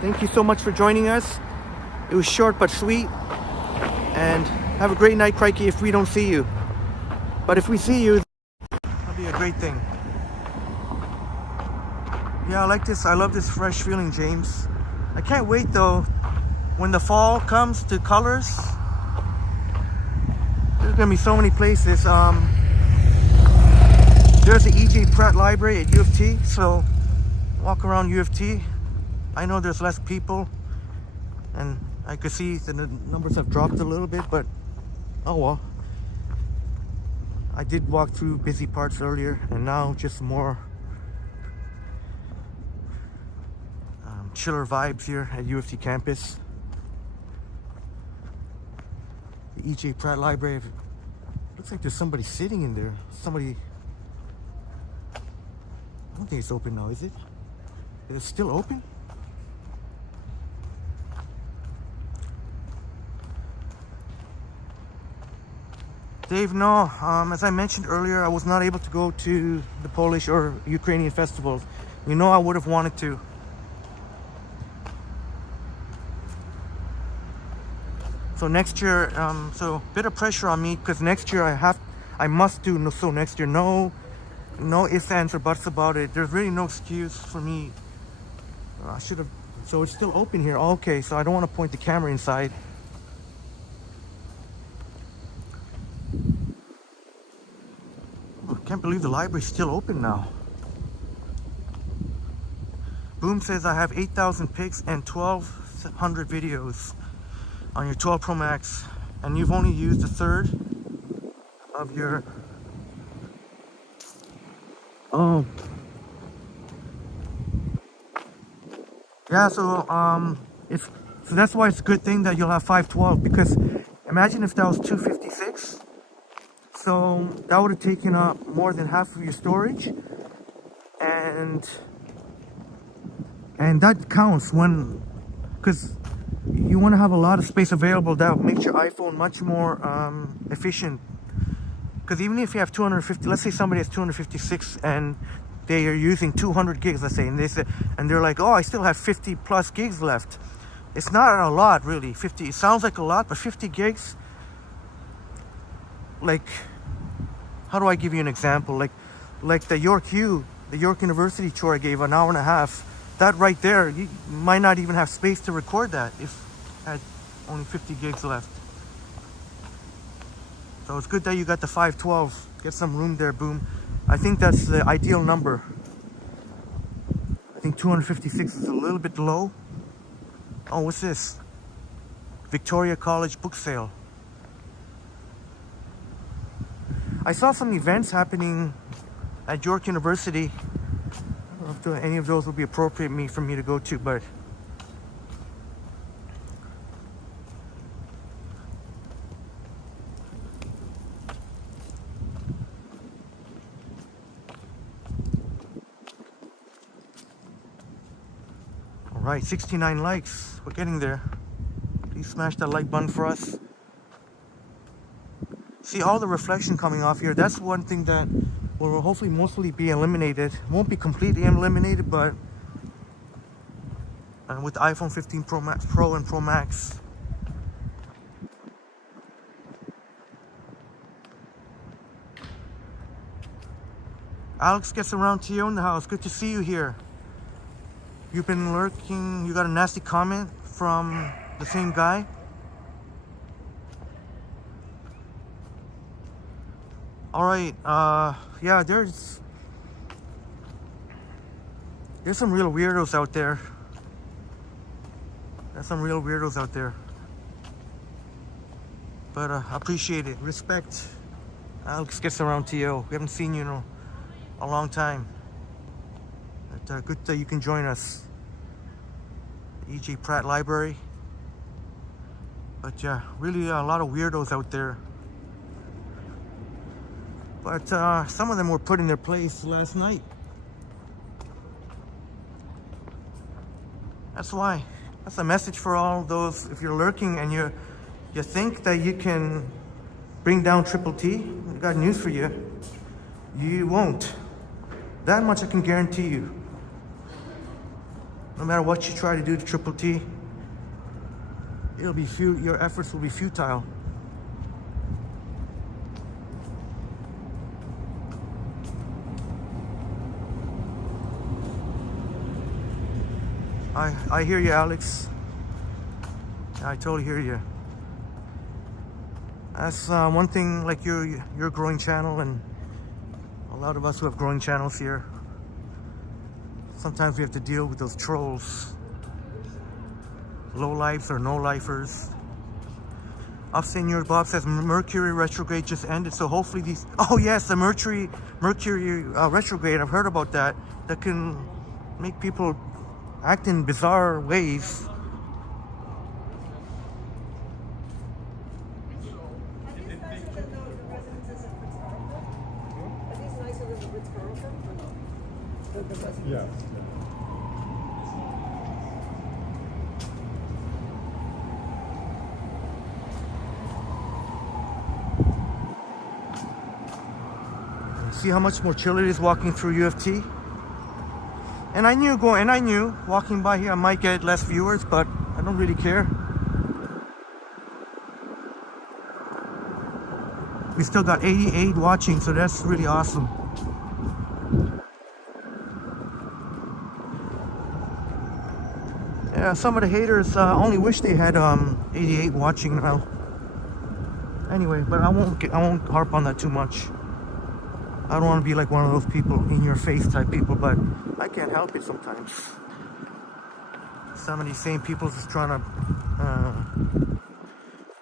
Thank you so much for joining us. It was short but sweet. And have a great night, crikey, if we don't see you. But if we see you, that'll be a great thing. Yeah, I like this. I love this fresh feeling, James. I can't wait though when the fall comes to colors. There's gonna be so many places. There's the E.J. Pratt Library at U of T, so walk around U of T. I know there's less people, and I could see the numbers have dropped a little bit, but oh well. I did walk through busy parts earlier, and now just more chiller vibes here at U of T campus. The E.J. Pratt Library. Looks like there's somebody sitting in there. Somebody. I don't think it's open now, is it? Is it still open? Dave, no. As I mentioned earlier, I was not able to go to the Polish or Ukrainian festivals. You know, I would have wanted to. So next year, so a bit of pressure on me because next year I must do so next year. No ifs, ands, or buts about it. There's really no excuse for me. I should have. So it's still open here. Okay, so I don't want to point the camera inside. I can't believe the library's still open now. Boom says I have 8,000 pics and 1,200 videos on your 12 Pro Max, and you've only used a third of your. Oh. Yeah, so so that's why it's a good thing that you'll have 512, because imagine if that was 256. So that would have taken up more than half of your storage, and that counts when, because you want to have a lot of space available. That makes your iPhone much more efficient. Because even if you have 250, let's say somebody has 256 and they are using 200 gigs, let's say, and they're like, oh, I still have 50 plus gigs left. It's not a lot, really. 50, it sounds like a lot, but 50 gigs, like, how do I give you an example? Like the York University tour I gave, an hour and a half. That right there, you might not even have space to record that if I had only 50 gigs left. So it's good that you got the 512. Get some room there, Boom. I think that's the ideal number. I think 256 is a little bit low. Oh, what's this? Victoria College book sale. I saw some events happening at York University. I don't know if any of those would be appropriate for me to go to, but all right, 69 likes. We're getting there. Please smash that like button for us. See all the reflection coming off here. That's one thing that will hopefully mostly be eliminated. Won't be completely eliminated, but with the iPhone 15 Pro Max, Pro and Pro Max. Alex gets around to you in the house. Good to see you here. You've been lurking. You got a nasty comment from the same guy. All right. Yeah, there's some real weirdos out there. There's some real weirdos out there. But appreciate it. Respect. Alex gets around TO. We haven't seen you in a long time. But, good that you can join us. E.G. Pratt Library. But yeah, really a lot of weirdos out there. But some of them were put in their place last night. That's why. That's a message for all those, if you're lurking and you think that you can bring down Triple T, I got news for you. You won't. That much I can guarantee you. No matter what you try to do to Triple T, it'll be your efforts will be futile. I hear you, Alex. I totally hear you. That's one thing, like your growing channel, and a lot of us who have growing channels here. Sometimes we have to deal with those trolls. Low lives or no lifers. Upstate New York Bob says Mercury retrograde just ended, so hopefully these. Oh yes, the Mercury retrograde. I've heard about that. That can make people act in bizarre ways. Yeah. See how much more chill it is walking through U of T? And I knew walking by here I might get less viewers, but I don't really care. We still got 88 watching, so that's really awesome. Yeah, some of the haters only wish they had 88 watching now. Anyway, but I won't harp on that too much. I don't want to be like one of those people, in your face type people, but I can't help it sometimes. Some of these same people just trying to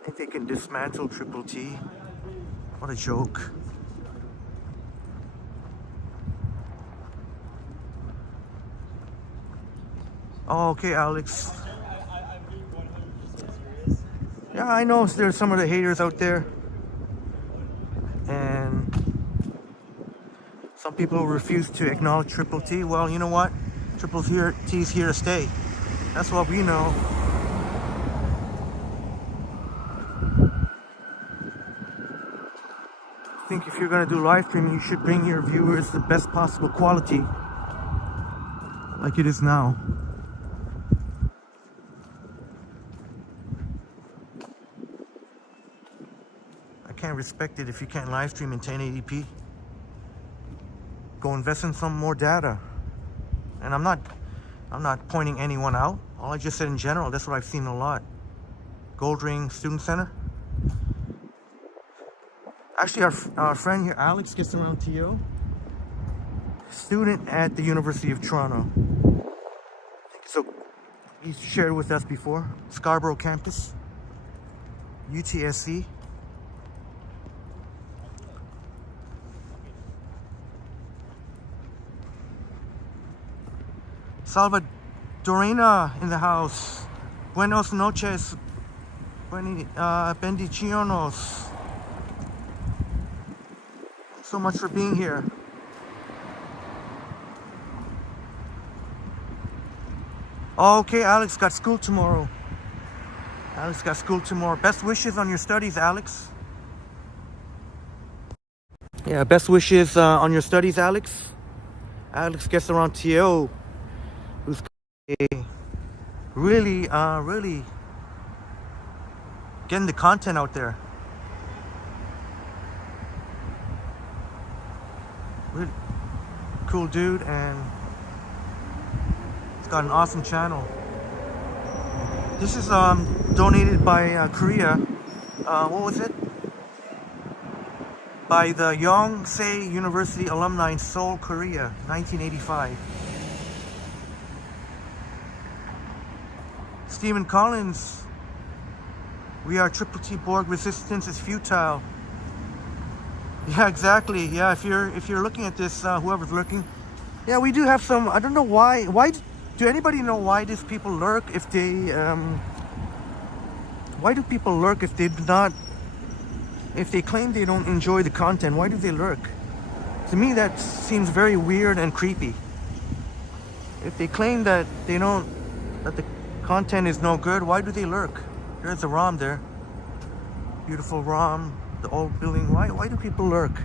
think they can dismantle Triple T. What a joke. Oh, okay, Alex. Yeah, I know there's some of the haters out there. And some people refuse to acknowledge Triple T. Well, you know what? Triple T's here to stay. That's what we know. I think if you're going to do live streaming, you should bring your viewers the best possible quality, like it is now. I can't respect it if you can't live stream in 1080p. Go invest in some more data. And I'm not pointing anyone out. All I just said in general, that's what I've seen a lot. Gold Ring Student Center. Actually, our friend here, Alex, gets around TO. Student at the University of Toronto. So he's shared with us before. Scarborough campus. UTSC. Salvadorina in the house. Buenos noches. Bendiciones. So much for being here. Okay, Alex got school tomorrow. Alex got school tomorrow. Best wishes on your studies, Alex. Yeah, best wishes on your studies, Alex. Alex gets around TO. Who's really getting the content out there. Really cool dude, and he's got an awesome channel. This is donated by Korea. What was it? by the Yonsei University alumni in Seoul, Korea, 1985. Stephen Collins, we are Triple T Borg, resistance is futile. Yeah, exactly. Yeah, if you're looking at this, whoever's looking, yeah, we do have some. I don't know why. Do anybody know why these people lurk if they? Why do people lurk if they do not? If they claim they don't enjoy the content, why do they lurk? To me, that seems very weird and creepy. If they claim that they don't, that the content is no good, why do they lurk? There's a ROM there. Beautiful ROM, the old building. Why do people lurk?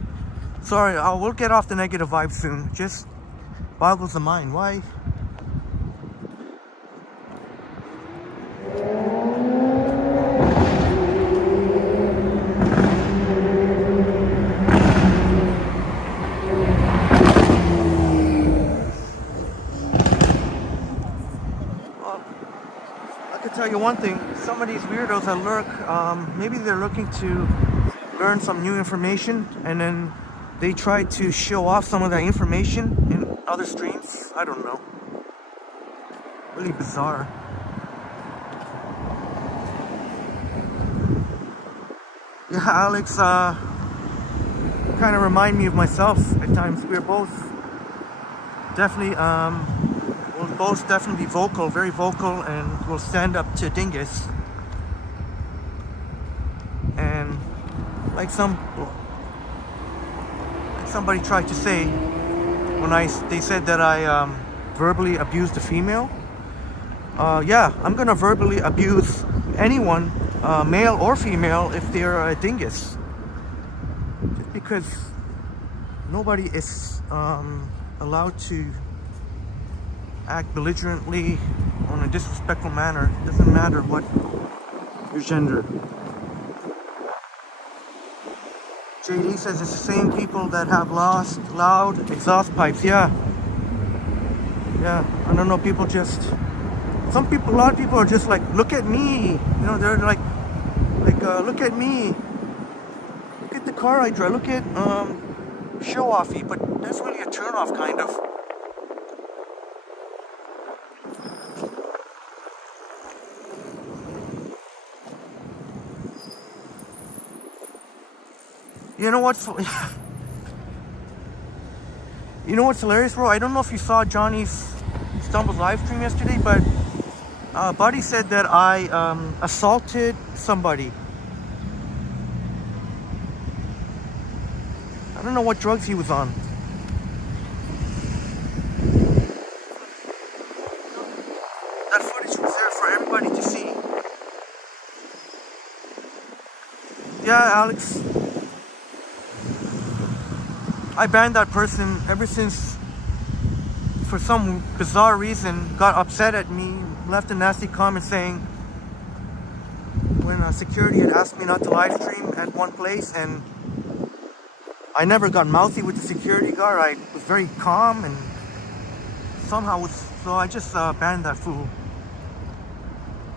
Sorry, we'll get off the negative vibe soon. Just boggles the mind. Why? Tell you one thing, some of these weirdos that lurk, maybe they're looking to learn some new information and then they try to show off some of that information in other streams. I don't know. Really bizarre. Yeah, Alex kind of remind me of myself at times. We're both definitely we'll both definitely be vocal, very vocal, and we'll stand up to dingus. And like somebody tried to say when they said that I verbally abused a female. Yeah, I'm gonna verbally abuse anyone, male or female, if they're a dingus. Just because nobody is allowed to act belligerently on a disrespectful manner. It doesn't matter what your gender. JD says it's the same people that have loud exhaust pipes. Yeah, I don't know. People just, a lot of people are just like, look at me. You know, they're like, look at me. Look at the car I drive. Look at show offy, but that's really a turn off kind of. You know what's hilarious, bro? I don't know if you saw Johnny's Stumble's live stream yesterday, but Buddy said that I assaulted somebody. I don't know what drugs he was on. That footage was there for everybody to see. Yeah, Alex. I banned that person ever since, for some bizarre reason, got upset at me, left a nasty comment saying when security had asked me not to live stream at one place, and I never got mouthy with the security guard. I was very calm and so I just banned that fool.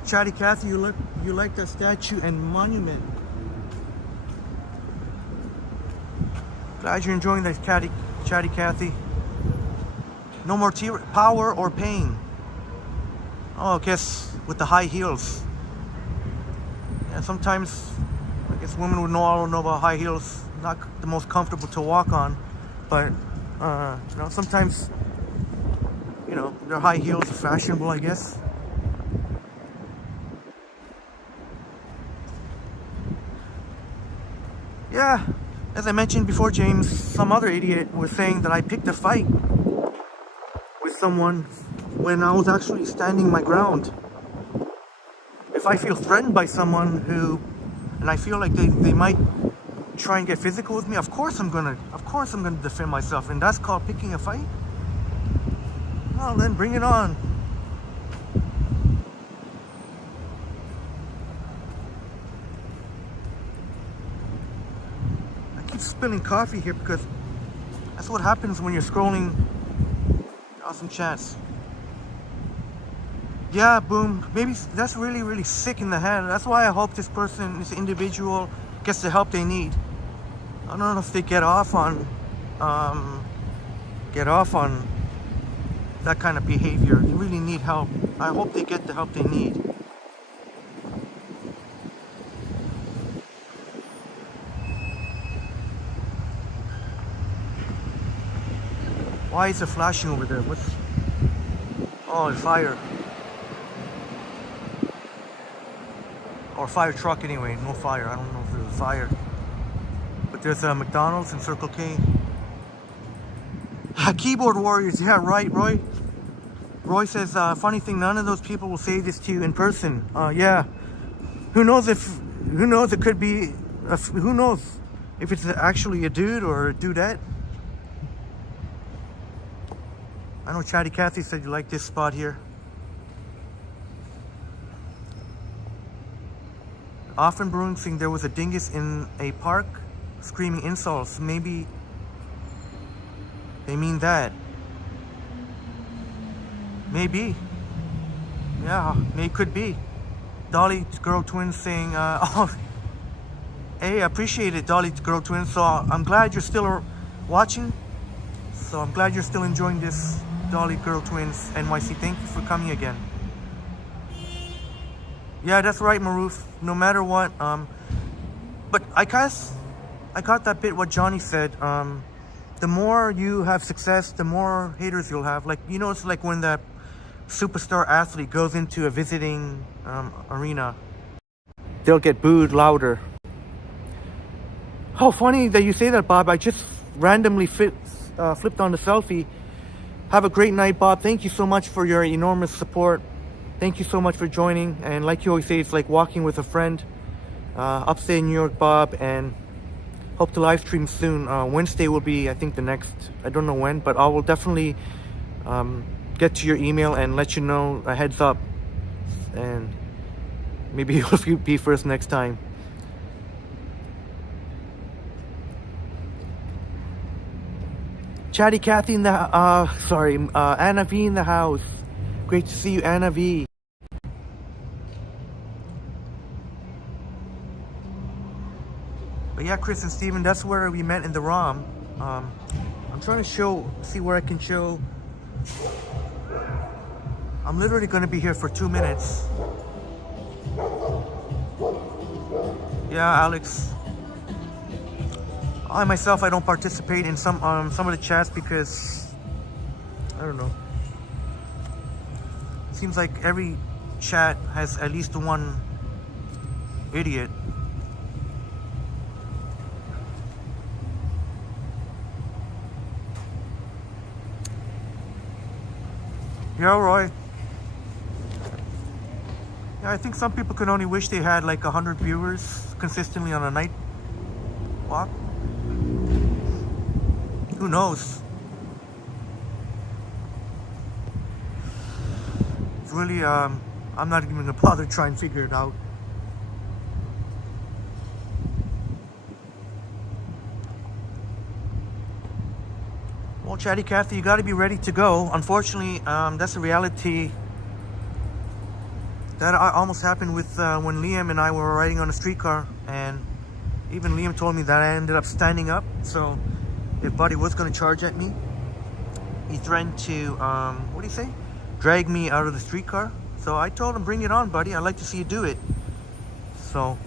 Chatty Cathy, you like that statue and monument. Glad you're enjoying that, Chatty Cathy. No more power or pain. Oh, I guess with the high heels. Yeah, sometimes I guess women would all know about high heels. Not the most comfortable to walk on, but you know, sometimes, you know, their high heels are fashionable, I guess. Yeah. As I mentioned before, James, some other idiot was saying that I picked a fight with someone when I was actually standing my ground. If I feel threatened by someone and I feel like they might try and get physical with me, of course I'm gonna defend myself, and that's called picking a fight. Well, then bring it on. Spilling coffee here because that's what happens when you're scrolling awesome chats. Yeah, boom. Maybe that's really sick in the head. That's why I hope this individual gets the help they need. I don't know if they get off on that kind of behavior. They really need help. I hope they get the help they need. Why is it flashing over there? What's... Oh, it's fire. Or fire truck anyway, no fire. I don't know if there's a fire. But there's a McDonald's and Circle K. Keyboard warriors, yeah, right, Roy. Roy says, funny thing, none of those people will say this to you in person. Yeah. Who knows it could be, who knows if it's actually a dude or a dudette. I know Chatty Cathy said you like this spot here. Often brewing saying there was a dingus in a park screaming insults. Maybe they mean that. Maybe. Yeah, it could be. Dolly Girl Twins saying, oh, hey, I appreciate it, Dolly Girl Twins. So I'm glad you're still watching. So I'm glad you're still enjoying this, Dolly Girl Twins NYC. Thank you for coming again. Yeah, that's right, Maroof. No matter what, but I guess I got that bit what Johnny said. The more you have success, the more haters you'll have. Like, you know, it's like when that superstar athlete goes into a visiting arena, they'll get booed louder. How funny that you say that, Bob. I just randomly flipped on the selfie. Have a great night, Bob. Thank you so much for your enormous support. Thank you so much for joining. And like you always say, it's like walking with a friend. Upstate New York, Bob, and hope to live stream soon. Wednesday will be, I think, the next, I don't know when, but I will definitely get to your email and let you know a heads up. And maybe you'll be first next time. Chatty Cathy in the, Anna V in the house. Great to see you, Anna V. But yeah, Chris and Steven, that's where we met in the ROM. I'm trying to see where I can show. I'm literally going to be here for 2 minutes. Yeah, Alex. I myself, I don't participate in some of the chats because, I don't know. Seems like every chat has at least one idiot. Yeah, Roy. Yeah, I think some people could only wish they had like 100 viewers consistently on a night walk. Who knows? It's really, I'm not even gonna bother trying to figure it out. Well, Chatty Cathy, you gotta be ready to go. Unfortunately, that's a reality that almost happened with when Liam and I were riding on a streetcar, and even Liam told me that I ended up standing up. So if Buddy was gonna charge at me, he threatened to, what do you say? Drag me out of the streetcar. So I told him, bring it on, buddy. I'd like to see you do it. So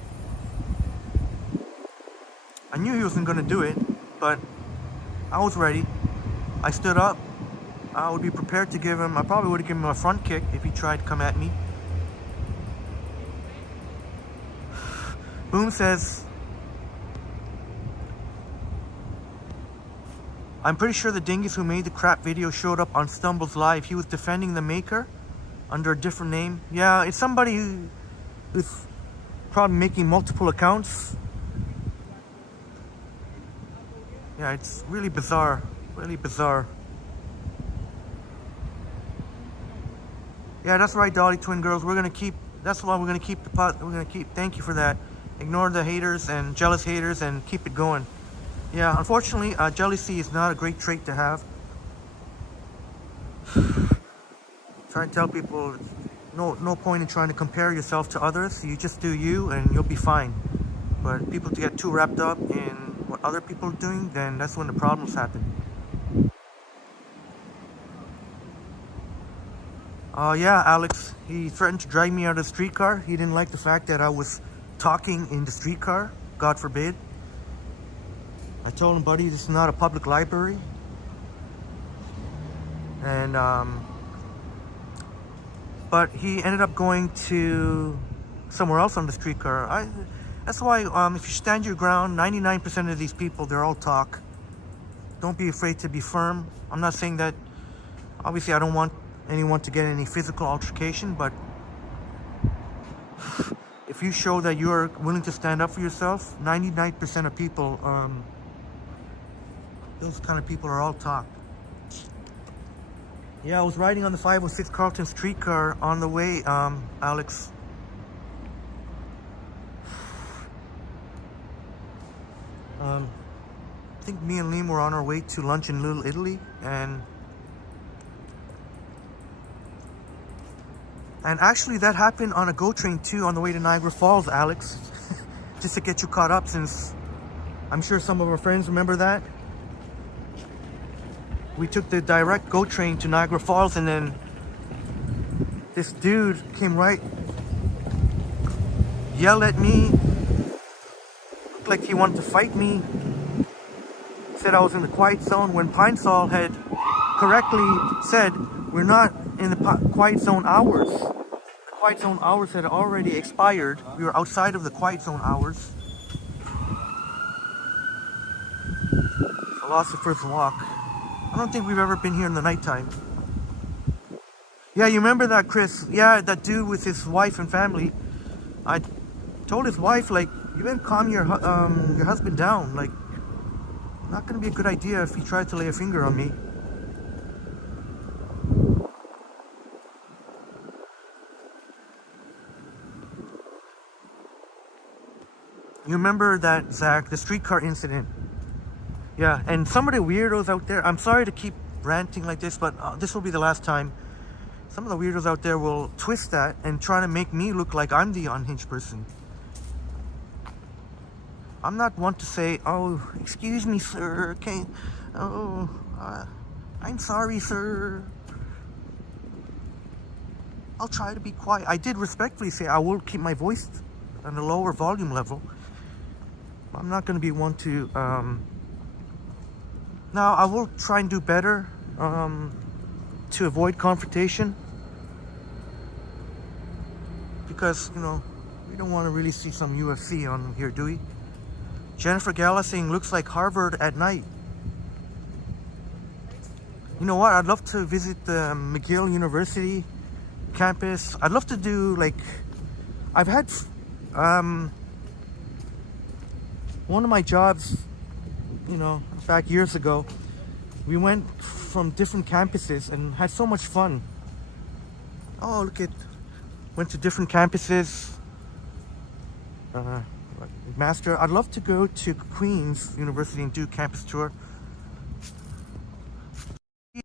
I knew he wasn't gonna do it, but I was ready. I stood up. I would be prepared to give him, I probably would have given him a front kick if he tried to come at me. Boom says, I'm pretty sure the dingus who made the crap video showed up on Stumbles Live. He was defending the maker under a different name. Yeah, it's somebody who's probably making multiple accounts. Yeah, it's really bizarre. Really bizarre. Yeah, that's right, Dolly Twin Girls. We're gonna keep, that's why we're gonna keep the pot, we're gonna keep, thank you for that. Ignore the haters and jealous haters and keep it going. Yeah, unfortunately, jealousy is not a great trait to have. Try to tell people, no point in trying to compare yourself to others. You just do you and you'll be fine. But people to get too wrapped up in what other people are doing, then that's when the problems happen. Yeah, Alex, he threatened to drive me out of the streetcar. He didn't like the fact that I was talking in the streetcar, God forbid. I told him, buddy, this is not a public library. And, but he ended up going to somewhere else on the streetcar. That's why, if you stand your ground, 99% of these people, they're all talk. Don't be afraid to be firm. I'm not saying that, obviously I don't want anyone to get any physical altercation, but if you show that you're willing to stand up for yourself, 99% of people, those kind of people are all talk. Yeah, I was riding on the 506 Carlton streetcar on the way, Alex. I think me and Liam were on our way to lunch in Little Italy, and actually that happened on a GO train too on the way to Niagara Falls, Alex. Just to get you caught up, since I'm sure some of our friends remember that. We took the direct GO train to Niagara Falls, and then this dude came right, yelled at me, looked like he wanted to fight me, said I was in the quiet zone, when Pine Sol had correctly said we're not in the quiet zone hours. The quiet zone hours had already expired. We were outside of the quiet zone hours. Philosopher's Walk. I don't think we've ever been here in the nighttime. Yeah, you remember that, Chris? Yeah, that dude with his wife and family. I told his wife, like, you better calm your husband down. Like, not gonna be a good idea if he tried to lay a finger on me. You remember that, Zach, the streetcar incident? Yeah, and some of the weirdos out there, I'm sorry to keep ranting like this, but this will be the last time. Some of the weirdos out there will twist that and try to make me look like I'm the unhinged person. I'm not one to say, oh, excuse me, sir, I'm sorry, sir. I'll try to be quiet. I did respectfully say I will keep my voice on a lower volume level. I'm not going to be one to, now I will try and do better to avoid confrontation, because, you know, we don't want to really see some UFC on here, do we? Jennifer Gala saying, looks like Harvard at night. You know what? I'd love to visit the McGill University campus. I'd love to do, like, I've had, one of my jobs, you know, back years ago, we went from different campuses and had so much fun. Oh, look at, went to different campuses. Master, I'd love to go to Queen's University and do campus tour.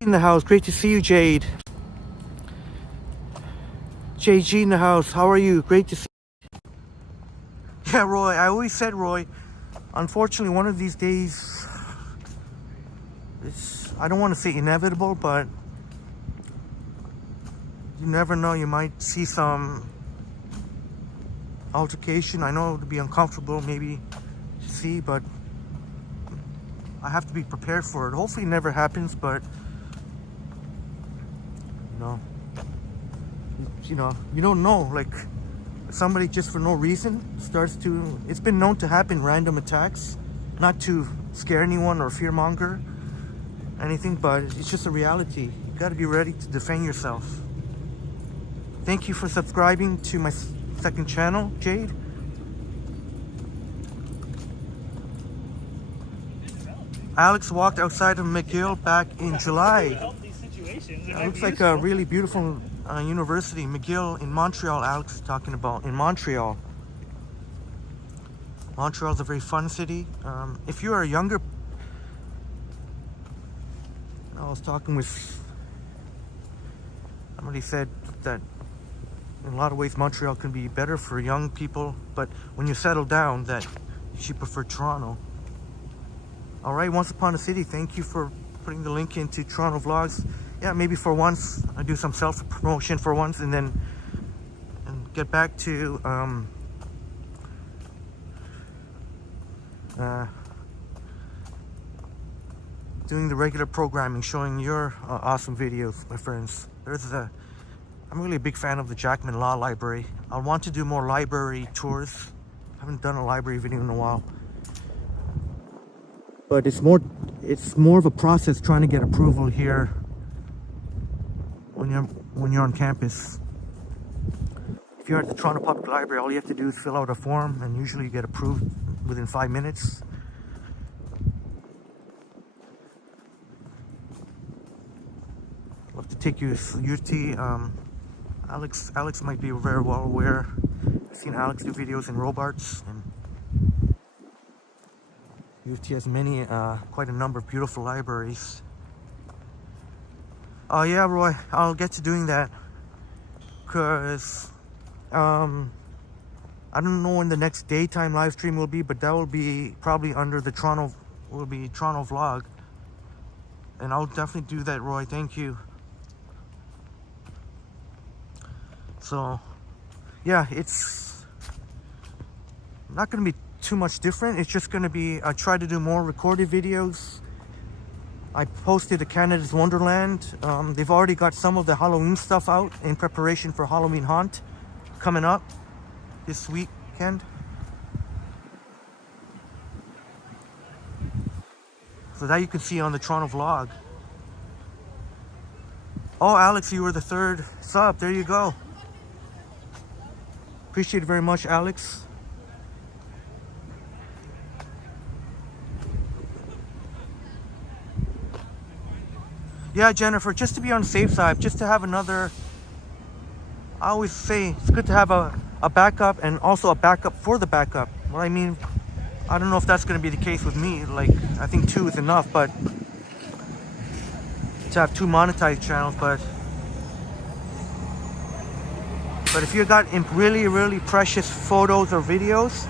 In the house, great to see you, Jade. JG in the house, how are you? Great to see you. Yeah, Roy, I always said, Roy, unfortunately, one of these days, I don't want to say inevitable, but you never know, you might see some altercation. I know it would be uncomfortable maybe to see, but I have to be prepared for it. Hopefully it never happens, but you know, you don't know, like, somebody just for no reason starts to, it's been known to happen, random attacks, not to scare anyone or fearmonger anything, but it's just a reality. You got to be ready to defend yourself. Thank you for subscribing to my second channel, Jade. Alex walked outside of McGill back in July. It looks like a really beautiful university, McGill in Montreal. Alex is talking about in Montreal. Montreal is a very fun city. If you are a younger, I was talking with somebody said that in a lot of ways Montreal can be better for young people, but when you settle down, that you should prefer Toronto. All right, Once Upon a City, thank you for putting the link into Toronto Vlogs. Yeah, maybe for once I do some self-promotion for once, and then get back to doing the regular programming, showing your awesome videos, my friends. I'm really a big fan of the Jackman Law Library. I want to do more library tours. I haven't done a library video in a while. But it's more of a process trying to get approval here when you're on campus. If you're at the Toronto Public Library, all you have to do is fill out a form, and usually you get approved within 5 minutes. I'd love to take you to UT. Alex might be very well aware. I've seen Alex do videos in Robarts, and UT has quite a number of beautiful libraries. Oh yeah, Roy, I'll get to doing that, because I don't know when the next daytime live stream will be, but that will be probably under the Toronto vlog, and I'll definitely do that, Roy. Thank you. So yeah, it's not going to be too much different. It's just going to be, I try to do more recorded videos. I posted the Canada's Wonderland. They've already got some of the Halloween stuff out in preparation for Halloween Haunt coming up this weekend. So that you can see on the Toronto vlog. Oh, Alex, you were the 3rd sub. There you go. Appreciate it very much, Alex. Yeah, Jennifer, just to be on the safe side, just to have another, I always say it's good to have a backup, and also a backup for the backup. Well, I mean, I don't know if that's going to be the case with me. Like, I think 2 is enough, but to have 2 monetized channels, but if you got really, really precious photos or videos,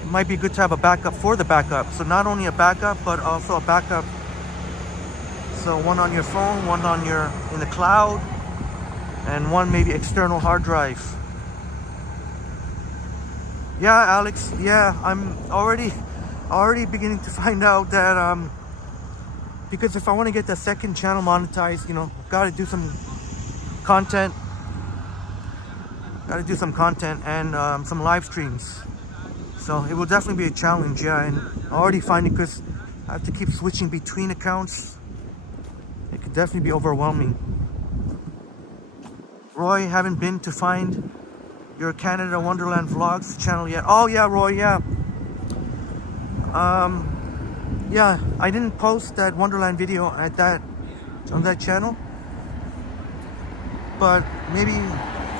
it might be good to have a backup for the backup. So not only a backup, but also a backup. So one on your phone, one in the cloud, and one maybe external hard drive. Yeah, Alex. Yeah, I'm already beginning to find out that because if I want to get the second channel monetized, you know, got to do some content. Got to do some content and some live streams. So it will definitely be a challenge, yeah. And I already find it, because I have to keep switching between accounts. It could definitely be overwhelming. Roy, haven't been to find your Canada Wonderland Vlogs channel yet. Oh yeah, Roy, yeah. Yeah, I didn't post that Wonderland video on that channel. But maybe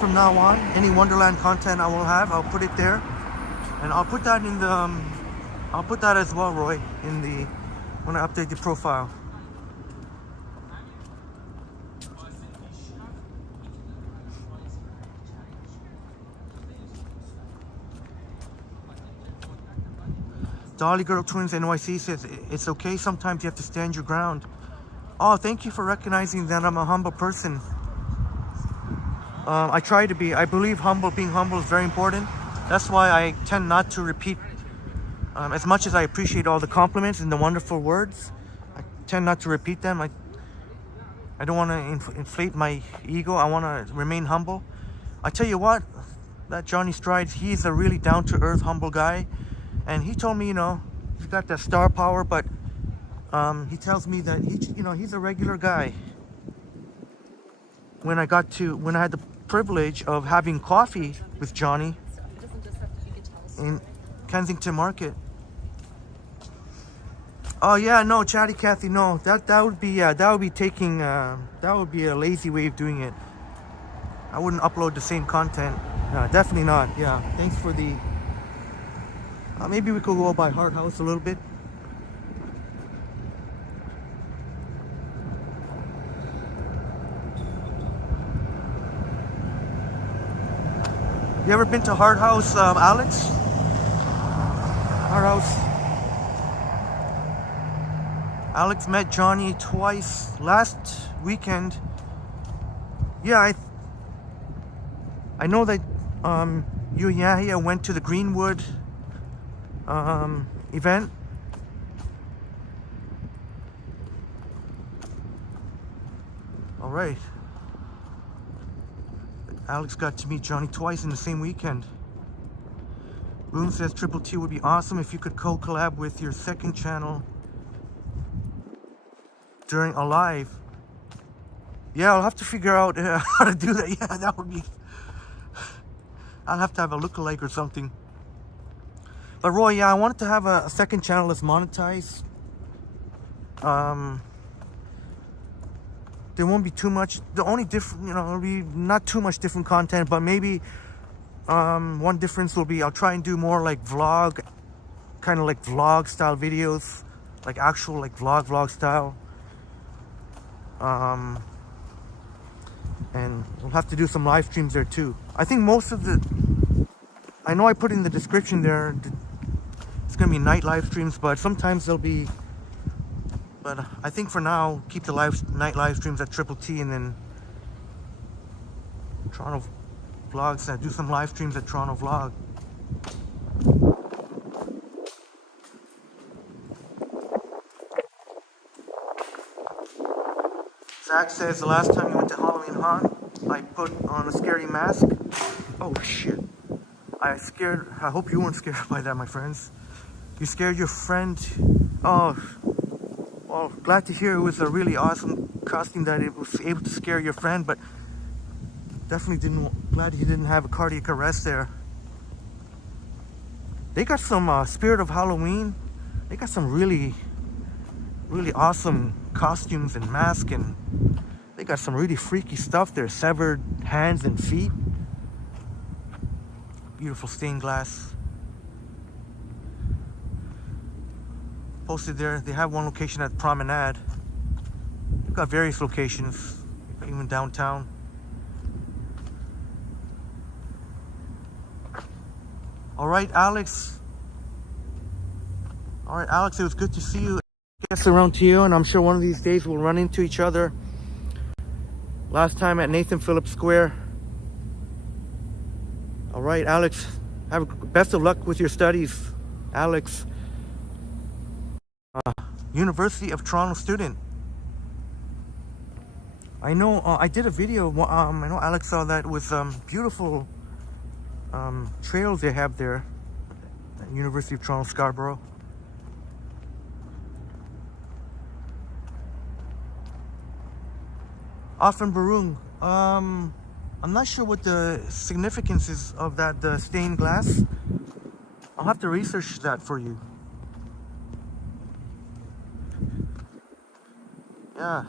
from now on, any Wonderland content I will have, I'll put it there, and I'll put that in the I'll put that as well, Roy, in the when I update the profile. Dolly Girl Twins NYC says it's okay, sometimes you have to stand your ground. Oh, thank you for recognizing that I'm a humble person. I try to be. I believe being humble is very important. That's why I tend not to repeat, as much as I appreciate all the compliments and the wonderful words, I tend not to repeat them. I don't want to inflate my ego. I want to remain humble. I tell you what, that Johnny Strides, he's a really down-to-earth, humble guy. And he told me, you know, he's got that star power, but he tells me that he's a regular guy. When I had the privilege of having coffee with Johnny in Kensington Market. Oh yeah, no, Chatty Cathy, no, that would be taking that would be a lazy way of doing it. I wouldn't upload the same content. No, definitely not. Yeah, thanks for the. Maybe we could go by Hard House a little bit. You ever been to Hard House, Alex? Hard House. Alex met Johnny twice last weekend. Yeah, I know that you and Yahya went to the Greenwood event. All right. Alex got to meet Johnny twice in the same weekend. Boom says Triple T would be awesome if you could co-collab with your second channel during a live. Yeah, I'll have to figure out how to do that. Yeah, that would be... I'll have to have a lookalike or something. But Roy, yeah, I wanted to have a second channel that's monetized. There won't be too much. The only different, you know, it'll be not too much different content, but maybe one difference will be I'll try and do more like vlog, kind of like vlog style videos, like actual like vlog style. And we'll have to do some live streams there too. I think most of the, I know I put in the description there, it's gonna be night live streams, but sometimes they'll be, but I think for now, keep the night live streams at Triple T, and then Toronto Vlogs, do some live streams at Toronto Vlog. Zach says the last time you went to Halloween Haunt, I put on a scary mask. Oh shit. I hope you weren't scared by that, my friends. You scared your friend. Oh, well, glad to hear it was a really awesome costume that it was able to scare your friend, but definitely glad he didn't have a cardiac arrest there. They got some Spirit of Halloween. They got some really awesome costumes and masks, and they got some really freaky stuff there. Severed hands and feet. Beautiful stained glass. Posted there. They have one location at Promenade. They've got various locations, even downtown. All right, Alex. All right, Alex, it was good to see you. Guess around to you, and I'm sure one of these days we'll run into each other. Last time at Nathan Phillips Square. All right, Alex, best of luck with your studies, Alex. University of Toronto student. I know I did a video, I know Alex saw that, with beautiful trails they have there at University of Toronto Scarborough. Often Barung. I'm not sure what the significance is of that, the stained glass. I'll have to research that for you. Yeah,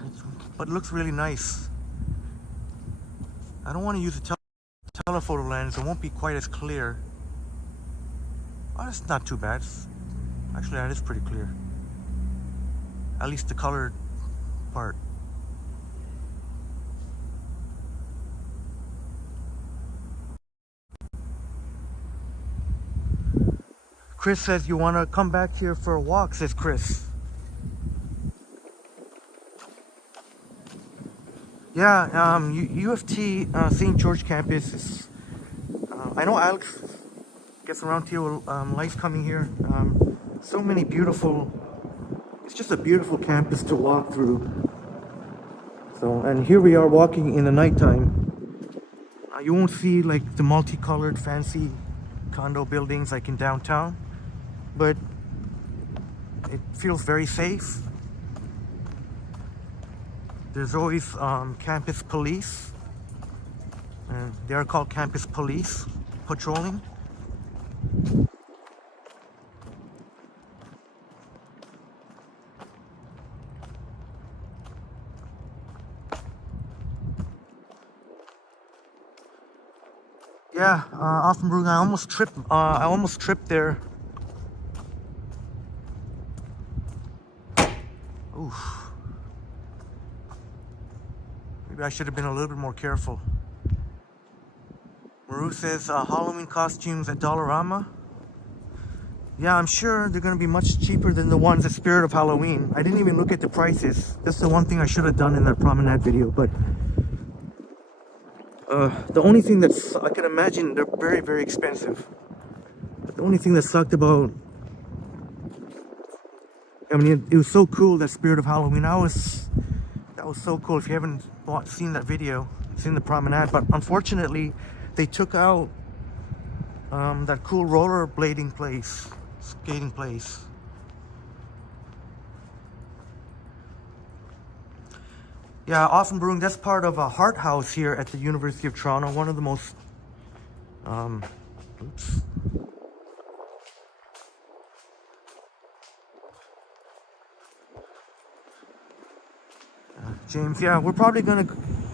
but it looks really nice. I don't want to use a telephoto lens. It won't be quite as clear. Oh, that's not too bad. Actually, that is pretty clear. At least the colored part. Chris says, you want to come back here for a walk, says Chris. Yeah, U of T St. George campus is, I know Alex gets around to you, likes coming here. So many beautiful, it's just a beautiful campus to walk through. So, and here we are walking in the nighttime. You won't see like the multicolored fancy condo buildings like in downtown, but it feels very safe. There's always campus police, and they are called campus police, patrolling. Yeah, Offenbrug, I almost tripped there. Oof. Maybe I should have been a little bit more careful. Maru says Halloween costumes at Dollarama. Yeah, I'm sure they're gonna be much cheaper than the ones at Spirit of Halloween. I didn't even look at the prices. That's the one thing I should have done in that promenade video. But the only thing that's, I can imagine they're very, very expensive. But the only thing that sucked about, I mean, it was so cool, that Spirit of Halloween. That was so cool. If you haven't seen that video, seen the promenade. But unfortunately, they took out that cool rollerblading place, skating place. Yeah, Offenbrewing, that's part of a Heart House here at the University of Toronto. One of the most, oops. James, yeah, we're probably gonna,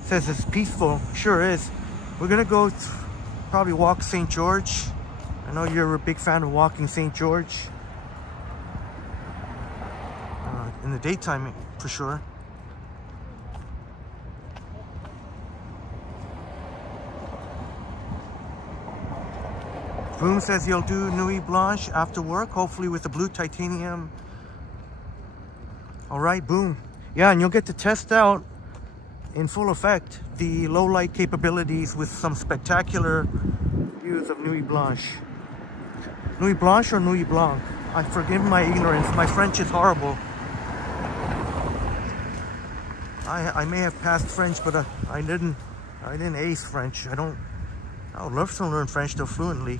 says it's peaceful, sure is. We're gonna go probably walk St. George. I know you're a big fan of walking St. George. In the daytime, for sure. Boom says you'll do Nuit Blanche after work, hopefully with the blue titanium. All right, boom. Yeah, and you'll get to test out in full effect the low light capabilities with some spectacular views of Nuit Blanche. Nuit Blanche or Nuit Blanc? I forgive my ignorance. My French is horrible. I may have passed French, but I didn't ace French. I would love to learn French though fluently.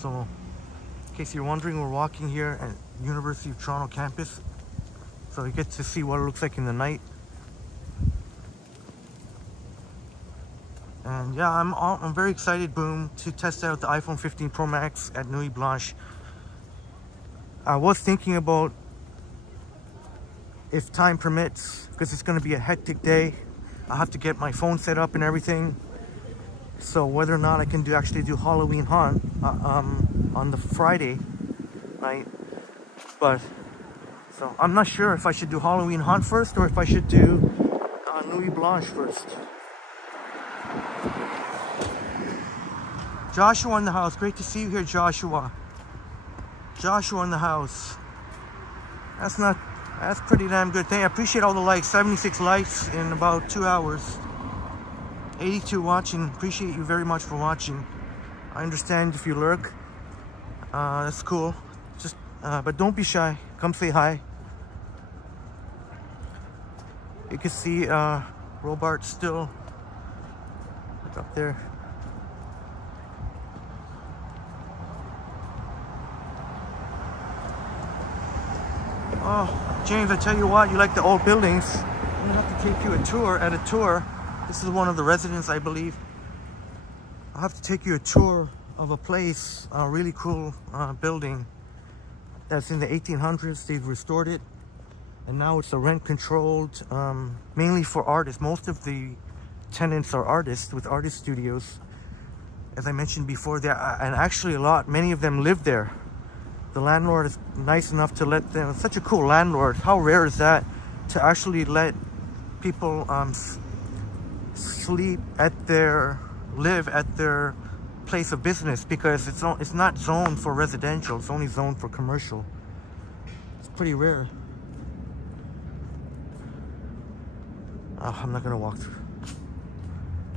So, in case you're wondering, we're walking here at University of Toronto campus. So you get to see what it looks like in the night. And yeah, I'm very excited, boom, to test out the iPhone 15 Pro Max at Nuit Blanche. I was thinking about, if time permits, because it's going to be a hectic day, I have to get my phone set up and everything. So whether or not I can actually do Halloween Haunt on the Friday night, but so I'm not sure if I should do Halloween Haunt first or if I should do Nuit Blanche first. Joshua in the house, great to see you here, Joshua. Joshua in the house. That's pretty damn good thing. I appreciate all the likes. 76 likes in about 2 hours. 82 watching. Appreciate you very much for watching. I understand if you lurk. That's cool. Just but don't be shy. Come say hi. You can see Robart still up there. Oh, James, I tell you what, you like the old buildings. I'm gonna have to take you a tour. This is one of the residents, I believe. I'll have to take you a tour of a place, a really cool building that's in the 1800s. They've restored it, and now it's a rent-controlled, mainly for artists. Most of the tenants are artists with artist studios. As I mentioned before, and actually many of them live there. The landlord is nice enough to let them. Such a cool landlord. How rare is that, to actually let people live at their place of business, because it's not zoned for residential. It's only zoned for commercial. It's pretty rare. Oh, I'm not gonna walk through.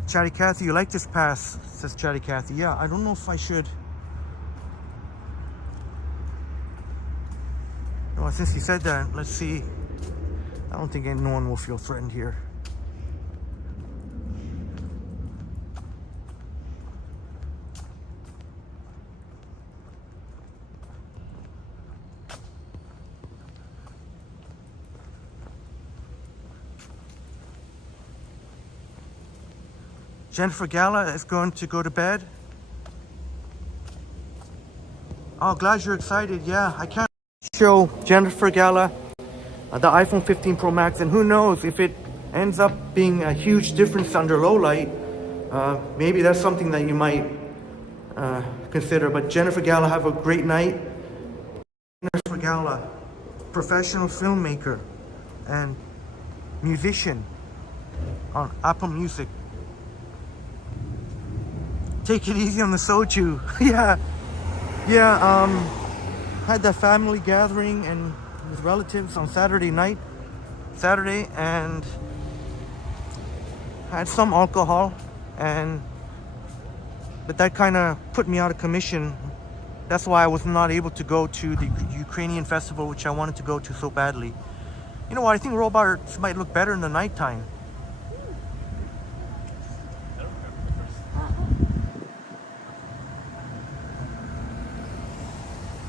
Chatty Cathy, you like this pass? Says Chatty Cathy. Yeah, I don't know if I should. Well, since you said that, let's see. I don't think no one will feel threatened here. Jennifer Gala is going to go to bed. Oh, glad you're excited. Yeah, I can't show Jennifer Gala the iPhone 15 Pro Max, and who knows if it ends up being a huge difference under low light. Maybe that's something that you might consider. But Jennifer Gala, have a great night. Jennifer Gala, professional filmmaker and musician. on Apple Music. Take it easy on the soju. Yeah, had that family gathering and with relatives on Saturday, and had some alcohol, but that kind of put me out of commission. That's why I was not able to go to the Ukrainian festival, which I wanted to go to so badly. You know what? I think robots might look better in the nighttime.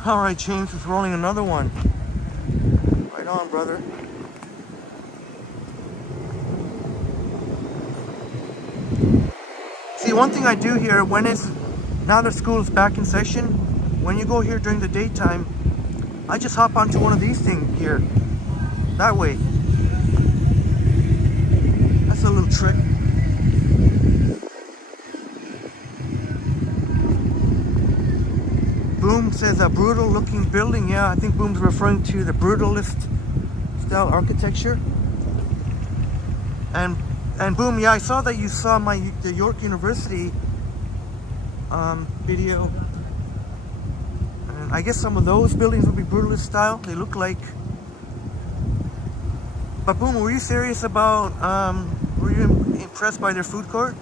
All right, James is rolling another one. Right on, brother. See, one thing I do here now that school is back in session, when you go here during the daytime, I just hop onto one of these things here. That way. That's a little trick. Boom says a brutal looking building. Yeah, I think Boom's referring to the brutalist style architecture. And Boom, yeah, I saw that you saw the York University video. And I guess some of those buildings would be brutalist style. They look like. But Boom, were you serious about, were you impressed by their food court?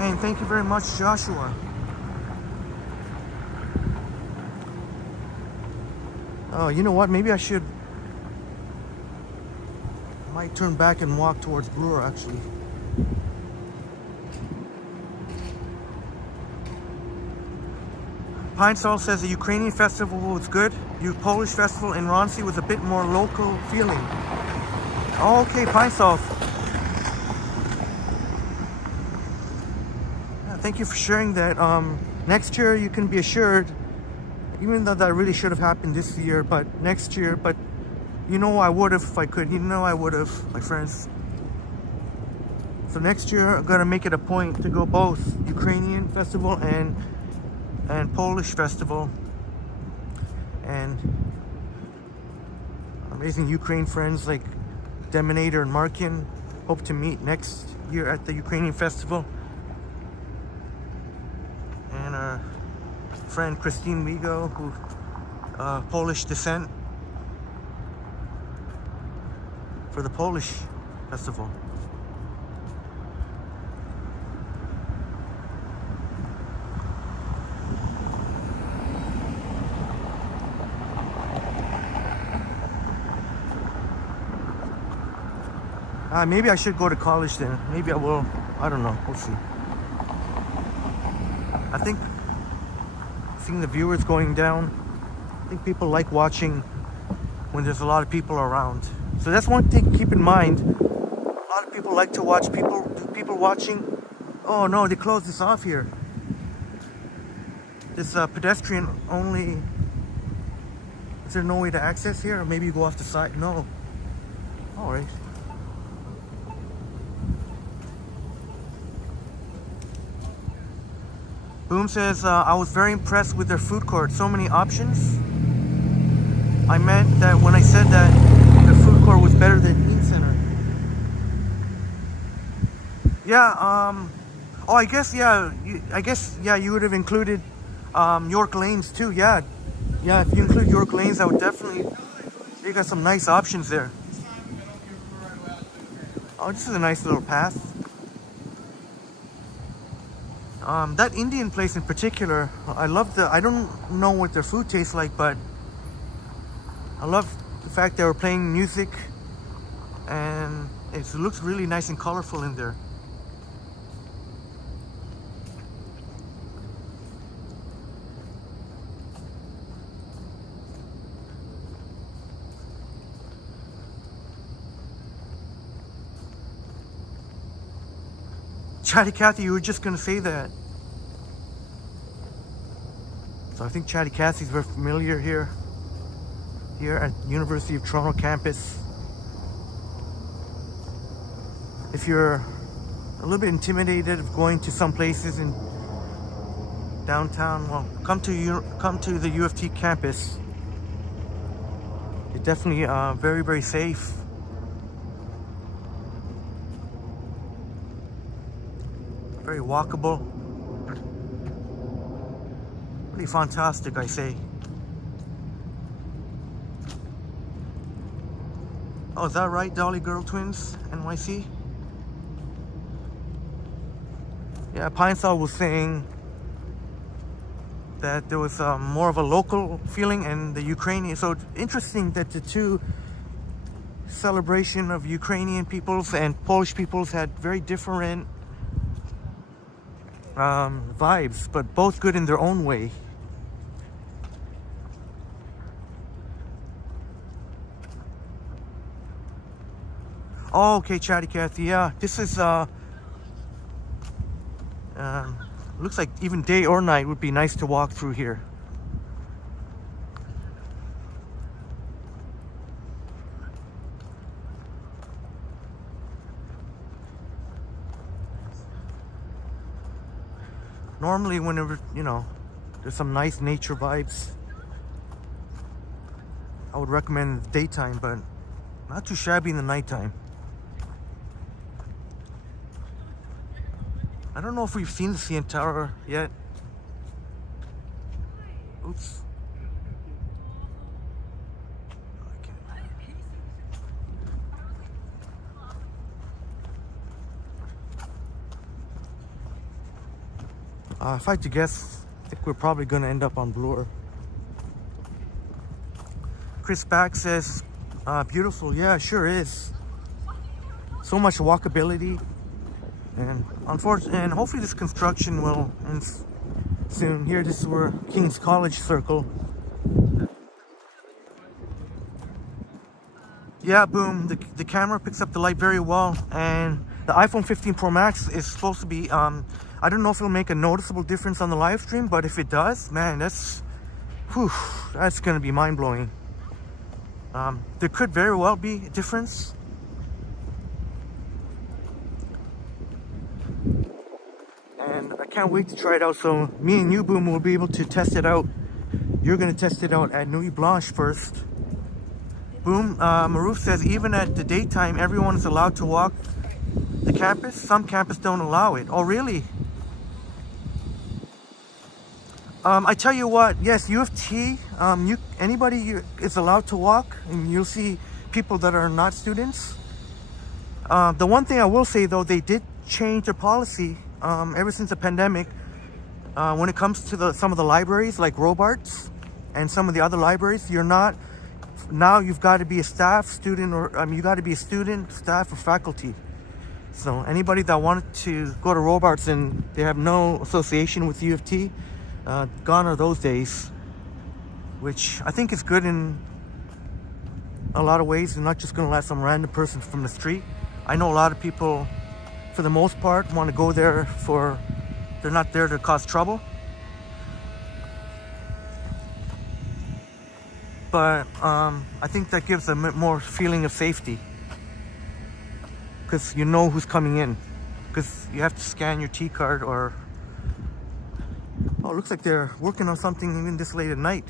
And thank you very much, Joshua. Oh, you know what? Maybe I might turn back and walk towards Brewer, actually. Pine Sol says the Ukrainian festival was good. Polish festival in Ronsi was a bit more local feeling. Oh, okay, Pine Sol. Thank you for sharing that. Next year, you can be assured, even though that really should have happened this year, but next year, but you know I would have if I could. You know I would have, my friends. So next year, I'm gonna make it a point to go both Ukrainian festival and Polish festival. And amazing Ukraine friends like Deminator and Markin hope to meet next year at the Ukrainian festival. And our friend Christine Wigo, who Polish descent, for the Polish festival. Maybe I should go to college then. Maybe I will. I don't know. We'll see. I think seeing the viewers going down, I think people like watching when there's a lot of people around. So that's one thing to keep in mind. A lot of people like to watch people watching. Oh no, they closed this off here. This pedestrian only. Is there no way to access here? Or maybe you go off the side? No. All right. Boom says, I was very impressed with their food court. So many options. I meant that when I said that the food court was better than Eaton Center. Yeah, oh, I guess, yeah, you would have included York Lanes too. Yeah, if you include York Lanes, I would definitely, you got some nice options there. Oh, this is a nice little path. That Indian place in particular, I don't know what their food tastes like, but I love the fact they were playing music and it looks really nice and colorful in there. Chatty Cathy, you were just gonna say that. So I think Chatty Cathy's very familiar here at University of Toronto campus. If you're a little bit intimidated of going to some places in downtown. Well, come to the U of T campus. It's definitely very, very safe. Very walkable. Really fantastic, I say. Oh, is that right, Dolly Girl Twins, NYC? Yeah, Pinesall was saying that there was more of a local feeling and the Ukrainian. So it's interesting that the two celebration of Ukrainian peoples and Polish peoples had very different vibes, but both good in their own way. Oh, okay, Chatty Cathy. Yeah, this is looks like even day or night would be nice to walk through here. Normally, whenever, you know, there's some nice nature vibes, I would recommend the daytime, but not too shabby in the nighttime. I don't know if we've seen the CN Tower yet. Oops. If I had to guess, I think we're probably going to end up on Bloor. Chris Back says, beautiful. Yeah, it sure is. So much walkability. And unfortunately, and hopefully this construction will end soon. Here, this is where King's College Circle. Yeah, boom. The camera picks up the light very well. And the iPhone 15 Pro Max is supposed to be, I don't know if it'll make a noticeable difference on the live stream, but if it does, man, that's going to be mind-blowing. There could very well be a difference. And I can't wait to try it out. So me and you, Boom, will be able to test it out. You're going to test it out at Nuit Blanche first. Boom, Maroof says even at the daytime, everyone is allowed to walk the campus. Some campuses don't allow it. Oh, really? I tell you what, yes, U of T, anybody is allowed to walk, and you'll see people that are not students. The one thing I will say, though, they did change their policy ever since the pandemic when it comes to some of the libraries like Robarts and some of the other libraries. You're not, now you've got to be a staff, student, or you got to be a student, staff, or faculty. So anybody that wanted to go to Robarts and they have no association with U of T, gone are those days, which I think is good in a lot of ways. You're not just going to let some random person from the street. I know a lot of people, for the most part, want to go there for, they're not there to cause trouble. But I think that gives a more feeling of safety, because you know who's coming in, because you have to scan your T card or... Oh, it looks like they're working on something even this late at night.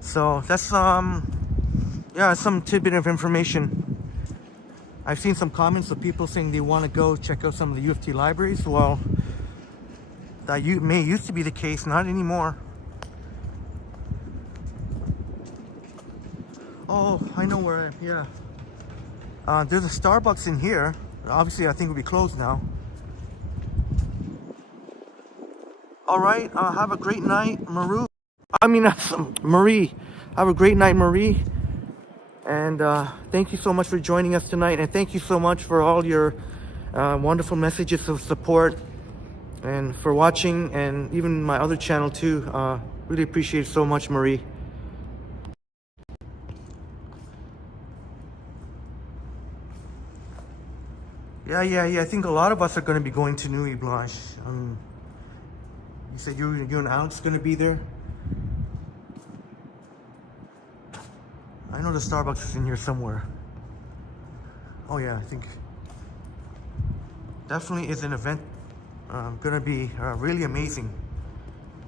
So that's yeah, some tidbit of information. I've seen some comments of people saying they want to go check out some of the U of T libraries. Well, that may used to be the case, not anymore. Oh, I know where. Yeah, there's a Starbucks in here. Obviously, I think it'll be closed now. All right, have a great night, Marie. Have a great night, Marie. And thank you so much for joining us tonight. And thank you so much for all your wonderful messages of support and for watching, and even my other channel too. Really appreciate it so much, Marie. Yeah. I think a lot of us are going to be going to Nuit Blanche. You said you and Alex going to be there? I know the Starbucks is in here somewhere. Oh yeah, I think. definitely is an event gonna be really amazing,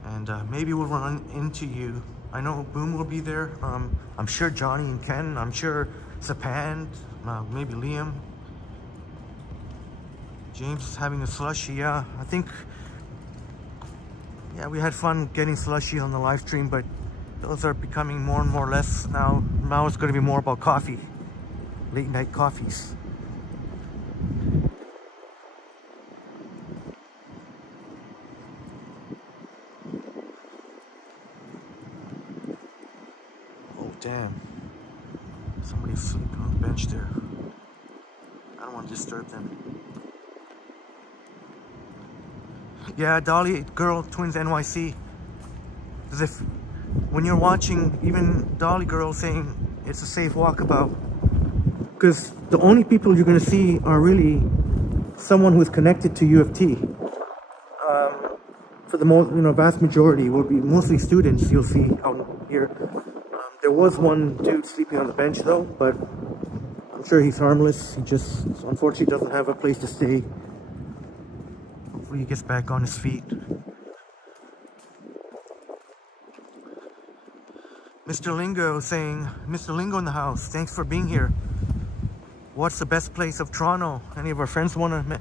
and maybe we'll run into you. I know Boom will be there. I'm sure Johnny and Ken. I'm sure Sapan, maybe Liam. James is having a slushie. Yeah, I think. Yeah, we had fun getting slushie on the live stream, but those are becoming more and more less now. Now it's going to be more about coffee, late night coffees. Oh damn! Somebody's sleeping on the bench there. I don't want to disturb them. Yeah, Dolly Girl Twins NYC. As if when you're watching, even Dolly Girl saying it's a safe walkabout, because the only people you're going to see are really someone who's connected to U of T. For the most, vast majority will be mostly students. You'll see out here. There was one dude sleeping on the bench though, but I'm sure he's harmless. He just unfortunately doesn't have a place to stay. Hopefully he gets back on his feet. Mr. Lingo saying, Mr. Lingo in the house, thanks for being here. What's the best place of Toronto? Any of our friends want to...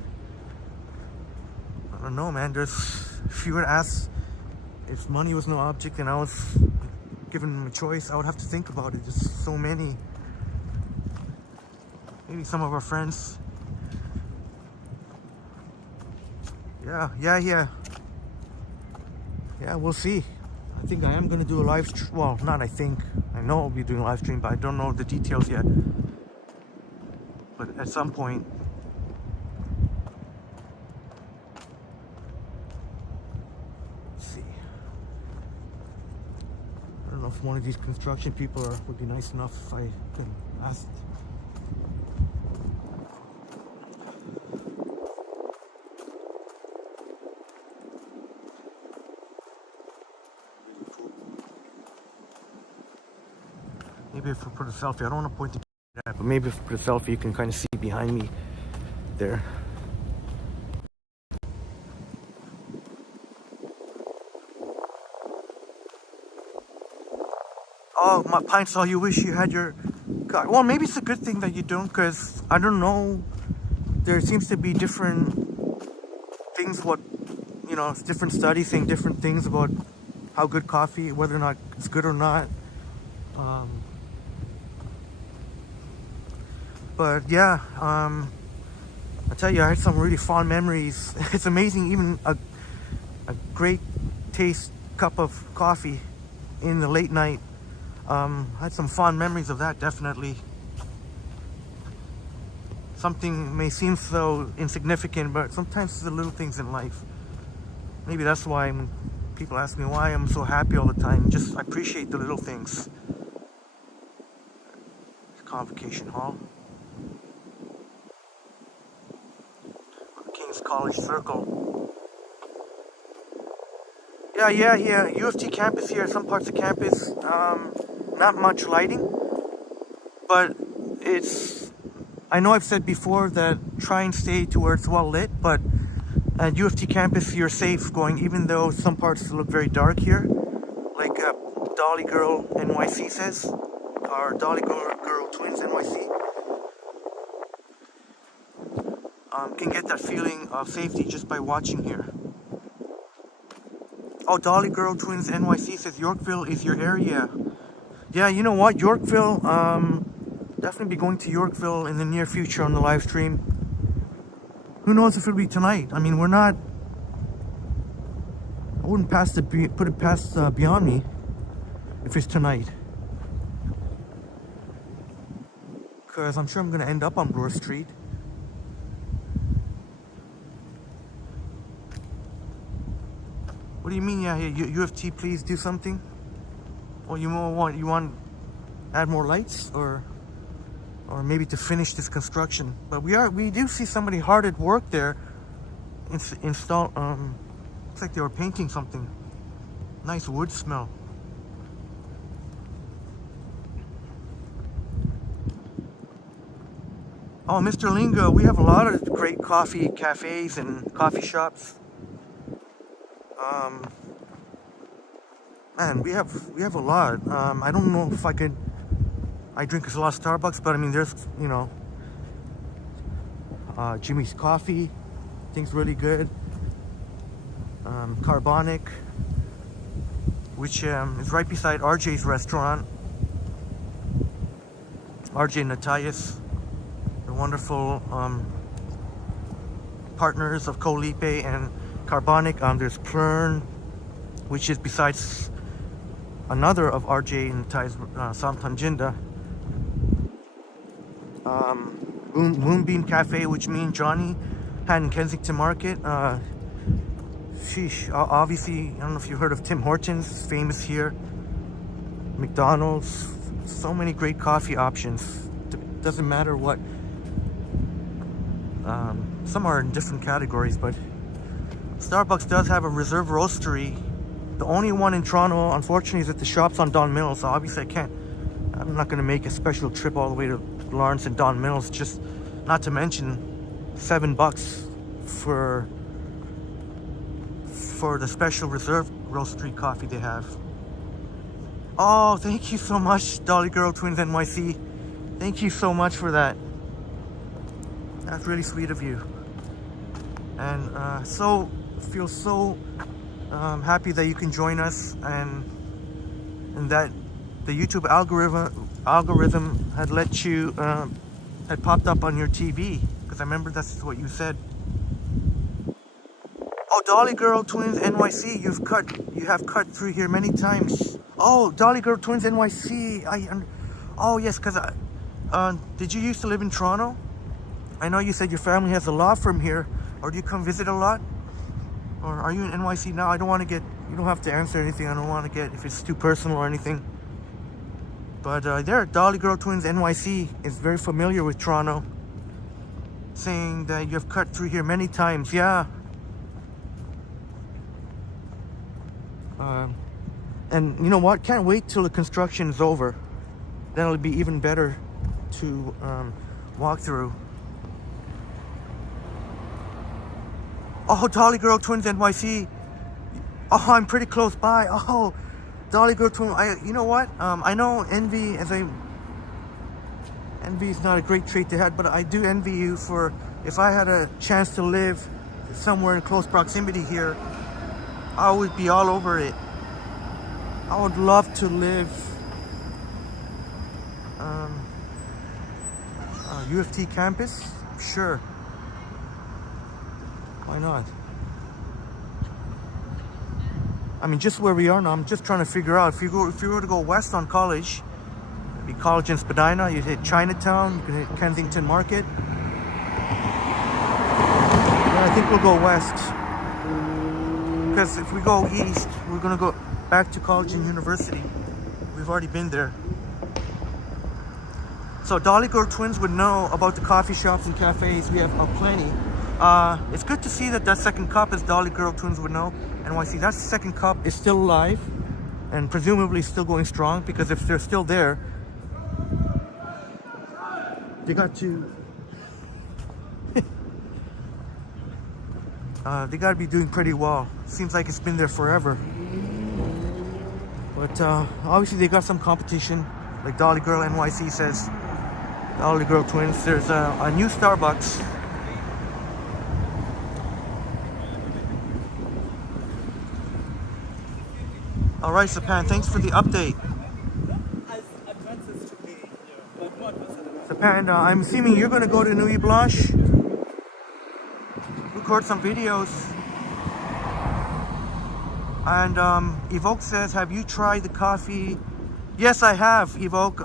I don't know, man. If you were to ask if money was no object and I was given them a choice, I would have to think about it. There's so many. Maybe some of our friends. Yeah, we'll see. I think I am going to do a live stream. Well, not I think. I know I'll be doing a live stream, but I don't know the details yet. But at some point. Let's see. I don't know if one of these construction people would be nice enough if I can ask. Maybe if we put a selfie, I don't want to point the camera at, but maybe if we put a selfie, you can kind of see behind me there. Oh, my pints, all you wish you had your... God. Well, maybe it's a good thing that you don't, because I don't know. There seems to be different things, different studies saying different things about how good coffee, whether or not it's good or not. But yeah, I tell you, I had some really fond memories. It's amazing, even a great taste cup of coffee in the late night. I had some fond memories of that, definitely. Something may seem so insignificant, but sometimes it's the little things in life. Maybe that's why when people ask me why I'm so happy all the time, just I appreciate the little things. Convocation Hall. King's College Circle. Yeah. U of T campus here. Some parts of campus, not much lighting, but I know I've said before that try and stay to where it's well lit, but at U of T campus you're safe going, even though some parts look very dark here, like Dolly Girl NYC says, or Dolly Girl Twins NYC. Can get that feeling of safety just by watching here. Oh, Dolly Girl Twins NYC says Yorkville is your area. Yeah, you know what, Yorkville, definitely be going to Yorkville in the near future on the live stream. Who knows if it'll be tonight? I mean, I wouldn't put it past beyond me if it's tonight. Because I'm sure I'm going to end up on Bloor Street. What do you mean? Yeah, U of T, please do something. Or you want add more lights, or maybe to finish this construction. But we do see somebody hard at work there. Install. Looks like they were painting something. Nice wood smell. Oh, Mr. Lingo, we have a lot of great coffee cafes and coffee shops. Man, we have a lot. I don't know if I drink a lot of Starbucks, but I mean, there's, you know, Jimmy's Coffee, things really good. Carbonic, which is right beside RJ's restaurant. RJ and Natalis, the wonderful partners of Colipe and Carbonic. There's Plern, which is besides another of RJ and Natalis, Samtanjinda. Moonbeam Cafe, which me and Johnny had in Kensington Market. Sheesh, obviously, I don't know if you heard of Tim Hortons, famous here. McDonald's, so many great coffee options. Doesn't matter what. Some are in different categories, but Starbucks does have a reserve roastery. The only one in Toronto, unfortunately, is at the shops on Don Mills. So obviously, I'm not going to make a special trip all the way to Lawrence and Don Mills. Just not to mention $7 for the special reserve roastery coffee they have. Oh, thank you so much, Dolly Girl Twins NYC. Thank you so much for that. That's really sweet of you. And feel so happy that you can join us, and that the YouTube algorithm had let you had popped up on your TV, because I remember that's what you said. Oh, Dolly Girl Twins NYC, you have cut through here many times. Oh, Dolly Girl Twins NYC. Oh yes, because did you used to live in Toronto? I know you said your family has a law firm here, or do you come visit a lot? Or are you in NYC now? I don't want to get, you don't have to answer anything. I don't want to get, if it's too personal or anything. But there, Dolly Girl Twins NYC is very familiar with Toronto, saying that you have cut through here many times. Yeah. And you know what? Can't wait till the construction is over. Then it'll be even better to walk through. Oh, Dolly Girl Twins NYC. Oh, I'm pretty close by. Oh, Dolly Girl Twins. You know what? I know envy is not a great trait to have, but I do envy you for, if I had a chance to live somewhere in close proximity here, I would be all over it. I would love to live U of T campus. Sure. Why not? I mean, just where we are now, I'm just trying to figure out, if you were to go west on College, it'd be College and Spadina, you'd hit Chinatown, you can hit Kensington Market. Yeah, I think we'll go west. Because if we go east, we're gonna go back to College and University. We've already been there. So Dolly Girl Twins would know about the coffee shops and cafes. We have plenty. It's good to see that second cup, as Dolly Girl Twins would know, NYC, that second cup is still alive and presumably still going strong, because if they're still there, they got to they got to be doing pretty well. Seems like it's been there forever. But obviously they got some competition, like Dolly Girl NYC says. Dolly Girl Twins. There's a new Starbucks. All right, Sapan, thanks for the update. Sapan, I'm assuming you're going to go to Nuit Blanche, record some videos. And Evoke says, have you tried the coffee? Yes, I have, Evoke.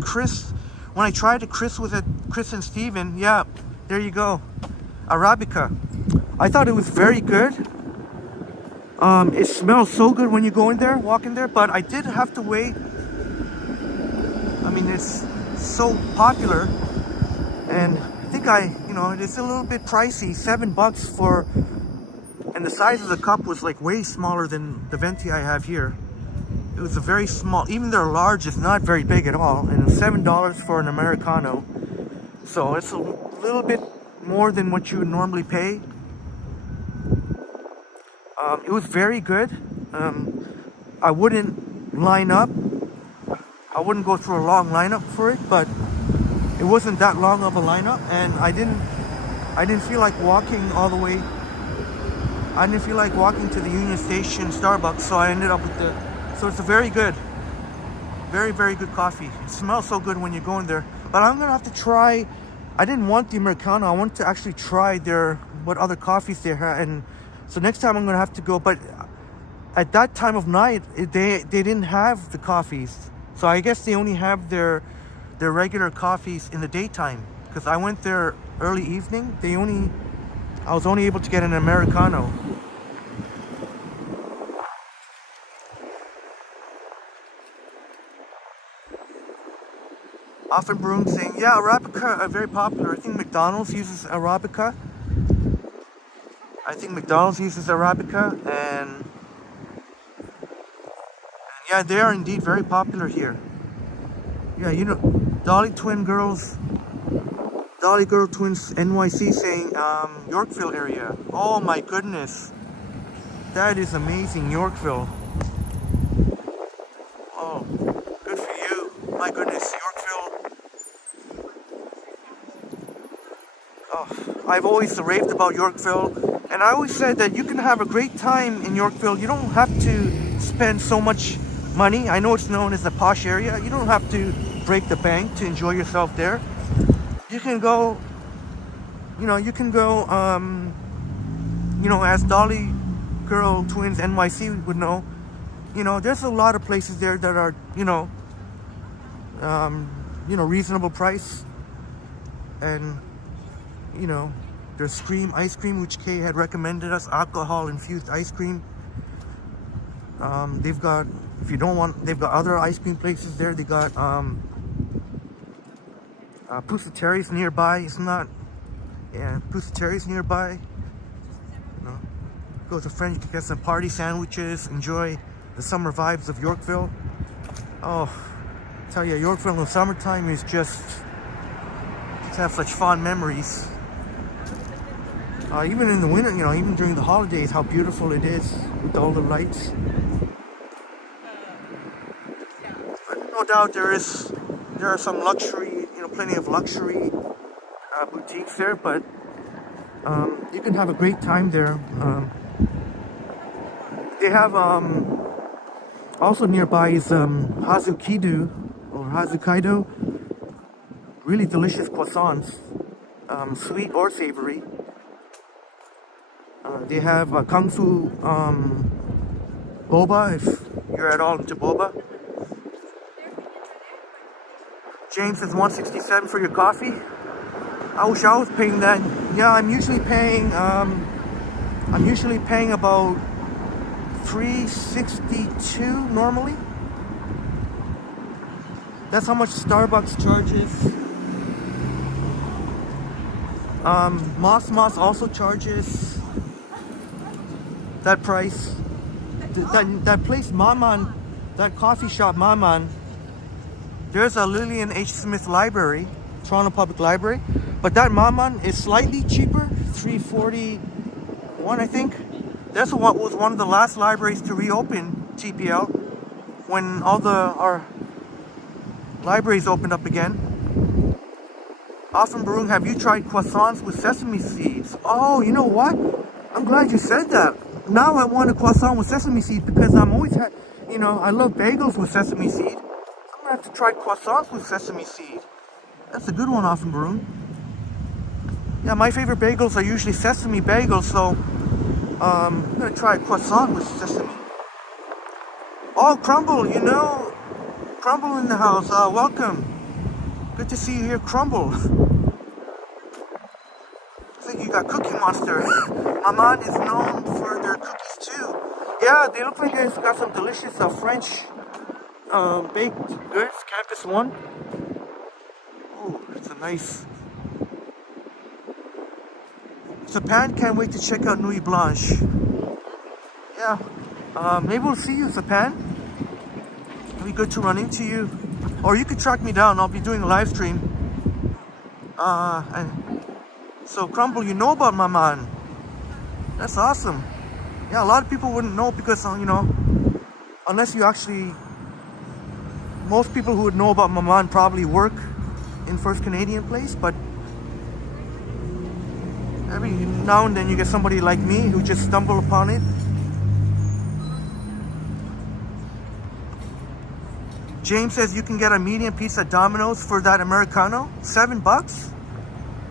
Chris, when I tried it, Chris was at Chris and Steven. Yeah, there you go. Arabica. I thought it was very good. It smells so good when you go in there, walk in there, but I did have to wait. I mean, it's so popular, and I think it's a little bit pricey, $7 for, and the size of the cup was like way smaller than the venti I have here. It was a very small, even their large is not very big at all, and $7 for an Americano So it's a little bit more than what you would normally pay. It was very good. I wouldn't line up. I wouldn't go through a long lineup for it, but it wasn't that long of a lineup, and I didn't feel like walking all the way. I didn't feel like walking to the Union Station Starbucks, so I ended up with the. So it's a very good, very, very good coffee. It smells so good when you go in there. But I'm gonna have to try. I didn't want the Americano. I wanted to actually try what other coffees they have, and so next time I'm gonna have to go. But at that time of night, they didn't have the coffees. So I guess they only have their regular coffees in the daytime. Because I went there early evening. I was only able to get an Americano. Often Broom saying, yeah, Arabica are very popular. I think McDonald's uses Arabica. And yeah, they are indeed very popular here. Yeah, you know, Dolly Girl Twins NYC saying Yorkville area. Oh my goodness. That is amazing, Yorkville. Oh, good for you. My goodness, Yorkville. Oh, I've always raved about Yorkville, and I always said that you can have a great time in Yorkville. You don't have to spend so much money. I know it's known as a posh area. You don't have to break the bank to enjoy yourself there. You can go, as Dolly Girl Twins NYC would know, there's a lot of places there that are, reasonable price. And, there's ice cream, which Kay had recommended us, alcohol-infused ice cream. They've got, they've got other ice cream places there. They got, Pusatteri's nearby. Pusatteri's nearby. Go with a friend, you can get some party sandwiches, enjoy the summer vibes of Yorkville. Oh, I tell you, Yorkville in the summertime is just have such fond memories. Even in the winter, even during the holidays, how beautiful it is with all the lights. But no doubt there are some luxury, plenty of luxury boutiques there, but you can have a great time there. They have also nearby is Hazukaido or Hazukaido. Really delicious croissants, sweet or savory. They have Kung Fu boba if you're at all into boba. James is $167 for your coffee. I wish I was paying that. Yeah, I'm usually paying about $3.62 normally. That's how much Starbucks charges. Moss also charges that price. That place, Maman, that coffee shop, Maman. There's a Lillian H. Smith Library, Toronto Public Library, but that Maman is slightly cheaper, $3.41, I think. That's what was one of the last libraries to reopen TPL when our libraries opened up again. Often Brewing, have you tried croissants with sesame seeds? Oh, you know what? I'm glad you said that. Now I want a croissant with sesame seeds because I'm always I love bagels with sesame seed. I'm gonna have to try croissants with sesame seed. That's a good one, Often Brewing. Yeah, my favorite bagels are usually sesame bagels, so I'm gonna try a croissant with sesame. Oh, Crumble, Crumble in the house. Welcome. Good to see you here, Crumble. I think you got Cookie Monster. Maman is known for their cookies too. Yeah, they look like they've got some delicious French baked goods. Campus One. Ooh, it's a nice. Sapan, can't wait to check out Nuit Blanche. Yeah, maybe we'll see you, Sapan. It'll be good to run into you. Or you could track me down. I'll be doing a live stream. And so Crumble, you know about Maman. That's awesome. Yeah, a lot of people wouldn't know because, you know, unless you actually, most people who would know about Maman probably work in First Canadian Place, but every now and then you get somebody like me who just stumble upon it. James says you can get a medium pizza at Domino's for that Americano, $7.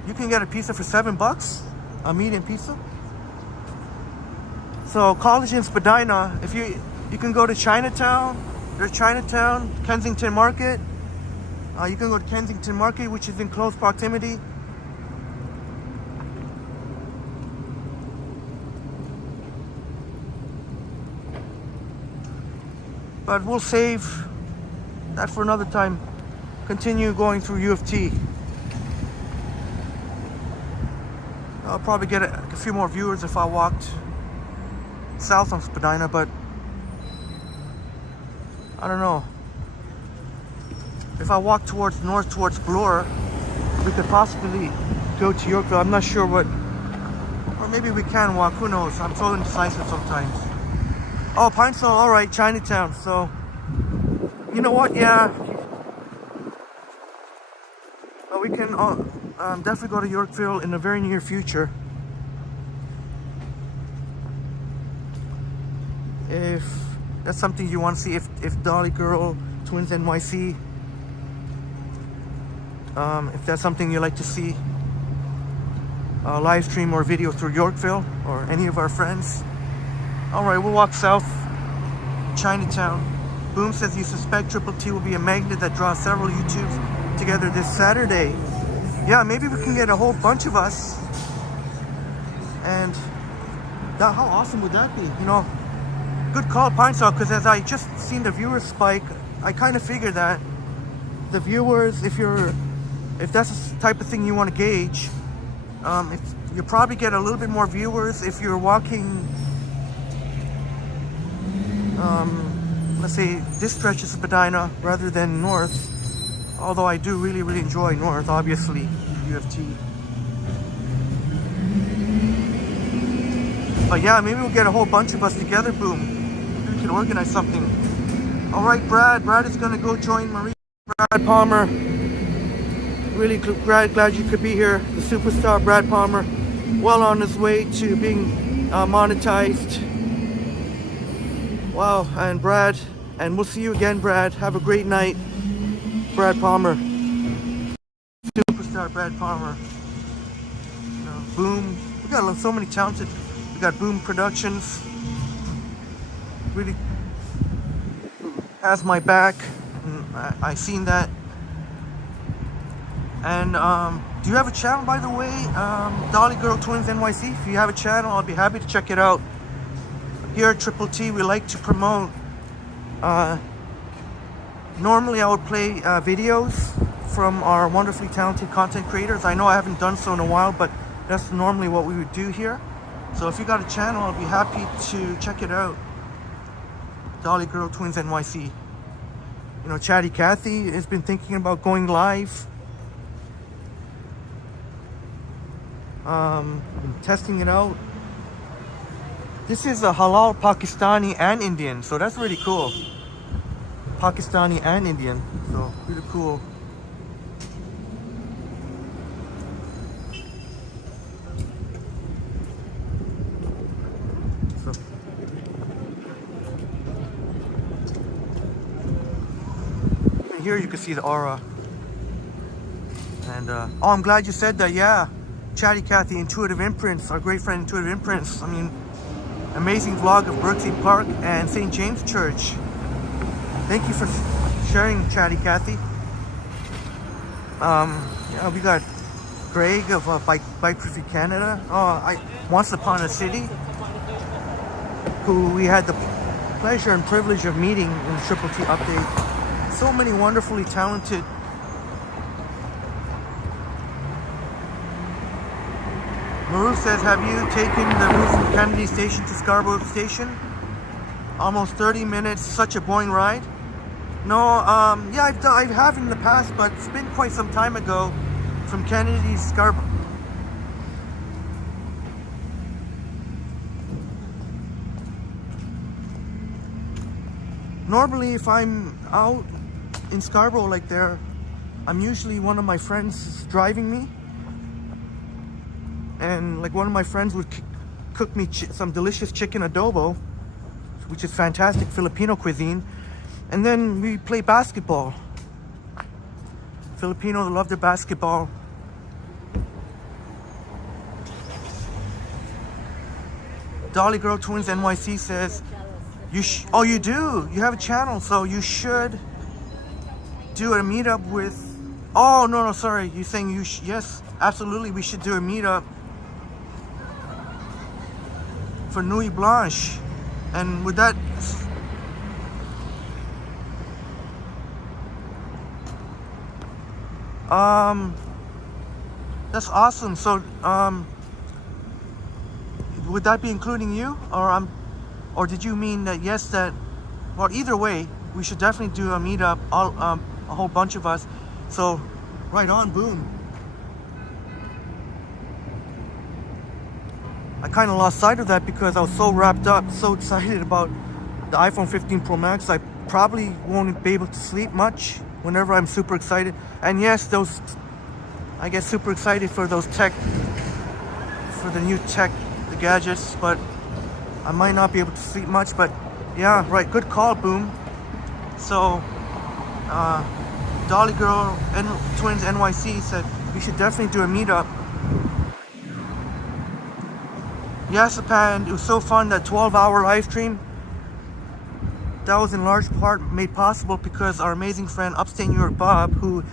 You can get a pizza for $7, a medium pizza. So College and Spadina, if you can go to Chinatown. There's Chinatown, Kensington Market. You can go to Kensington Market, which is in close proximity. But we'll save that for another time. Continue going through U of T. I'll probably get a few more viewers if I walked south on Spadina, but I don't know. If I walk towards north, towards Bloor, we could possibly go to Yorkville. I'm not sure what, or maybe we can walk, who knows? I'm so indecisive sometimes. Oh, Pinestone, all right, Chinatown. So, you know what? Yeah, we can definitely go to Yorkville in the very near future. If that's something you want to see, if Dolly Girl Twins NYC, if that's something you like to see, live stream or video through Yorkville or any of our friends. All right, we'll walk south, Chinatown. Boom says you suspect Triple T will be a magnet that draws several YouTubes together this Saturday. Yeah, maybe we can get a whole bunch of us. And that, how awesome would that be? You know, good call, Pine Saw, because as I just seen the viewers spike, I kind of figured that the viewers, if that's the type of thing you want to gauge, if you probably get a little bit more viewers if you're walking, let's say this stretch of Spadina rather than north. Although I do really, really enjoy north, obviously, U of T. But yeah, maybe we'll get a whole bunch of us together, Boom. Maybe we can organize something. All right, Brad. Brad is going to go join Marie. Brad Palmer. Really glad you could be here. The superstar Brad Palmer. Well on his way to being monetized. Wow, and Brad. And we'll see you again, Brad. Have a great night. Brad Palmer. Superstar Brad Palmer. You know, Boom. We got so many talented. We got Boom Productions. Really has my back. I seen that. And do you have a channel, by the way? Dolly Girl Twins NYC. If you have a channel, I'll be happy to check it out. Here at Triple T, we like to promote. Normally, I would play videos from our wonderfully talented content creators. I know I haven't done so in a while, but that's normally what we would do here. So if you got a channel, I'll be happy to check it out. Dolly Girl Twins NYC. You know, Chatty Cathy has been thinking about going live. Testing it out. This is a halal Pakistani and Indian, so that's really cool. Pakistani and Indian, so really cool. So, and here you can see the aura. And oh, I'm glad you said that. Yeah, Chatty Cathy, Intuitive Imprints, our great friend Intuitive Imprints. I mean, amazing vlog of Berkeley Park and St. James Church. Thank you for sharing, Chatty Cathy. Yeah, we got Greg of Bike Free Canada. Once Upon a City, who we had the pleasure and privilege of meeting in the Triple T update. So many wonderfully talented. Maru says, have you taken the route from Kennedy Station to Scarborough Station? Almost 30 minutes, such a boring ride. No, yeah, I have in the past, but it's been quite some time ago. from Kennedy to Scarborough. Normally, if I'm out in Scarborough like there, I'm usually one of my friends driving me, and like one of my friends would cook me some delicious chicken adobo, which is fantastic Filipino cuisine, and then we play basketball. Filipinos love their basketball. Dolly Girl Twins NYC says, oh, you do? You have a channel, so you should do a meetup with... Oh, no, sorry. You're saying yes, absolutely. We should do a meetup for Nuit Blanche. And with that... That's awesome. So, would that be including you? Or did you mean that, yes, that... Well, either way, we should definitely do a meetup, a whole bunch of us. So, right on, boom. I kind of lost sight of that because I was so wrapped up, so excited about the iPhone 15 Pro Max. I probably won't be able to sleep much whenever I'm super excited. And yes, I get super excited for those for the new tech, the gadgets, but I might not be able to sleep much. But yeah, right, good call, boom. So, Dolly Girl Twins NYC said we should definitely do a meetup. Yes, and it was so fun, that 12-hour live stream. That was in large part made possible because our amazing friend Upstate New York Bob, who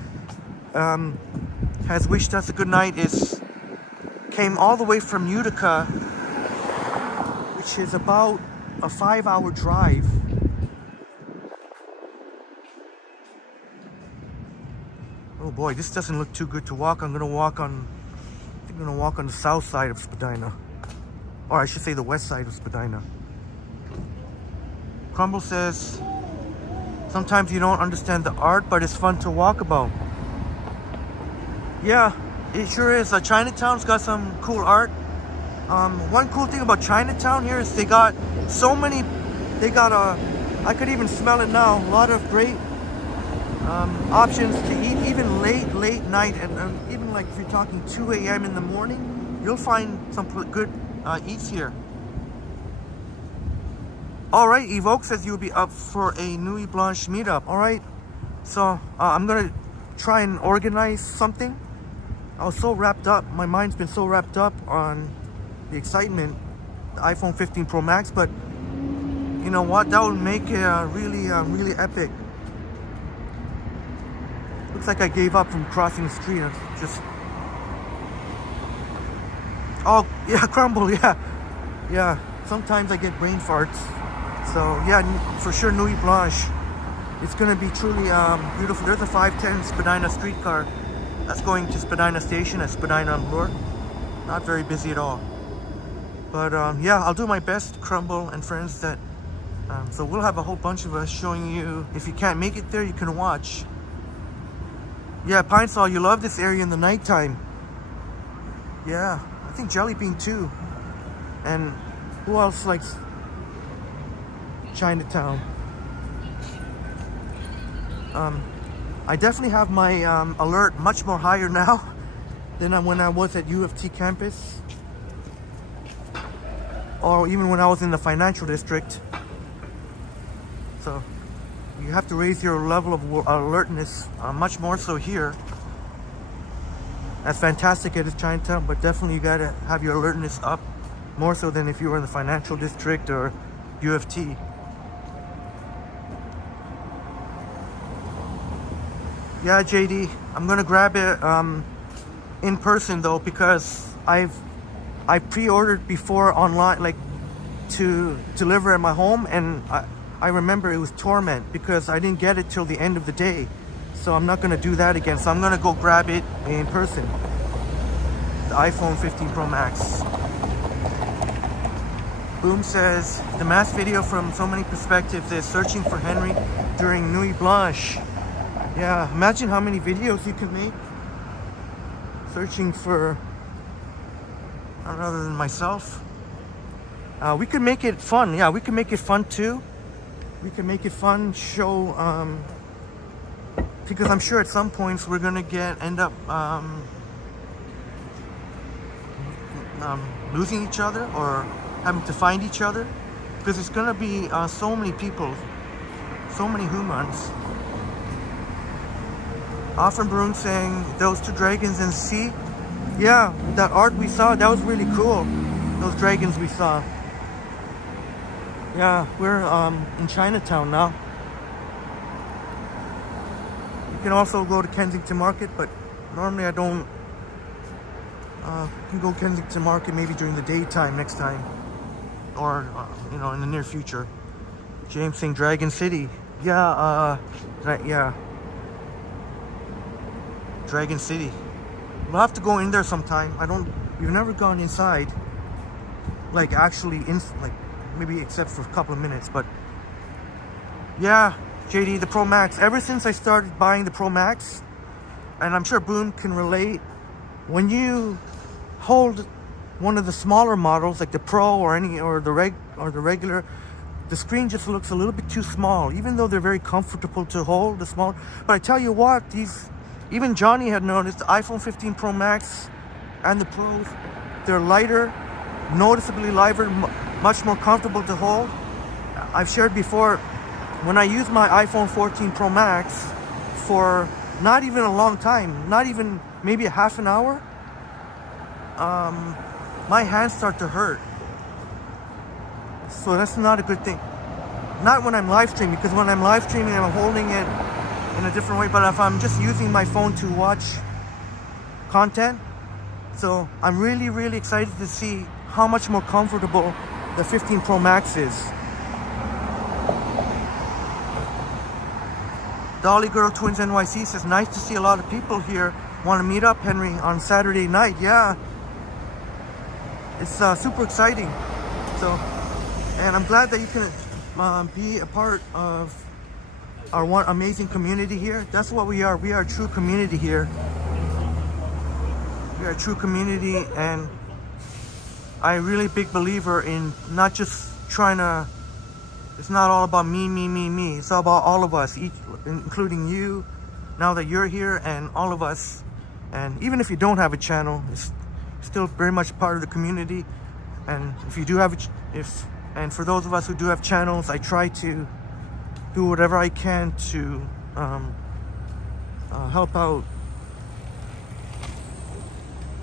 has wished us a good night, came all the way from Utica, which is about a 5-hour drive. Oh boy, this doesn't look too good to walk. I'm gonna walk on the south side of Spadina. Or I should say the west side of Spadina. Crumble says, sometimes you don't understand the art, but it's fun to walk about. Yeah, it sure is. Chinatown's got some cool art. One cool thing about Chinatown here is they got I could even smell it now, a lot of great options to eat, even late night, and even like if you're talking 2 a.m. in the morning, you'll find some good eats here. All right, Evoke says you'll be up for a Nuit Blanche meetup. All right, so I'm gonna try and organize something. I was so wrapped up, my mind's been so wrapped up on the excitement, the iPhone 15 Pro Max, but you know what, that would make it really epic. Looks like I gave up from crossing the street. Oh yeah, Crumble, yeah. Sometimes I get brain farts. So yeah, for sure, Nuit Blanche. It's gonna be truly beautiful. There's a 510 Spadina streetcar that's going to Spadina Station at Spadina and Bloor. Not very busy at all. But yeah, I'll do my best, Crumble and friends. So we'll have a whole bunch of us showing you. If you can't make it there, you can watch. Yeah, Pine Sol, you love this area in the nighttime. Yeah, I think Jelly Bean too. And who else likes Chinatown? I definitely have my alert much more higher now than when I was at U of T campus, or even when I was in the financial district. So you have to raise your level of alertness much more so here. As fantastic as Chinatown, but definitely you gotta have your alertness up more so than if you were in the financial district or U of T. Yeah, JD, I'm gonna grab it in person though, because I pre-ordered before online, like to deliver at my home, and I remember it was torment because I didn't get it till the end of the day. So I'm not gonna do that again. So I'm gonna go grab it in person. The iPhone 15 Pro Max. Boom says, the mass video from so many perspectives is searching for Henry during Nuit Blanche. Yeah, imagine how many videos you could make. searching for none other than myself. We could make it fun. Yeah, we can make it fun too. We can make it fun, show, because I'm sure at some points we're gonna end up losing each other or having to find each other, because it's gonna be so many people, so many humans. Often Brune saying those two dragons in sea. Yeah, that art we saw, that was really cool. Those dragons we saw. Yeah, we're in Chinatown now. You can also go to Kensington Market, but normally I don't. You can go Kensington Market maybe during the daytime next time, or you know, in the near future. James saying Dragon City. Yeah, yeah. Dragon City. We'll have to go in there sometime. We've never gone inside. Like actually like maybe except for a couple of minutes, but yeah, JD, the Pro Max. Ever since I started buying the Pro Max, and I'm sure Boone can relate, when you hold one of the smaller models like the Pro or the regular, the screen just looks a little bit too small, even though they're very comfortable to hold, the small. But I tell you what, even Johnny had noticed the iPhone 15 Pro Max and the Pros, they're lighter, noticeably lighter, much more comfortable to hold. I've shared before, when I use my iPhone 14 Pro Max for not even a long time, not even maybe a half an hour, my hands start to hurt. So that's not a good thing. Not when I'm live streaming, because when I'm live streaming, I'm holding it in a different way. But if I'm just using my phone to watch content, so I'm really, really excited to see how much more comfortable the 15 Pro Max is. Dolly Girl Twins NYC says, nice to see a lot of people here. Want to meet up, Henry, on Saturday night? Yeah, it's super exciting. So, and I'm glad that you can be a part of our one amazing community here. That's what we are. We are a true community here. We are a true community, and I'm a really big believer in not just trying to, it's not all about me. It's all about all of us, including you, now that you're here, and all of us. And even if you don't have a channel, it's still very much part of the community. And if you do have and for those of us who do have channels, I try to do whatever I can to help out.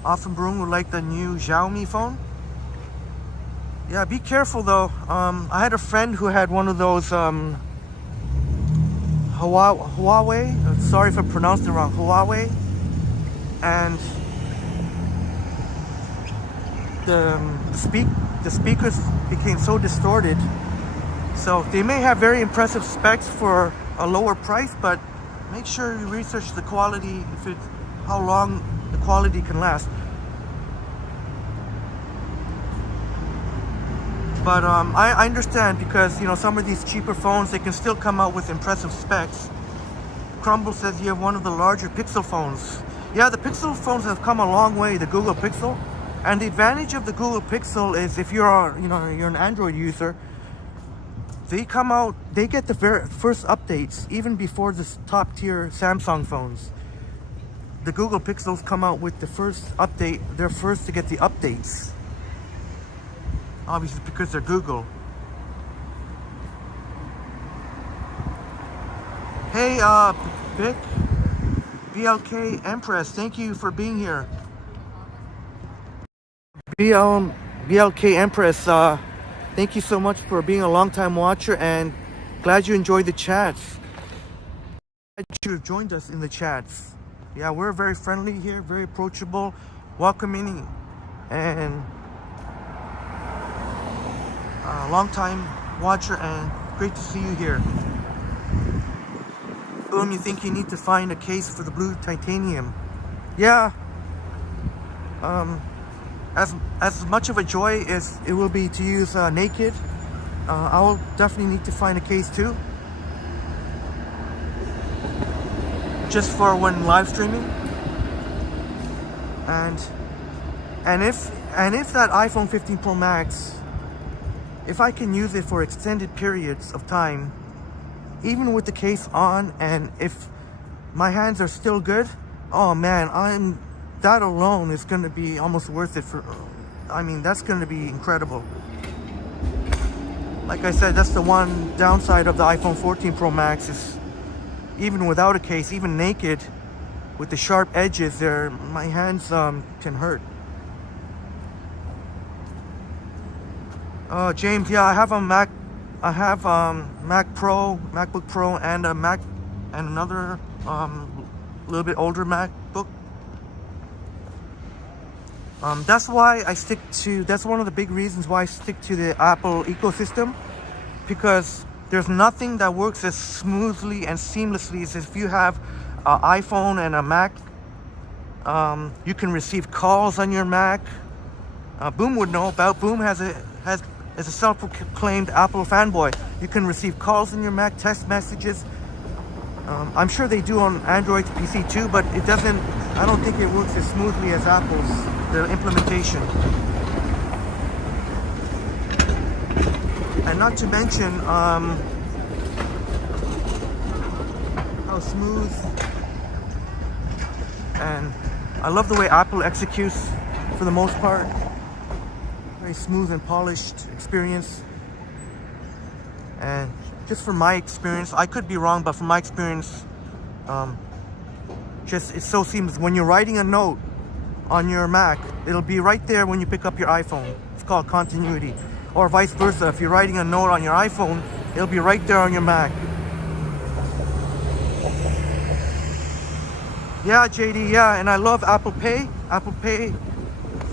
Often Broom would like the new Xiaomi phone. Yeah, be careful though. I had a friend who had one of those Huawei. Sorry if I pronounced it wrong. Huawei, and the speakers became so distorted. So they may have very impressive specs for a lower price, but make sure you research the quality, how long the quality can last. But I understand, because you know, some of these cheaper phones, they can still come out with impressive specs. Crumble says you have one of the larger Pixel phones. Yeah, the Pixel phones have come a long way, the Google Pixel. And the advantage of the Google Pixel is, if you're an Android user, they get the very first updates even before the top tier Samsung phones. The Google Pixels come out with the first update. They're first to get the updates. Obviously, because they're Google. Hey, Vic, BLK Empress, thank you for being here. BLK Empress, thank you so much for being a long-time watcher, and glad you enjoyed the chats. Glad you joined us in the chats. Yeah, we're very friendly here, very approachable, welcoming, and long-time watcher, and great to see you here. Boom, you think you need to find a case for the blue titanium? Yeah. As much of a joy as it will be to use naked, I will definitely need to find a case too, just for when live streaming. And if that iPhone 15 Pro Max, if I can use it for extended periods of time, even with the case on, and if my hands are still good, oh man, that alone is going to be almost worth it for, I mean, that's going to be incredible. Like I said, that's the one downside of the iPhone 14 Pro Max is even without a case, even naked, with the sharp edges there, my hands can hurt. James, yeah, I have a Mac. I have MacBook Pro, and a Mac, and another little bit older MacBook. That's why I stick to. That's one of the big reasons why I stick to the Apple ecosystem, because there's nothing that works as smoothly and seamlessly as if you have an iPhone and a Mac. You can receive calls on your Mac. Boom would know about. Boom is a self-proclaimed Apple fanboy. You can receive calls on your Mac, text messages. I'm sure they do on Android PC too, but it doesn't. I don't think it works as smoothly as Apple's the implementation. And not to mention how smooth, and I love the way Apple executes for the most part. Very smooth and polished experience. And just from my experience, I could be wrong, but from my experience, just it's so seamless. When you're writing a note on your Mac, it'll be right there when you pick up your iPhone. It's called continuity. Or vice versa, if you're writing a note on your iPhone, it'll be right there on your Mac. Yeah, JD, yeah, and I love Apple Pay. Apple Pay,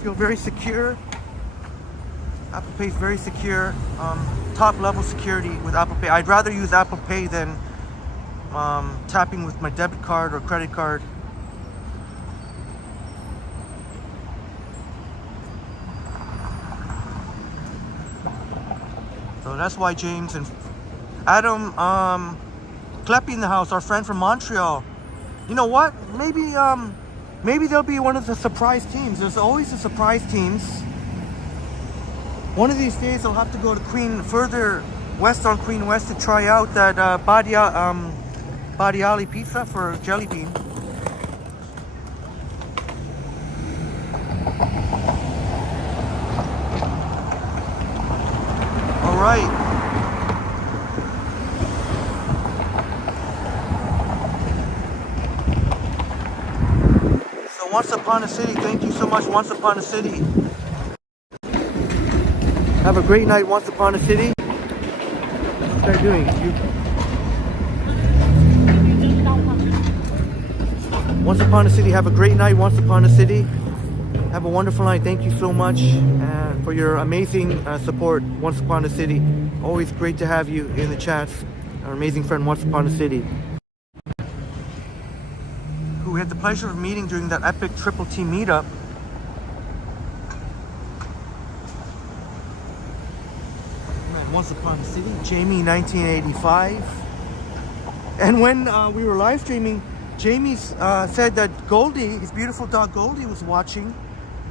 feel very secure. Apple Pay is very secure. Top level security with Apple Pay. I'd rather use Apple Pay than tapping with my debit card or credit card. So that's why James and Adam Kleppy in the house, our friend from Montreal. You know what? Maybe they'll be one of the surprise teams. There's always the surprise teams. One of these days I'll have to go to further west on Queen West to try out that Badiali pizza for jelly bean. All right. So Once Upon a City, thank you so much, Once Upon a City. Have a great night, Once Upon a City. What's that doing? Once Upon a City, have a great night, Once Upon a City. Have a wonderful night. Thank you so much for your amazing support, Once Upon a City. Always great to have you in the chats. Our amazing friend, Once Upon a City, who we had the pleasure of meeting during that epic Triple T meetup. Once Upon a City, Jamie 1985. And when we were live streaming, Jamie said that Goldie, his beautiful dog Goldie, was watching.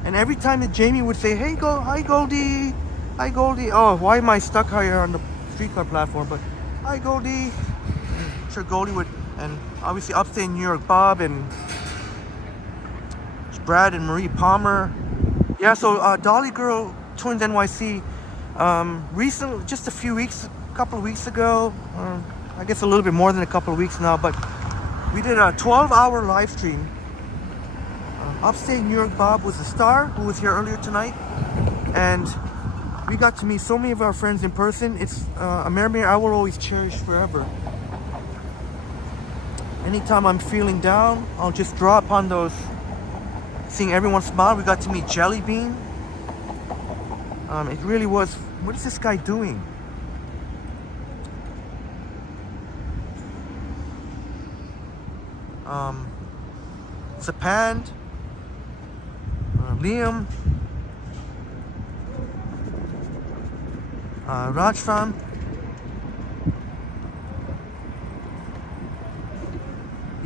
And every time that Jamie would say, "Hey, hi Goldie, hi Goldie." Oh, why am I stuck here on the streetcar platform? But hi Goldie. I'm sure Goldie would, and obviously upstate New York Bob and Brad and Marie Palmer. Yeah, so Dolly Girl Twins NYC. Recently, just a couple of weeks ago, I guess a little bit more than a couple of weeks now, but we did a 12-hour live stream. Upstate New York Bob was a star who was here earlier tonight, and we got to meet so many of our friends in person. It's a memory I will always cherish forever. Anytime I'm feeling down, I'll just draw upon those, seeing everyone smile. We got to meet Jelly Bean. It really was. What is this guy doing? Zapand, Liam, Rajfam,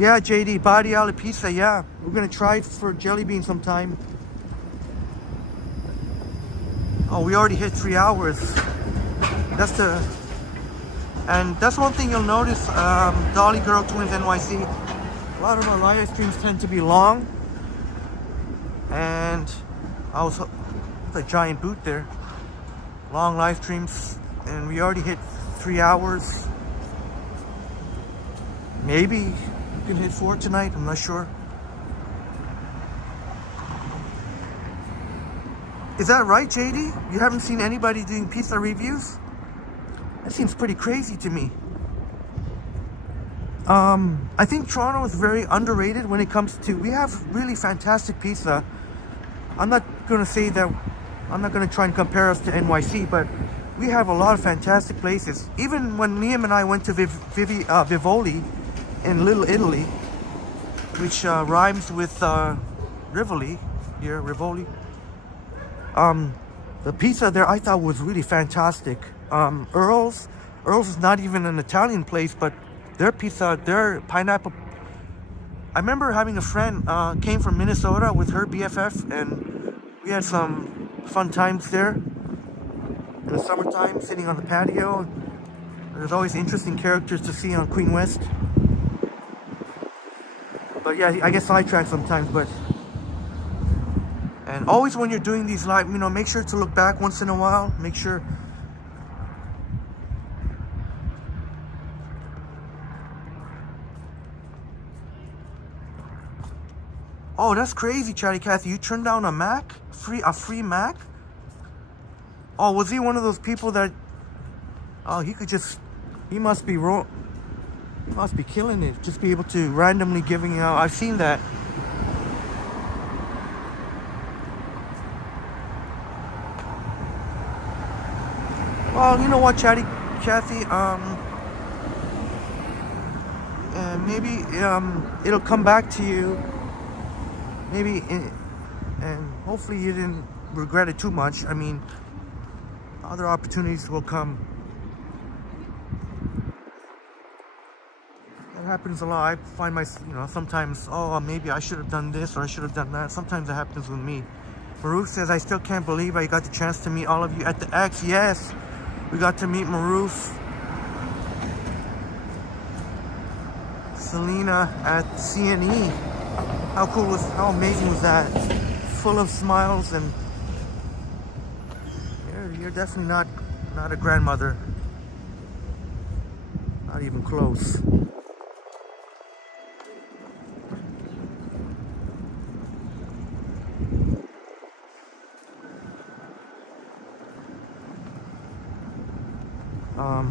Yeah, JD, body alla pizza. Yeah, we're gonna try it for jelly bean sometime. Oh, we already hit 3 hours. And that's one thing you'll notice. Dolly Girl Twins NYC. A lot of our live streams tend to be long, and a giant boot there. Long live streams, and we already hit 3 hours. Maybe we can hit 4 tonight. I'm not sure. Is that right, JD? You haven't seen anybody doing pizza reviews? That seems pretty crazy to me. I think Toronto is very underrated when it comes to, we have really fantastic pizza. I'm not going to try and compare us to NYC, but we have a lot of fantastic places. Even when Liam and I went to Vivoli in Little Italy, which rhymes with Rivoli, here, Rivoli. The pizza there I thought was really fantastic. Earl's is not even an Italian place, but their pizza, their pineapple. I remember having a friend came from Minnesota with her BFF, and we had some fun times there in the summertime, sitting on the patio. There's always interesting characters to see on Queen West. But yeah, I get sidetracked sometimes, but. And always when you're doing these live, make sure to look back once in a while. Make sure. Oh, that's crazy, Chatty Cathy. You turned down a Mac? A free Mac? Oh, was he one of those people that... Oh, he must be wrong. He must be killing it. Just be able to randomly giving out. I've seen that. Well, you know what, Chatty Cathy, maybe it'll come back to you. And hopefully you didn't regret it too much. I mean, other opportunities will come. That happens a lot. I find sometimes, maybe I should have done this or I should have done that. Sometimes it happens with me. Maruf says, I still can't believe I got the chance to meet all of you at the X. Yes. We got to meet Maruf, Selena at CNE. How amazing was that? Full of smiles, and you're definitely not a grandmother. Not even close.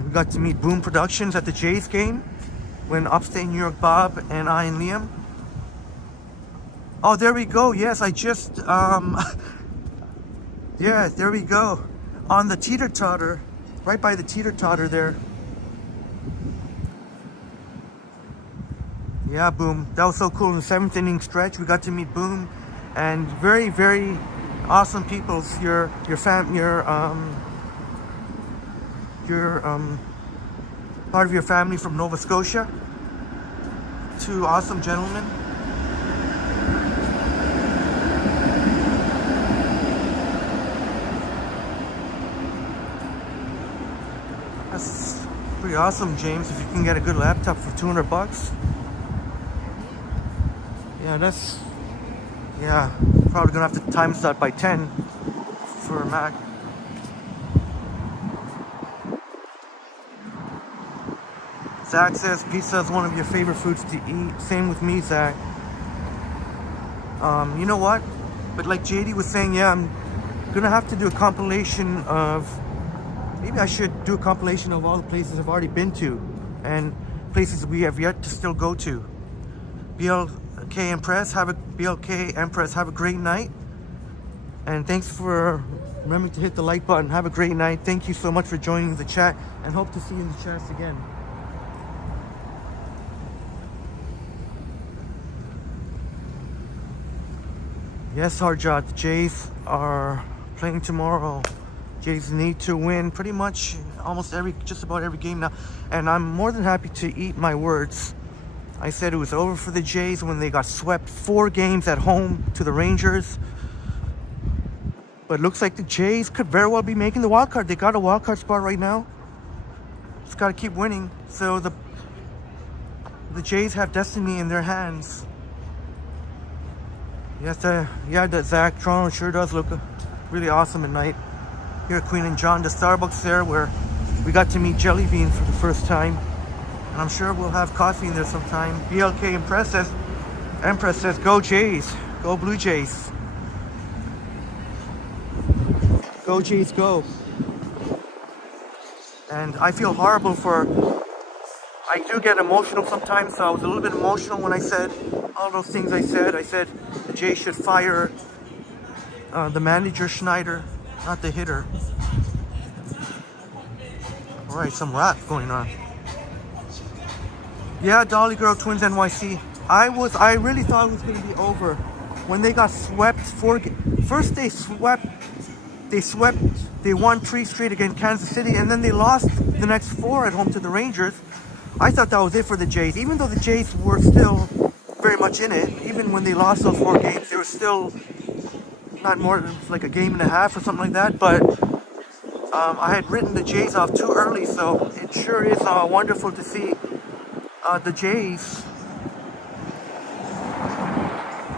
We got to meet Boom Productions at the Jays game when Upstate New York Bob and I and Liam. Oh, there we go. Yes, I just, yeah, there we go. On the teeter-totter, right by the teeter-totter there. Yeah, Boom. That was so cool. In the 7th inning stretch, we got to meet Boom, and very, very awesome people. You're part of your family from Nova Scotia. 2 awesome gentlemen. That's pretty awesome, James, if you can get a good laptop for $200. Yeah, probably gonna have to times that by 10 for a Mac. Zach says pizza is one of your favorite foods to eat. Same with me, Zach. You know what? But like JD was saying, yeah, I'm gonna have to do a compilation of. Maybe I should do a compilation of all the places I've already been to, and places we have yet to still go to. BLK Empress, have a great night. And thanks for remembering to hit the like button. Have a great night. Thank you so much for joining the chat, and hope to see you in the chats again. Yes, Harjot, the Jays are playing tomorrow. Jays need to win pretty much just about every game now. And I'm more than happy to eat my words. I said it was over for the Jays when they got swept 4 games at home to the Rangers. But it looks like the Jays could very well be making the wild card. They got a wild card spot right now. Just got to keep winning. So the Jays have destiny in their hands. Yes, Zach, Toronto sure does look really awesome at night. Here at Queen and John, the Starbucks there where we got to meet Jelly Bean for the first time. And I'm sure we'll have coffee in there sometime. BLK Empress says, go Jays, go Blue Jays. Go Jays, go. And I feel horrible I do get emotional sometimes, so I was a little bit emotional when I said all those things I said. I said the Jays should fire the manager Schneider, not the hitter. Alright, some rap going on. Yeah, Dolly Girl Twins NYC. I really thought it was going to be over when they got swept. First they won 3 straight against Kansas City, and then they lost the next 4 at home to the Rangers. I thought that was it for the Jays, even though the Jays were still very much in it. Even when they lost those 4 games, they were still not more than like a game and a half or something like that. But I had written the Jays off too early, so it sure is wonderful to see the Jays.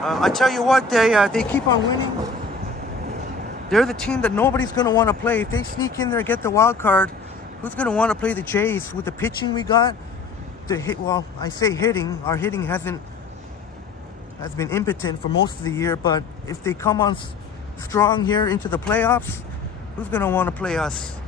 I tell you what, they keep on winning. They're the team that nobody's going to want to play. If they sneak in there and get the wild card, who's going to want to play the Jays with the pitching we got? Well, I say hitting. Our hitting has been impotent for most of the year, but if they come on strong here into the playoffs, who's going to want to play us?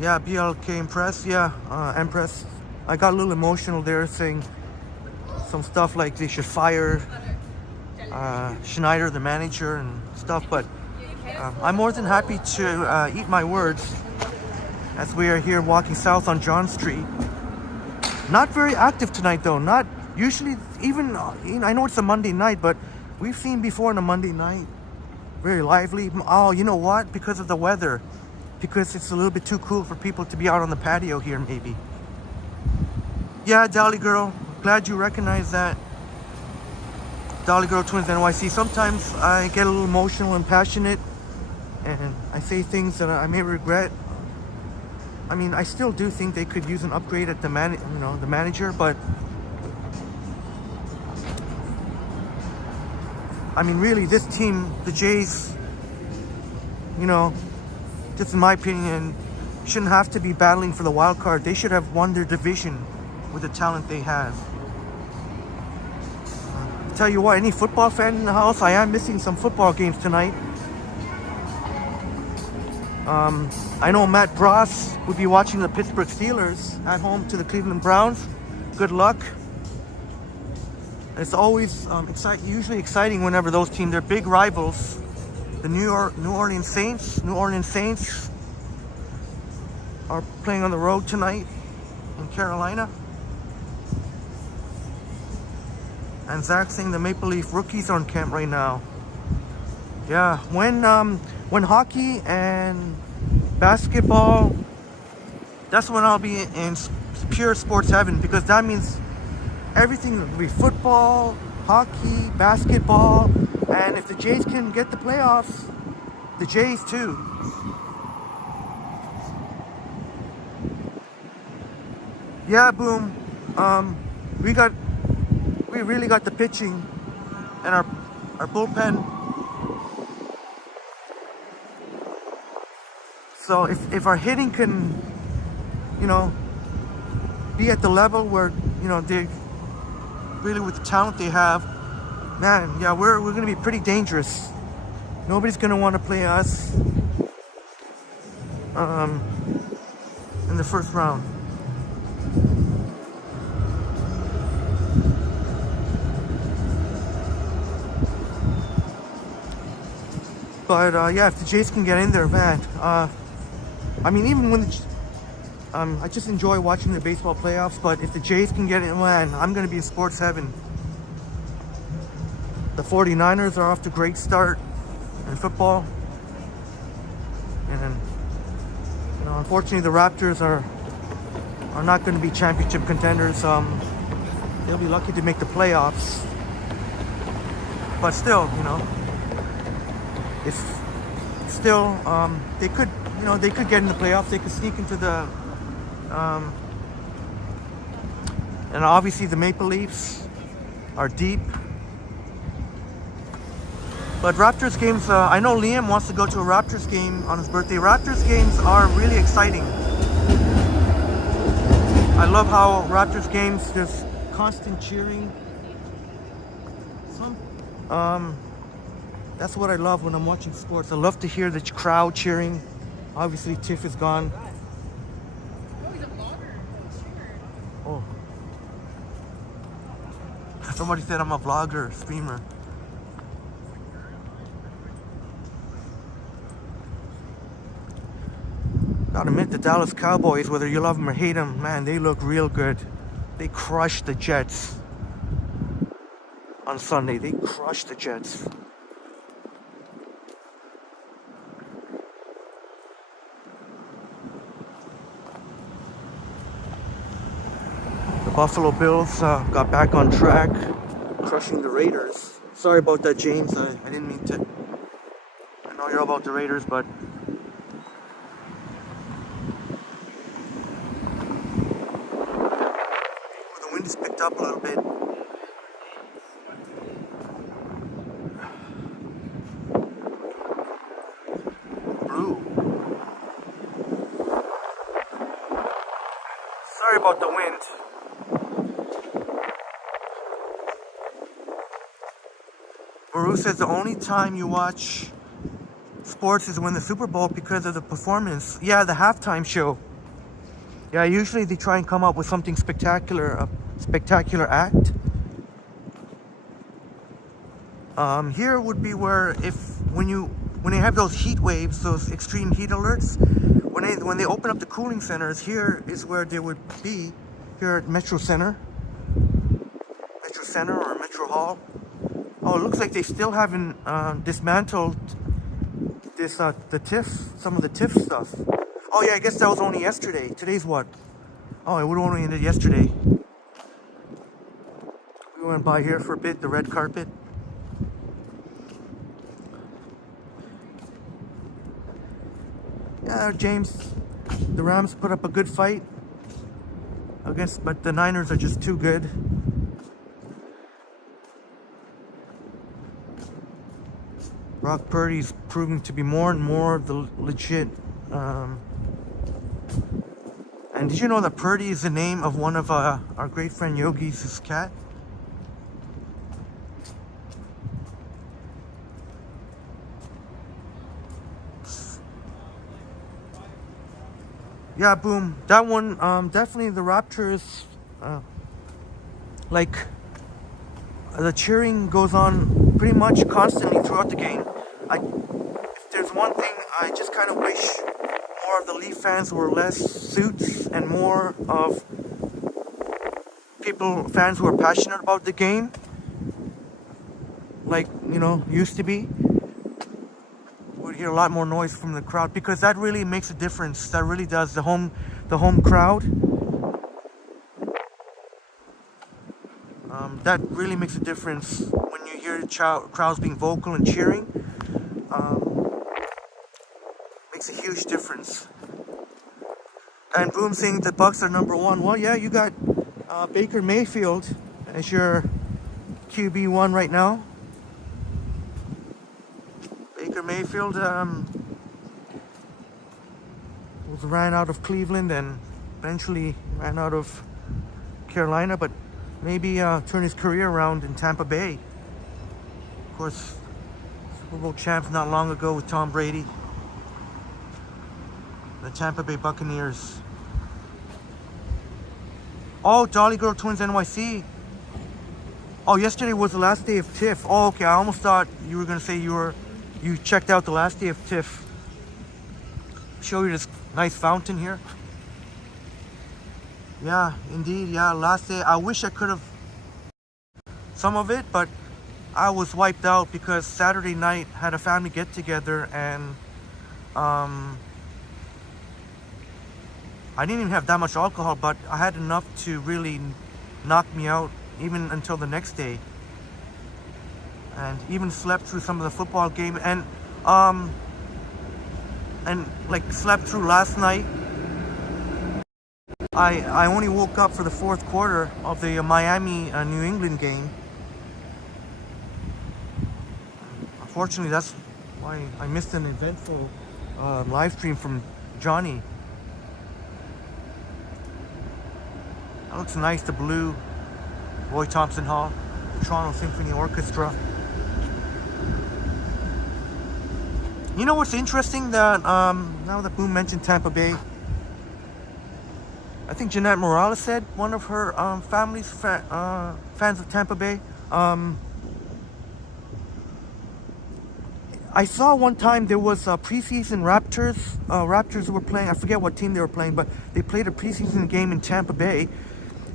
Yeah, BLK Empress. Yeah, Empress. I got a little emotional there saying some stuff like they should fire Schneider, the manager, and stuff. But I'm more than happy to eat my words as we are here walking south on John Street. Not very active tonight, though. Not usually, even I know it's a Monday night, but we've seen before on a Monday night. Very lively. Oh, you know what? Because of the weather. Because it's a little bit too cool for people to be out on the patio here, maybe. Yeah, Dolly Girl. Glad you recognize that. Dolly Girl Twins NYC. Sometimes I get a little emotional and passionate, and I say things that I may regret. I mean, I still do think they could use an upgrade at the manager, but I mean, really, this team, the Jays, just in my opinion, shouldn't have to be battling for the wild card. They should have won their division with the talent they have. Tell you what, any football fan in the house, I am missing some football games tonight. I know Matt Bross would be watching the Pittsburgh Steelers at home to the Cleveland Browns. Good luck. It's always usually exciting whenever those teams, they're big rivals. The New Orleans Saints are playing on the road tonight in Carolina. And Zach saying the Maple Leaf rookies are on camp right now. Yeah, when hockey and basketball, that's when I'll be in pure sports heaven, because that means everything will be football, hockey, basketball, and if the Jays can get the playoffs, the Jays too. Yeah, Boom. We really got the pitching and our bullpen. So if our hitting can, be at the level where, they really, with the talent they have, man, yeah, we're going to be pretty dangerous. Nobody's going to want to play us in the first round. But yeah, if the Jays can get in there, man. I mean, even when I just enjoy watching the baseball playoffs. But if the Jays can get in, man, I'm gonna be in sports heaven. The 49ers are off to a great start in football. And unfortunately the Raptors are not going to be championship contenders. They'll be lucky to make the playoffs. But still, it's still they could get in the playoffs. They could sneak into the and obviously the Maple Leafs are deep. But Raptors games, I know Liam wants to go to a Raptors game on his birthday. Raptors games are really exciting. I love how Raptors games, there's constant cheering. That's what I love when I'm watching sports. I love to hear the crowd cheering. Obviously, Tiff is gone. Oh. Somebody said I'm a vlogger, streamer. Gotta admit, the Dallas Cowboys, whether you love them or hate them, man, they look real good. They crushed the Jets on Sunday. They crushed the Jets. The Buffalo Bills got back on track, crushing the Raiders. Sorry about that, James. I didn't mean to. I know you're all about the Raiders, but the wind has picked up a little bit. Blue. Sorry about the wind. Baru says the only time you watch sports is when the Super Bowl because of the performance. Yeah, the halftime show. Yeah, usually they try and come up with something spectacular, a spectacular act. Here would be where when they have those heat waves, those extreme heat alerts, when they open up the cooling centers, here is where they would be, here at Metro Center or Metro Hall. Oh, it looks like they still haven't dismantled this some of the Tiff stuff. Oh yeah, I guess that was only yesterday. Today's what? Oh, it would have only ended yesterday. We went by here for a bit, the red carpet. Yeah, James, the Rams put up a good fight but the Niners are just too good. Brock Purdy's proving to be more and more the legit. And did you know that Purdy is the name of one of our great friend Yogi's cat? Yeah, boom. That one, definitely the Raptors, like, the cheering goes on pretty much constantly throughout the game. If there's one thing, I just kind of wish more of the Leaf fans were less suits and more of fans who are passionate about the game, like, used to be. Would hear a lot more noise from the crowd because that really makes a difference. That really does. The home crowd. That really makes a difference when you hear the crowds being vocal and cheering. Makes a huge difference. And boom, saying the Bucks are number one. Well, yeah, you got Baker Mayfield as your QB1 right now. Baker Mayfield ran out of Cleveland and eventually ran out of Carolina, but maybe turn his career around in Tampa Bay. Of course, Super Bowl champs not long ago with Tom Brady. The Tampa Bay Buccaneers. Oh, Jolly Girl Twins NYC. Oh, yesterday was the last day of TIFF. Oh, okay. I almost thought you were going to say you checked out the last day of TIFF. Show you this nice fountain here. Yeah, indeed. Yeah, last day. I wish I could have some of it, but I was wiped out because Saturday night had a family get together, and I didn't even have that much alcohol, but I had enough to really knock me out even until the next day. And even slept through some of the football game, and like slept through last night. I only woke up for the fourth quarter of the Miami New England game. Unfortunately, that's why I missed an eventful live stream from Johnny. That looks nice, the blue. Roy Thompson Hall, Toronto Symphony Orchestra. You know what's interesting, that now that Boom mentioned Tampa Bay, I think Jeanette Morales said one of her family's fans of Tampa Bay. I saw one time there was a preseason Raptors. Raptors were playing, I forget what team they were playing, but they played a preseason game in Tampa Bay.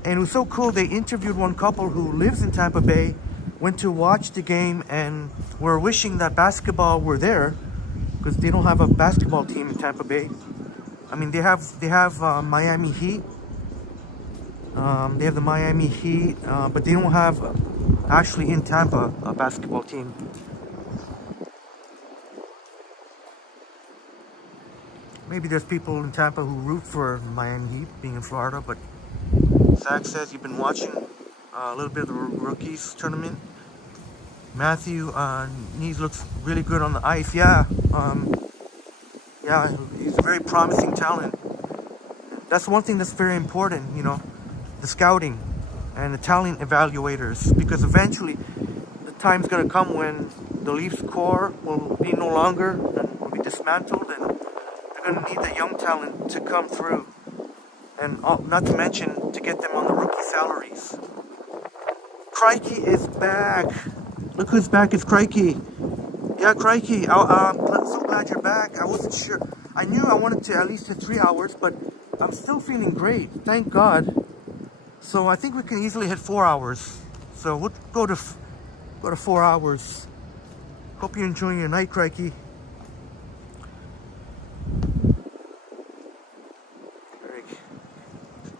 And it was so cool, they interviewed one couple who lives in Tampa Bay, went to watch the game, and were wishing that basketball were there, because they don't have a basketball team in Tampa Bay. I mean, they have Miami Heat. They have the Miami Heat, but they don't have actually in Tampa a basketball team. Maybe there's people in Tampa who root for Miami Heat being in Florida, but Zach says you've been watching a little bit of the rookies tournament. Matthew Nees looks really good on the ice. Yeah, yeah, he's a very promising talent. That's one thing that's very important, you know, the scouting and the talent evaluators, because eventually the time's going to come when the Leafs core will be no longer and will be dismantled, and they're going to need the young talent to come through, and not to mention to get them on the rookie salaries. Crikey is back. Look who's back, it's Crikey. Yeah, Crikey, I'm so glad you're back. I wasn't sure. I knew I wanted to at least hit 3 hours, but I'm still feeling great, thank God. So I think we can easily hit 4 hours. So we'll go to 4 hours. Hope you're enjoying your night, Crikey. Very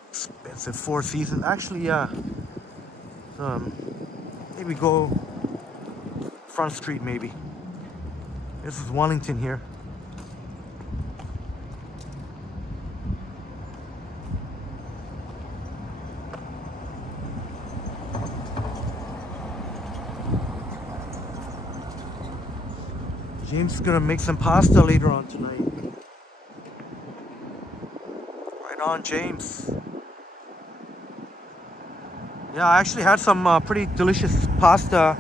expensive Four Seasons. Actually, yeah. Maybe go Front Street, maybe. This is Wellington here. James is gonna make some pasta later on tonight. Right on, James. Yeah, I actually had some pretty delicious pasta.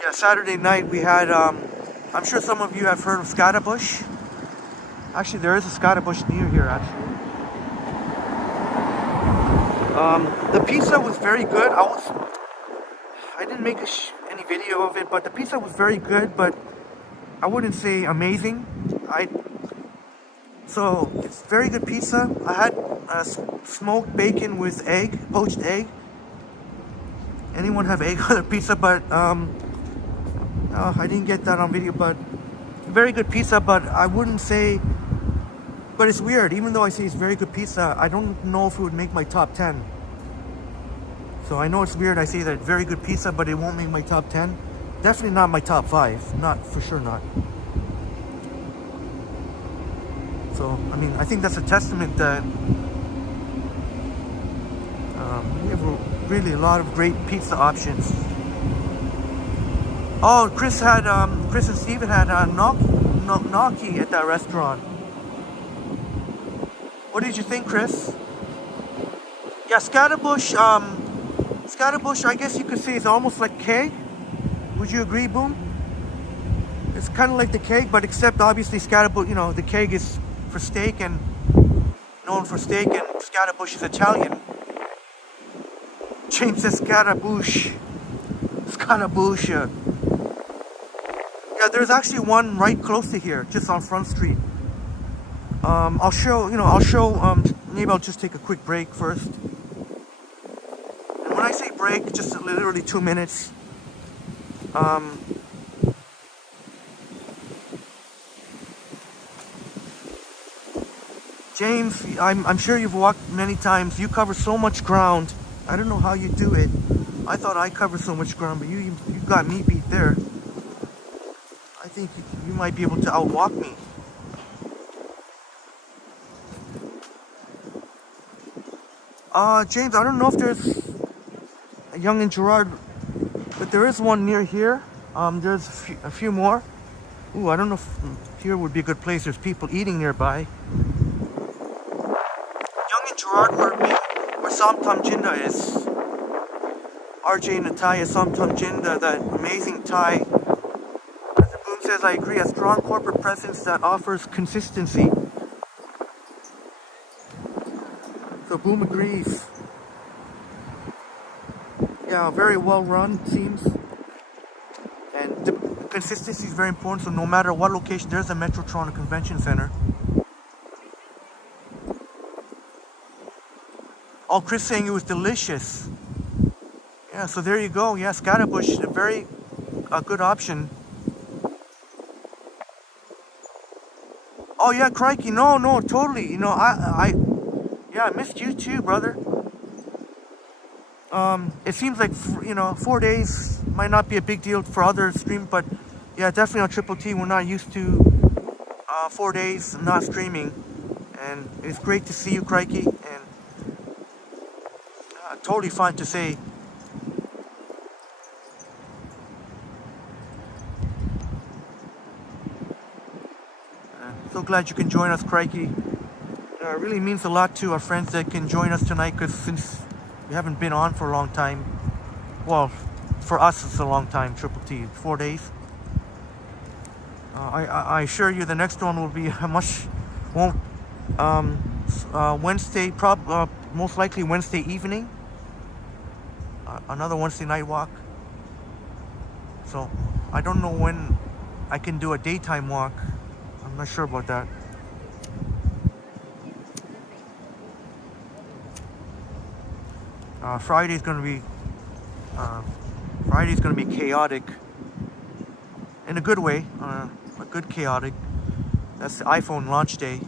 Yeah, Saturday night we had, I'm sure some of you have heard of Scottibush. Actually, there is a Scottibush near here, actually. The pizza was very good. I didn't make any video of it, but the pizza was very good, but I wouldn't say amazing. So it's very good pizza. I had smoked bacon with egg, poached egg. Anyone have egg on their pizza? But I didn't get that on video. But very good pizza. But I wouldn't say. But it's weird. Even though I say it's very good pizza, I don't know if it would make my top 10. So I know it's weird. I say that very good pizza, but it won't make my top 10. Definitely not my top 5. Not for sure. Not. So, I mean, I think that's a testament that we have really a lot of great pizza options. Oh, Chris and Steven had gnocchi at that restaurant. What did you think, Chris? Yeah, Scottibush, I guess you could say is almost like keg. Would you agree, Boom? It's kind of like the keg, but except obviously Scottibush, you know, the keg is for steak and known for steak, and Scottibush is Italian. James says Scottibush. Yeah, there's actually one right close to here, just on Front Street. maybe I'll just take a quick break first. And when I say break, just literally 2 minutes. James, I'm sure you've walked many times. You cover so much ground. I don't know how you do it. I thought I covered so much ground, but you got me beat there. I think you might be able to outwalk me. James, I don't know if there's a Young and Gerard, but there is one near here. There's a few more. Ooh, I don't know if here would be a good place. There's people eating nearby. Young and Gerard, where Samtam Jinda is. RJ and Natalia Samtam Jinda, that amazing Thai. As Boom says, I agree, a strong corporate presence that offers consistency. So Boom agrees. Yeah, very well run, it seems. And the consistency is very important, so no matter what location, there's a Metro Toronto Convention Center. Oh, Chris saying it was delicious. Yeah, so there you go. Yeah, Scatterbush, a very good option. Oh yeah, crikey, no, totally. You know, I missed you too, brother. It seems like, 4 days might not be a big deal for other streams, but yeah, definitely on Triple T, we're not used to 4 days not streaming, and it's great to see you, crikey, and totally fine to say. So glad you can join us, crikey. It really means a lot to our friends that can join us tonight, because since we haven't been on for a long time, well, for us it's a long time, Triple T, 4 days. I assure you the next one will be Wednesday, most likely Wednesday evening. Another Wednesday night walk. So I don't know when I can do a daytime walk. I'm not sure about that. Friday's gonna be chaotic in a good way, a good chaotic. That's the iPhone launch day.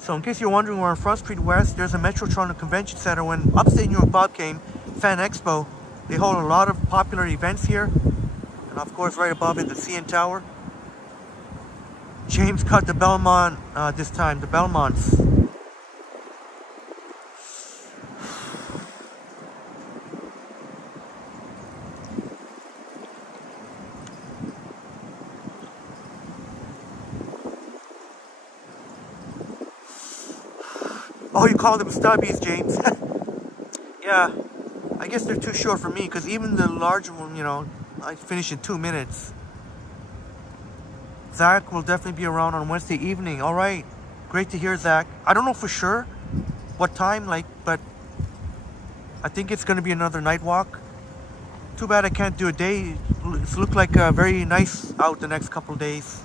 So in case you're wondering, we're on Front Street West. There's a Metro Toronto Convention Center. When Upstate New York Bob came, Fan Expo, they hold a lot of popular events here. And of course, right above it, the CN Tower. James cut the Belmont this time, the Belmonts. Oh, you call them stubbies, James. Yeah, I guess they're too short for me, because even the larger one, I finish in 2 minutes. Zach will definitely be around on Wednesday evening. All right, great to hear, Zach. I don't know for sure what time, but I think it's going to be another night walk. Too bad I can't do a day. It's looked like very nice out the next couple of days.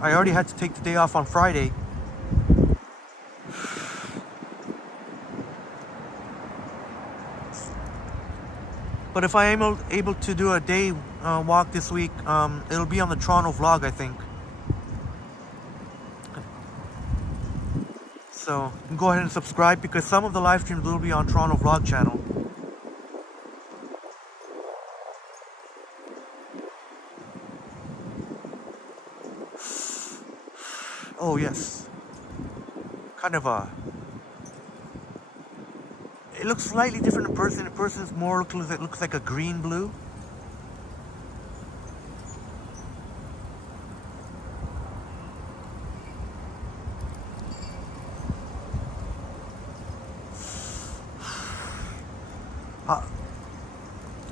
I already had to take the day off on Friday. But if I am able to do a day walk this week, it'll be on the Toronto vlog, I think. So you can go ahead and subscribe, because some of the live streams will be on Toronto vlog channel. Oh yes, kind of it looks slightly different in person. In person, it's more looks like a green blue.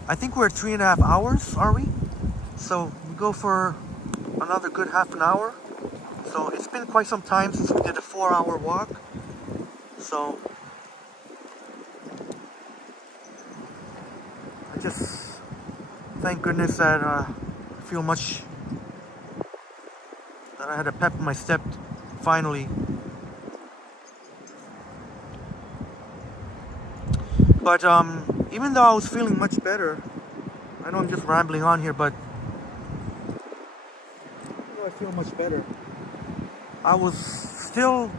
I think we're at 3.5 hours, are we? So we go for another good half an hour. So it's been quite some time since we did a 4-hour walk. So I just thank goodness that I feel much, that I had a pep in my step finally. But even though I was feeling much better, I know I'm just rambling on here, but even though I feel much better, I was still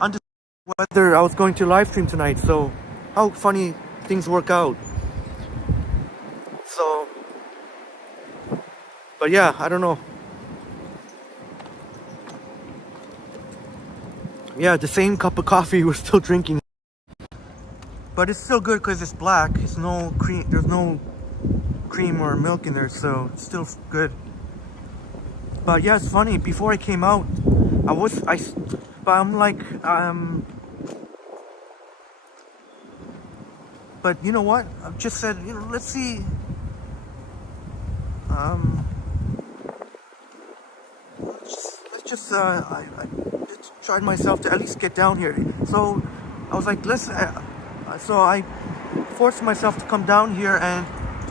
undecided whether I was going to live stream tonight. So how funny things work out. So, but yeah, I don't know. Yeah, the same cup of coffee we're still drinking. But it's still good because it's black. It's no cream. There's no cream or milk in there, so it's still good. But yeah, it's funny. Before I came out, but I'm like, but you know what? I've just said, you know, let's see. Let's just I just tried myself to at least get down here. So I was like, so I forced myself to come down here and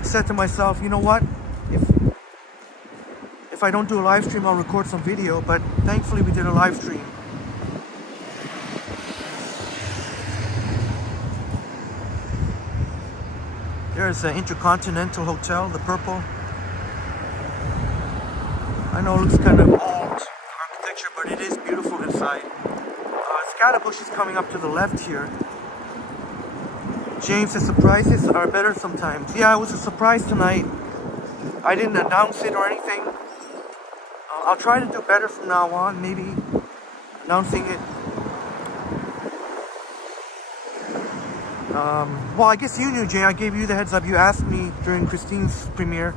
said to myself, you know what, if I don't do a live stream, I'll record some video. But thankfully we did a live stream. There's the Intercontinental Hotel, the purple. I know it looks kind of old architecture, but it is beautiful inside. Scatterbush is coming up to the left here. James says surprises are better sometimes. Yeah, it was a surprise tonight. I didn't announce it or anything. I'll try to do better from now on, maybe announcing it. Well, I guess you knew, Jay. I gave you the heads up. You asked me during Christine's premiere.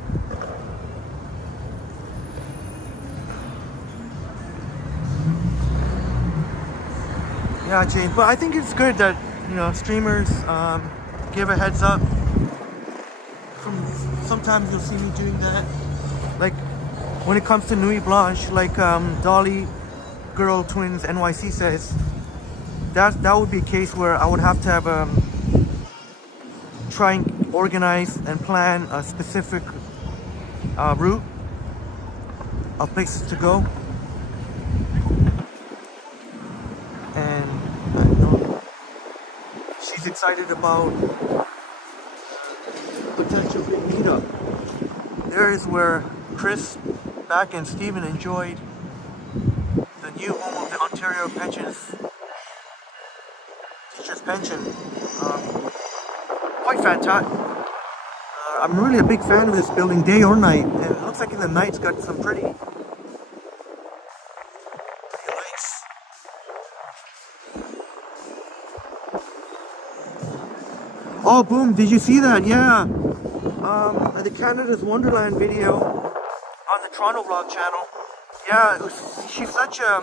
Yeah, Jay. But I think it's good that, you know, streamers give a heads up. Sometimes you'll see me doing that. Like when it comes to Nuit Blanche, like Dolly Girl Twins NYC says, that would be a case where I would have to have try and organize and plan a specific route of places to go. And I know she's excited about potential big meetup. There is where Chris Back and Stephen enjoyed the new home of the Ontario Teachers Pension. Quite fantastic. I'm really a big fan of this building, day or night, and it looks like in the night it's got some pretty lights. Oh, boom! Did you see that? Yeah. The Canada's Wonderland video on the Toronto Vlog channel. Yeah, she's such a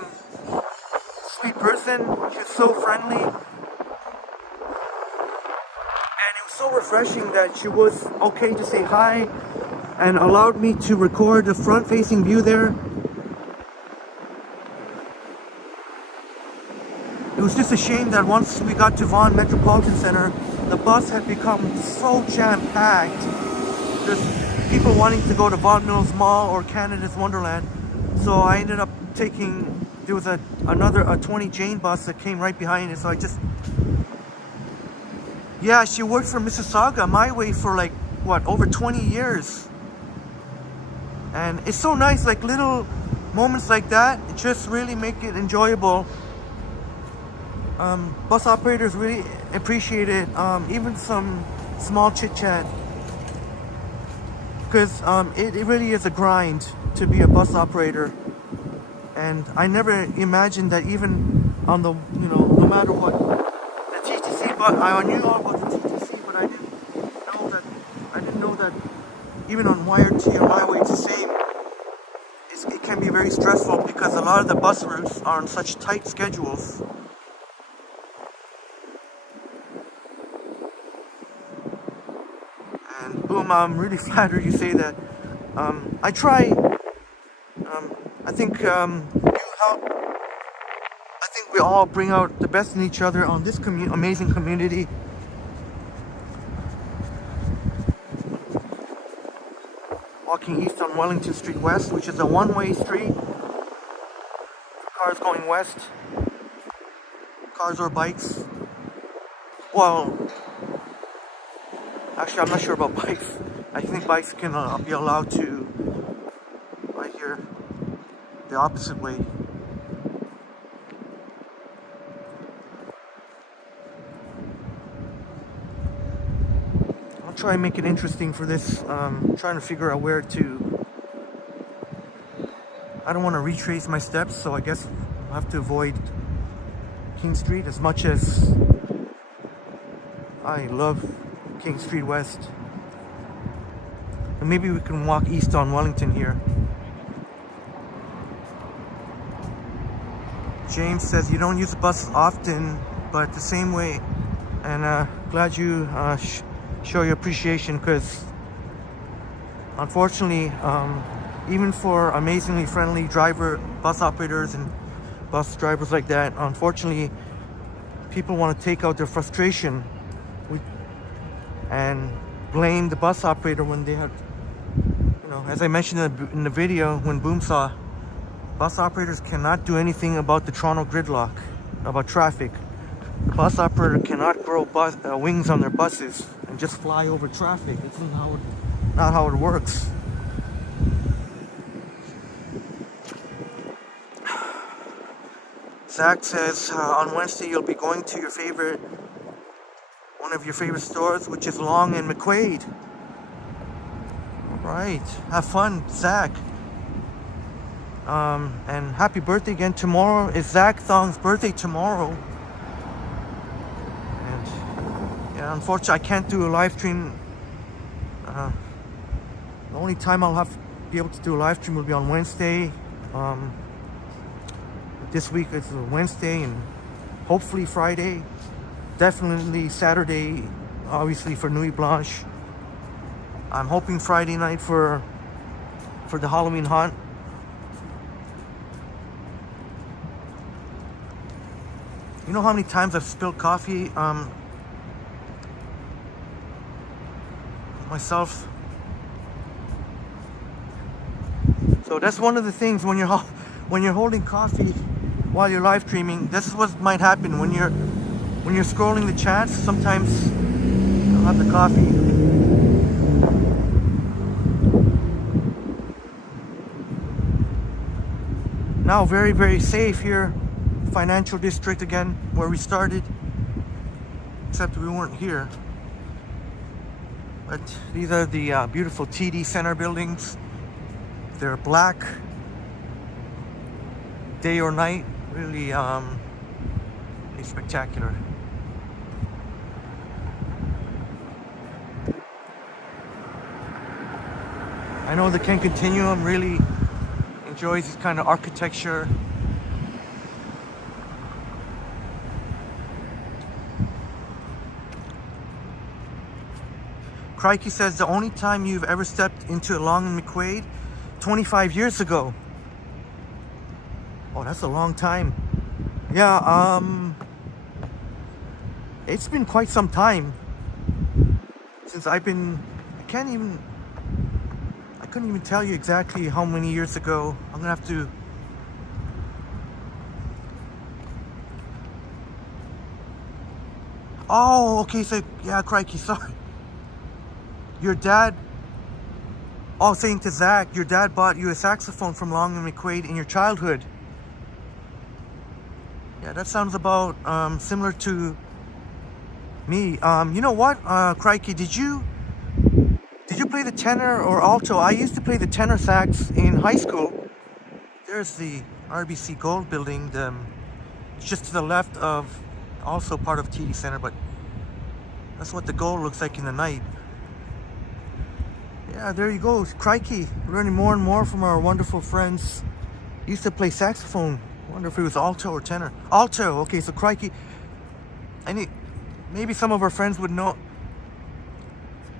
sweet person. She's so friendly. So refreshing that she was okay to say hi and allowed me to record the front-facing view there. It was just a shame that once we got to Vaughan Metropolitan Center, the bus had become so jam-packed. There's people wanting to go to Vaughan Mills Mall or Canada's Wonderland. So I ended up there was a 20 Jane bus that came right behind it, so I just... Yeah, she worked for Mississauga, my way, for like, what, over 20 years. And it's so nice, like little moments like that, it just really make it enjoyable. Bus operators really appreciate it, even some small chit-chat. Because it really is a grind to be a bus operator. And I never imagined that even on the, you know, no matter what, the TTC, but I knew all about the TTC, but I didn't know that even on YRT or My Way, it's the same. It can be very stressful because a lot of the bus routes are on such tight schedules. And boom, I'm really flattered you say that. I try. I think we all bring out the best in each other on this amazing community. walking east on Wellington Street West, which is a one-way street. Cars going west. Cars or bikes. Well, actually I'm not sure about bikes. I think bikes can be allowed to right here, the opposite way. I'll try and make it interesting for this. Trying to figure out where to. I don't want to retrace my steps, so I guess I'll have to avoid King Street as much as I love King Street West. And maybe we can walk east on Wellington here. James says you don't use the bus often, but the same way. And glad you show your appreciation, because unfortunately, even for amazingly friendly bus operators and bus drivers like that, unfortunately, people want to take out their frustration and blame the bus operator when they have, as I mentioned in the video, when Boom saw, bus operators cannot do anything about the Toronto gridlock, about traffic. Bus operator cannot grow wings on their buses and just fly over traffic. It's not how it works. Zach says on Wednesday you'll be going to one of your favorite stores, which is Long and McQuaid. All right, have fun, Zach. And happy birthday again. Tomorrow is Zach Thong's birthday tomorrow. And yeah, unfortunately I can't do a live stream. The only time I'll be able to do a live stream will be on Wednesday. This week it's Wednesday and hopefully Friday. Definitely Saturday, obviously, for Nuit Blanche. I'm hoping Friday night for the Halloween hunt. You know how many times I've spilled coffee myself? So that's one of the things when you're holding coffee while you're live streaming. This is what might happen when you're scrolling the chats. Sometimes you'll have the coffee. Now very, very safe here. Financial district again, where we started. Except we weren't here. But these are the beautiful TD Center buildings. They're black. Day or night. Really, really spectacular. I know the Ken Continuum really enjoys this kind of architecture. Crikey says the only time you've ever stepped into a Long and McQuaid, 25 years ago. Oh, that's a long time. Yeah, it's been quite some time since I've been, I couldn't even tell you exactly how many years ago. I'm gonna have to. Oh, okay, so yeah, crikey, sorry. Your dad, saying to Zach, your dad bought you a saxophone from Long and McQuaid in your childhood. Yeah, that sounds about similar to me. You know what, crikey, did you play the tenor or alto? I used to play the tenor sax in high school. There's the RBC Gold building. It's just to the left of, also part of TD Center, but that's what the gold looks like in the night. Yeah, there you go. Crikey, learning more and more from our wonderful friends. Used to play saxophone. I wonder if it was alto or tenor. Alto, okay, so crikey. Maybe some of our friends would know.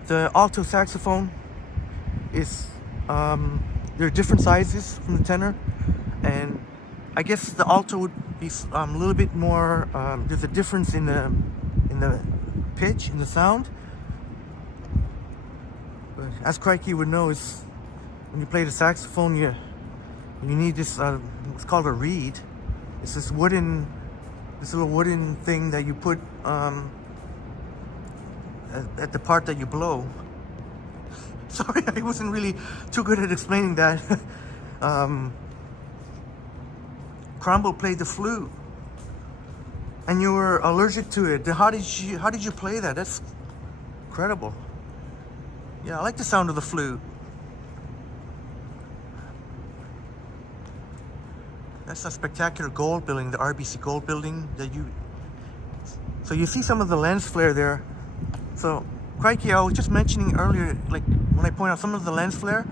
The alto saxophone is, there are different sizes from the tenor, and I guess the alto would be a little bit more, there's a difference in the pitch, in the sound. But as Crikey would know, is when you play the saxophone, you need this it's called a reed. It's this little wooden thing that you put at the part that you blow. Sorry, I wasn't really too good at explaining that. Crumble played the flute, and you were allergic to it. How did you play that? That's incredible. Yeah, I like the sound of the flute. That's a spectacular gold building, the RBC gold building so you see some of the lens flare there. So, crikey, I was just mentioning earlier, like when I point out some of the lens flare,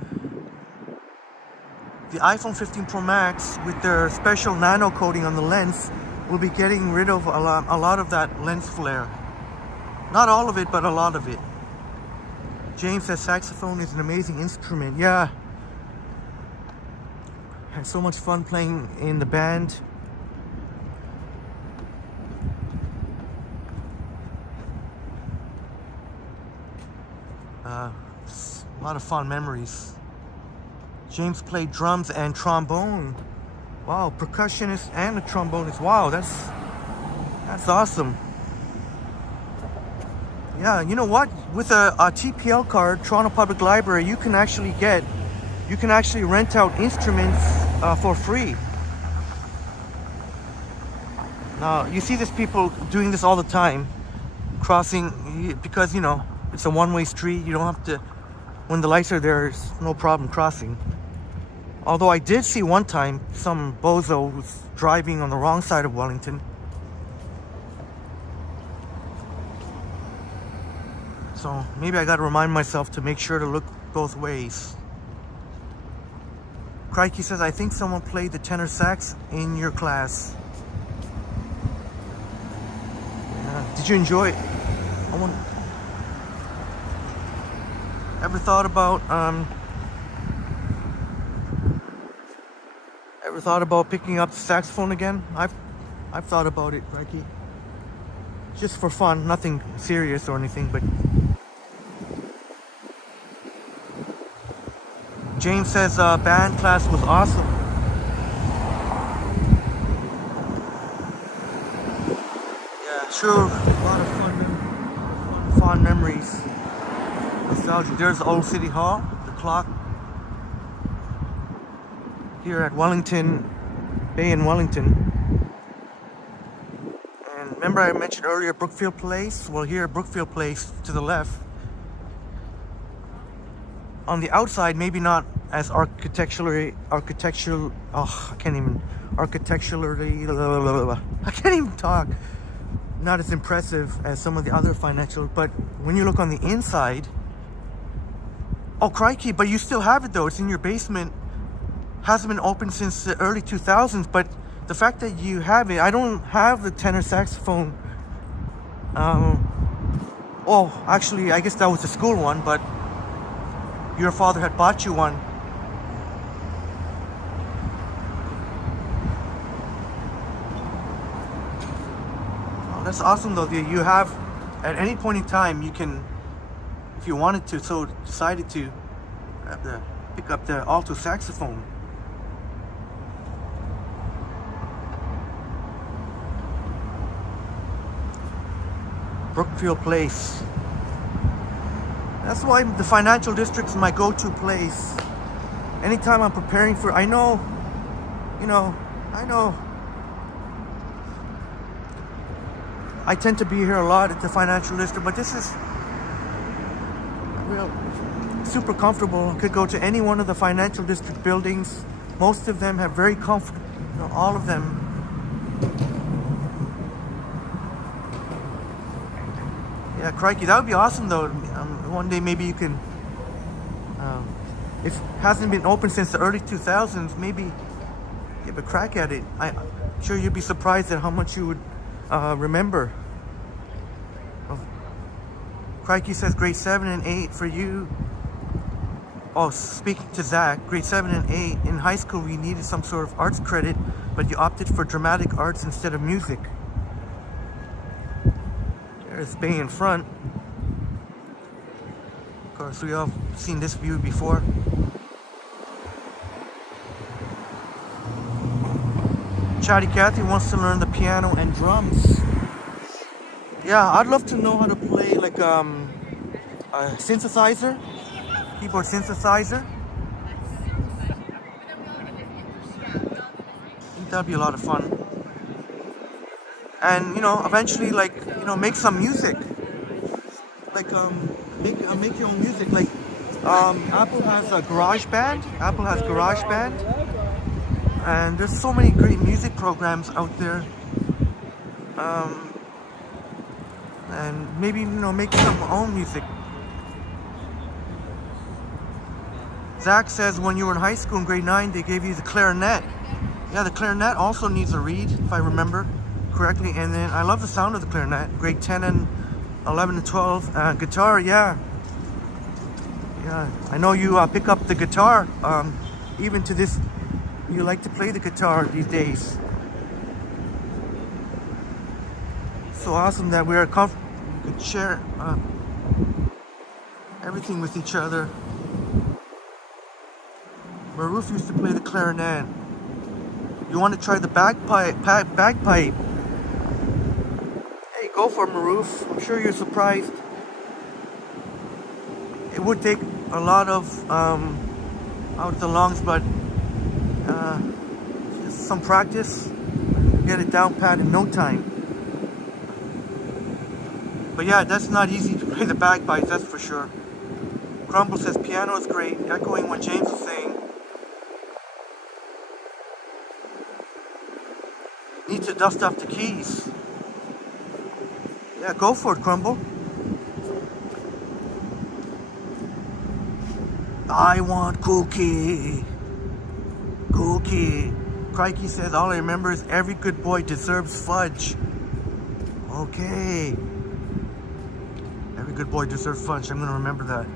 the iPhone 15 Pro Max with their special nano coating on the lens will be getting rid of a lot of that lens flare. Not all of it, but a lot of it. James says saxophone is an amazing instrument. Yeah. Had so much fun playing in the band. A lot of fun memories. James played drums and trombone. Wow, percussionist and a trombonist. Wow, that's awesome. Yeah, you know what? With a TPL card, Toronto Public Library, you can actually rent out instruments for free. Now, you see these people doing this all the time, crossing, because, you know, it's a one-way street. You don't have to, when the lights are there, there's no problem crossing. Although I did see one time some bozo was driving on the wrong side of Wellington. So maybe I got to remind myself to make sure to look both ways. Crikey says, I think someone played the tenor sax in your class. Yeah. Did you enjoy it? Ever thought about picking up the saxophone again? I've thought about it, crikey. Just for fun, nothing serious or anything, but James says band class was awesome. Yeah, sure, a lot of fun memories. Nostalgia. There's Old City Hall, the clock here at Wellington Bay in Wellington. And remember I mentioned earlier Brookfield Place? Well, here Brookfield Place to the left. On the outside, maybe not as architecturally, I can't even talk. Not as impressive as some of the other financial, but when you look on the inside, oh crikey, but you still have it though. It's in your basement. Hasn't been open since the early 2000s, but the fact that you have it, I don't have the tenor saxophone. Oh, actually, I guess that was the school one, but your father had bought you one. Oh, that's awesome though. You have, at any point in time, you can, if you wanted to, so decided to pick up the alto saxophone. Brookfield Place. That's why the financial district is my go-to place. Anytime I'm preparing for, I know. I tend to be here a lot at the financial district, but this is real super comfortable. I could go to any one of the financial district buildings. Most of them have very comfortable, all of them. Yeah, crikey, that would be awesome though. One day maybe you can, if it hasn't been open since the early 2000s, maybe give a crack at it. I'm sure you'd be surprised at how much you would remember. Crikey says grade 7 and 8 for you. Oh, speaking to Zach, grade 7 and 8, in high school we needed some sort of arts credit, but you opted for dramatic arts instead of music. There's Bay in front. Of course, we all seen this view before. Chatty Cathy wants to learn the piano and drums. Yeah, I'd love to know how to play like a synthesizer, keyboard synthesizer. I think that'd be a lot of fun. And eventually, like make some music. Like make your own music. Like Apple has a GarageBand. Apple has GarageBand, and there's so many great music programs out there. And maybe make some own music. Zach says when you were in high school in grade 9, they gave you the clarinet. Yeah, the clarinet also needs a reed, if I remember correctly. And then I love the sound of the clarinet. Grade 10 and 11 and 12. Guitar, yeah. Yeah, I know you pick up the guitar. Even to this, you like to play the guitar these days. So awesome that we could share everything with each other. Maroof used to play the clarinet. You want to try the bagpipe? Hey, go for it, Maroof. I'm sure you're surprised. It would take a lot of out the lungs, but just some practice, get it down pat in no time. But yeah, that's not easy to play the bagpipes, that's for sure. Crumble says piano is great, echoing what James was saying. Need to dust off the keys. Yeah, go for it, Crumble. I want cookie. Cookie. Crikey says all I remember is every good boy deserves fudge. Okay. Every good boy deserves fudge. I'm gonna remember that.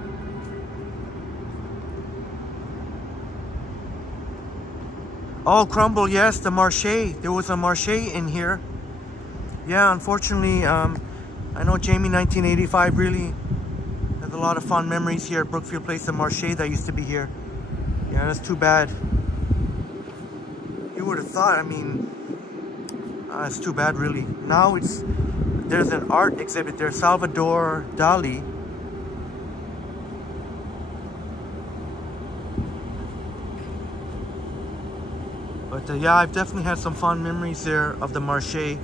Oh, Crumble, yes, the Marché. There was a Marché in here. Yeah, unfortunately, I know Jamie 1985 really has a lot of fond memories here at Brookfield Place, the Marché that used to be here. Yeah, that's too bad. You would have thought, I mean, it's too bad really. Now there's an art exhibit there, Salvador Dali. But yeah, I've definitely had some fond memories there of the Marché.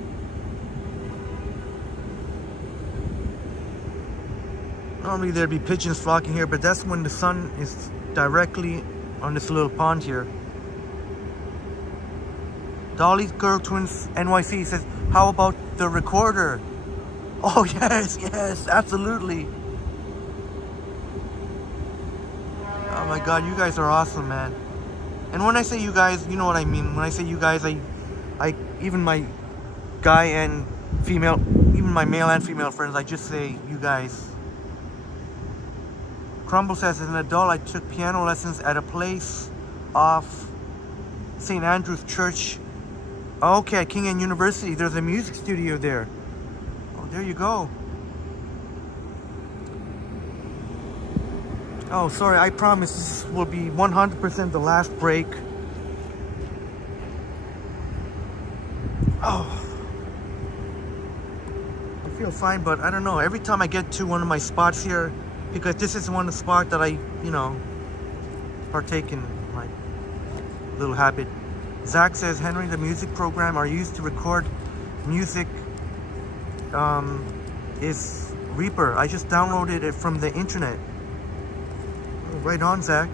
Normally there'd be pigeons flocking here, but that's when the sun is directly on this little pond here. Dolly's Girl Twins NYC says, how about the recorder? Oh yes, yes, absolutely. Oh my god, you guys are awesome, man. And when I say you guys, you know what I mean. When I say you guys, I even my guy and female, even my male and female friends, I just say you guys. Crumble says, as an adult, I took piano lessons at a place off St. Andrew's Church. Okay, at King and University, there's a music studio there. Oh, there you go. Oh, sorry, I promise this will be 100% the last break. Oh. I feel fine, but I don't know. Every time I get to one of my spots here, because this is one of the spots that I, partake in my little habit. Zach says, Henry, the music program are used to record music is Reaper. I just downloaded it from the internet. Right on, Zach.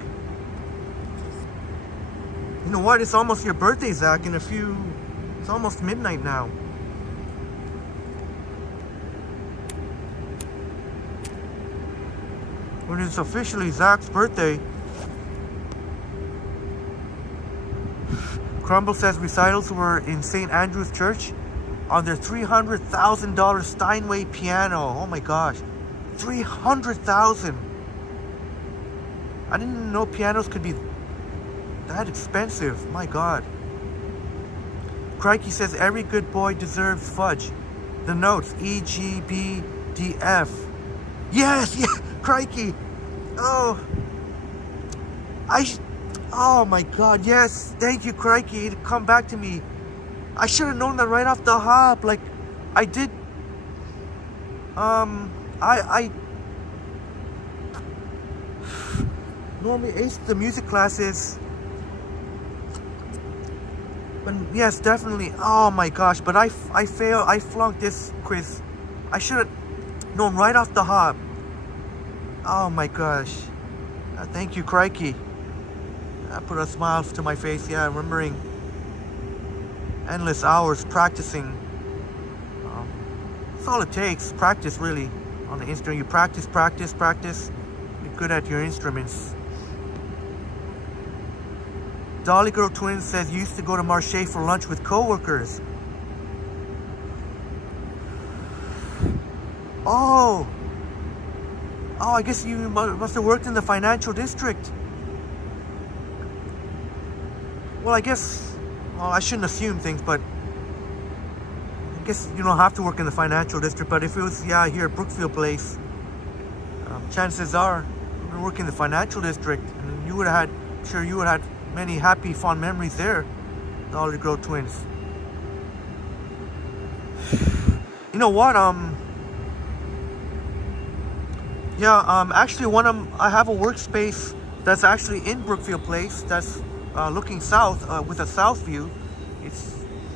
You know what? It's almost your birthday, Zach. It's almost midnight now. When it's officially Zach's birthday. Crumble says recitals were in St. Andrew's Church on their $300,000 Steinway piano. Oh my gosh. $300,000. I didn't know pianos could be that expensive. My God. Crikey says every good boy deserves fudge. The notes E, G, B, D, F. Yes, yeah, Crikey. Oh. Oh my God, yes. Thank you, Crikey. Come back to me. I should have known that right off the hop. Like, I did. I normally aced the music classes. But yes, definitely. Oh my gosh! But I failed. I flunked this quiz. I should have known right off the hop. Oh my gosh! Thank you, crikey. That put a smile to my face. Yeah, remembering endless hours practicing. That's all it takes. Practice, really, on the instrument. You practice. Be good at your instruments. Dolly Girl Twins says used to go to Marché for lunch with co-workers. Oh, I guess you must have worked in the financial district. Well, I guess, I shouldn't assume things, but I guess you don't have to work in the financial district. But if it was, here at Brookfield Place, chances are you would work in the financial district, and you would have had many happy, fond memories there. Dolly Girl Twins. You know what? Actually, I have a workspace that's actually in Brookfield Place. That's looking south with a south view.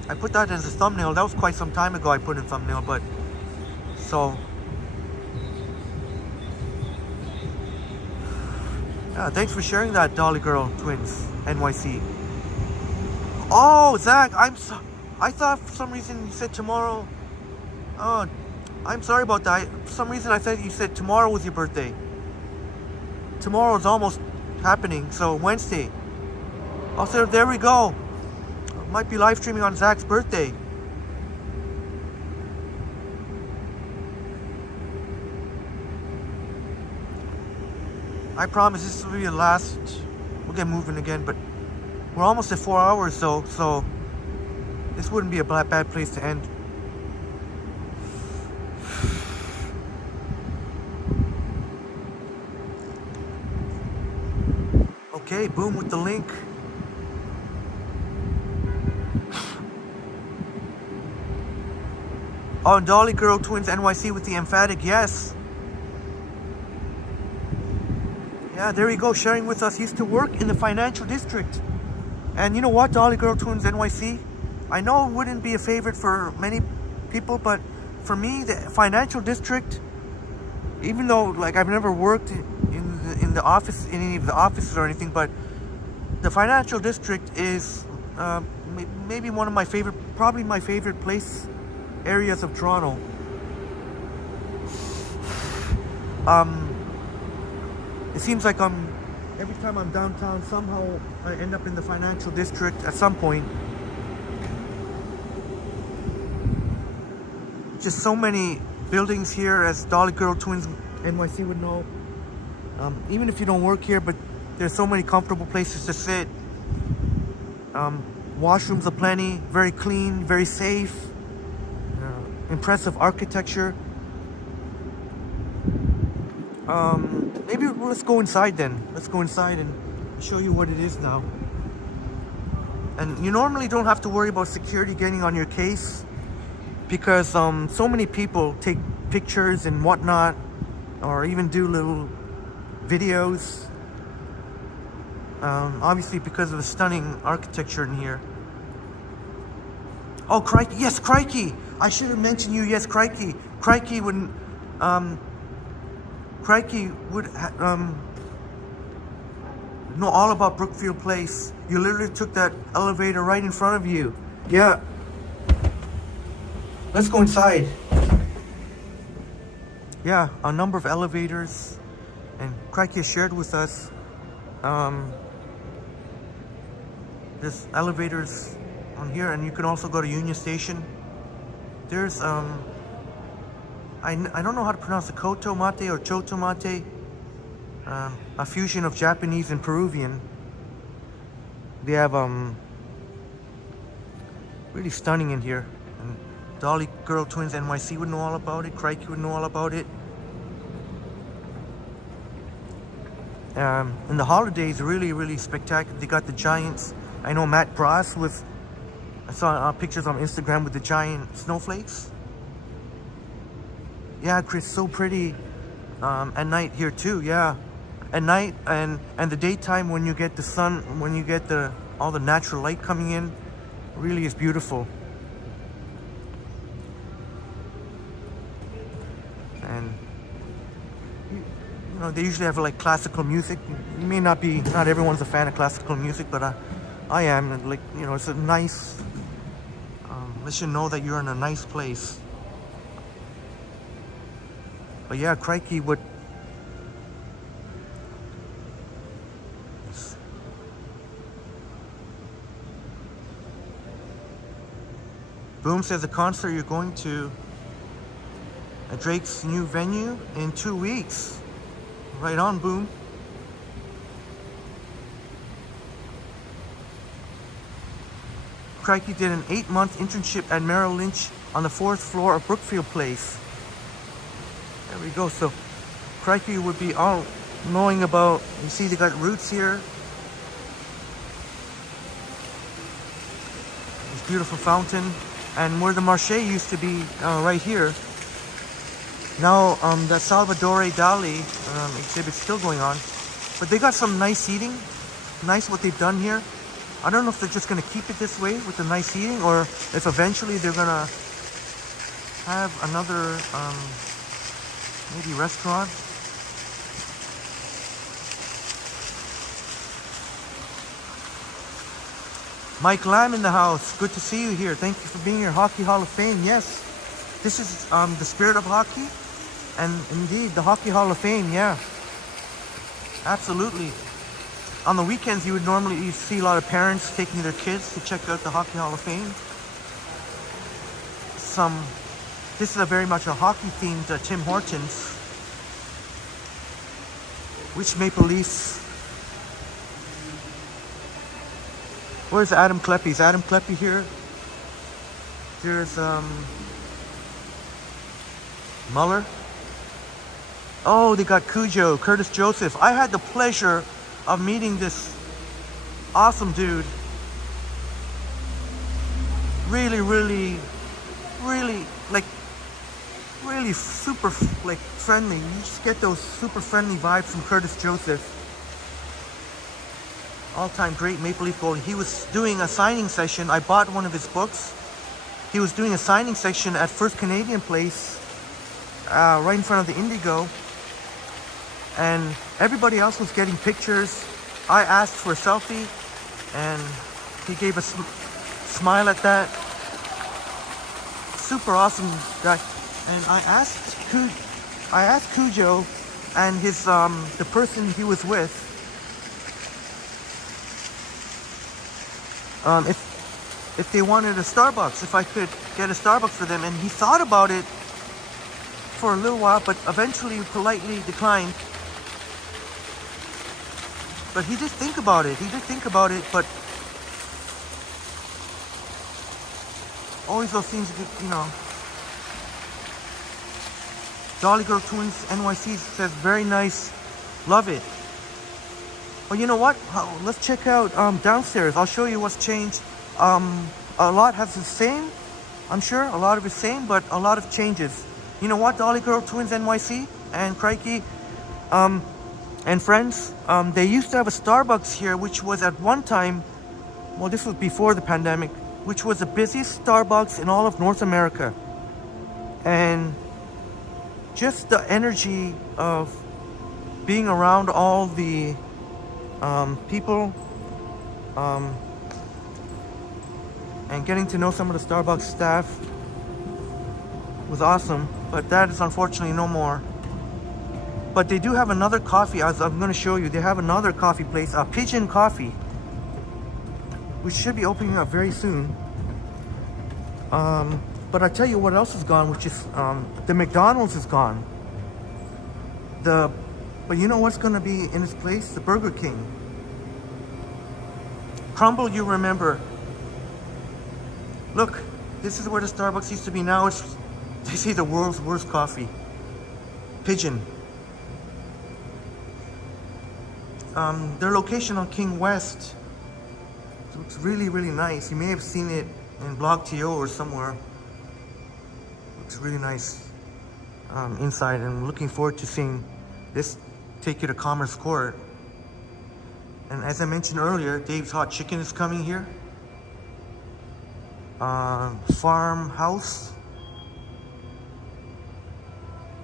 I put that as a thumbnail. That was quite some time ago. I put in thumbnail, but so. Yeah, thanks for sharing that, Dolly Girl Twins NYC. Oh, Zach, I thought for some reason you said tomorrow. Oh, I'm sorry about that. For some reason I thought you said tomorrow was your birthday. Tomorrow is almost happening, so Wednesday. Also, there we go. Might be live streaming on Zach's birthday. I promise this will be the last. We'll get moving again, but we're almost at 4 hours, so this wouldn't be a bad place to end. Okay, boom with the link. Oh, and Dolly Girl Twins NYC with the emphatic yes. Yeah, there you go, sharing with us. Used to work in the financial district. And you know what, Dolly Girl Twins NYC? I know it wouldn't be a favorite for many people, but for me, the financial district, even though like I've never worked in the office, in any of the offices or anything, but the financial district is maybe one of my favorite, probably my favorite areas of Toronto. It seems like every time I'm downtown, somehow I end up in the financial district at some point. Just so many buildings here, as Dolly Girl Twins NYC would know. Even if you don't work here, but there's so many comfortable places to sit. Washrooms aplenty, very clean, very safe. Impressive architecture. Maybe let's go inside then. Let's go inside and show you what it is now. And you normally don't have to worry about security getting on your case, because so many people take pictures and whatnot, or even do little videos. Obviously because of the stunning architecture in here. Oh, crikey. Yes, crikey. I should have mentioned you. Yes, crikey. Crikey would know all about Brookfield Place. You literally took that elevator right in front of you. Yeah. Let's go inside. Yeah, a number of elevators. And crikey has shared with us. There's elevators on here, and you can also go to Union Station. There's I don't know how to pronounce it, Koto Mate or Choto Mate, a fusion of Japanese and Peruvian. They have really stunning in here, and Dolly Girl Twins NYC would know all about it. Crikey would know all about it. And the holidays really spectacular. They got the Giants. I know Matt Bros was saw pictures on Instagram with the giant snowflakes. Yeah, Chris, so pretty at night here too. Yeah, at night and the daytime when you get the sun, when you get all the natural light coming in, really is beautiful. And you know, they usually have like classical music. You may not everyone's a fan of classical music, but I am. And like, you know, it's a nice, lets you know that you're in a nice place. But yeah, crikey, what Boom says the concert you're going to at Drake's new venue in 2 weeks. Right on, Boom. Crikey did an 8-month internship at Merrill Lynch on the 4th floor of Brookfield Place. There we go. So Crikey would be all knowing about, you see they got roots here. This beautiful fountain. And where the Marche used to be, right here. Now the Salvador Dali exhibit's still going on. But they got some nice seating. Nice what they've done here. I don't know if they're just going to keep it this way with the nice seating, or if eventually they're going to have another maybe restaurant. Mike Lamb in the house. Good to see you here. Thank you for being here. Hockey Hall of Fame. Yes, this is the spirit of hockey, and indeed the Hockey Hall of Fame. Yeah, absolutely. On the weekends, you would normally see a lot of parents taking their kids to check out the Hockey Hall of Fame. This is a very much a hockey-themed Tim Hortons. Which Maple Leafs? Where's Adam Kleppe? Is Adam Kleppe here? There's Muller. Oh, they got Cujo, Curtis Joseph. I had the pleasure of meeting this awesome dude. Really, really, really, like, really super, like, friendly. You just get those super friendly vibes from Curtis Joseph. All-time great Maple Leaf goalie. He was doing a signing session. I bought one of his books. He was doing a signing section at First Canadian Place, right in front of the Indigo. And everybody else was getting pictures. I asked for a selfie, and he gave a smile at that. Super awesome guy. And I asked Cujo and his the person he was with if they wanted a Starbucks, if I could get a Starbucks for them, and he thought about it for a little while, but eventually politely declined. But he did think about it. But always those things, you know. Dolly Girl Twins NYC says, very nice. Love it. Well, you know what? Let's check out downstairs. I'll show you what's changed. A lot has the same. I'm sure a lot of it's same, but a lot of changes. You know what? Dolly Girl Twins NYC and Crikey. And friends, they used to have a Starbucks here, which was at one time, well, this was before the pandemic, which was the busiest Starbucks in all of North America. And just the energy of being around all the people and getting to know some of the Starbucks staff was awesome. But that is unfortunately no more. But they do have another coffee, as I'm going to show you. They have another coffee place, Pigeon Coffee, which should be opening up very soon. But I tell you what else is gone, which is the McDonald's is gone. But you know what's going to be in its place? The Burger King. Crumble, you remember. Look, this is where the Starbucks used to be. Now it's, they say, the world's worst coffee. Pigeon. Their location on King West looks really, really nice. You may have seen it in Block TO or somewhere. Looks really nice inside, and I'm looking forward to seeing this take you to Commerce Court. And as I mentioned earlier, Dave's Hot Chicken is coming here. Farmhouse.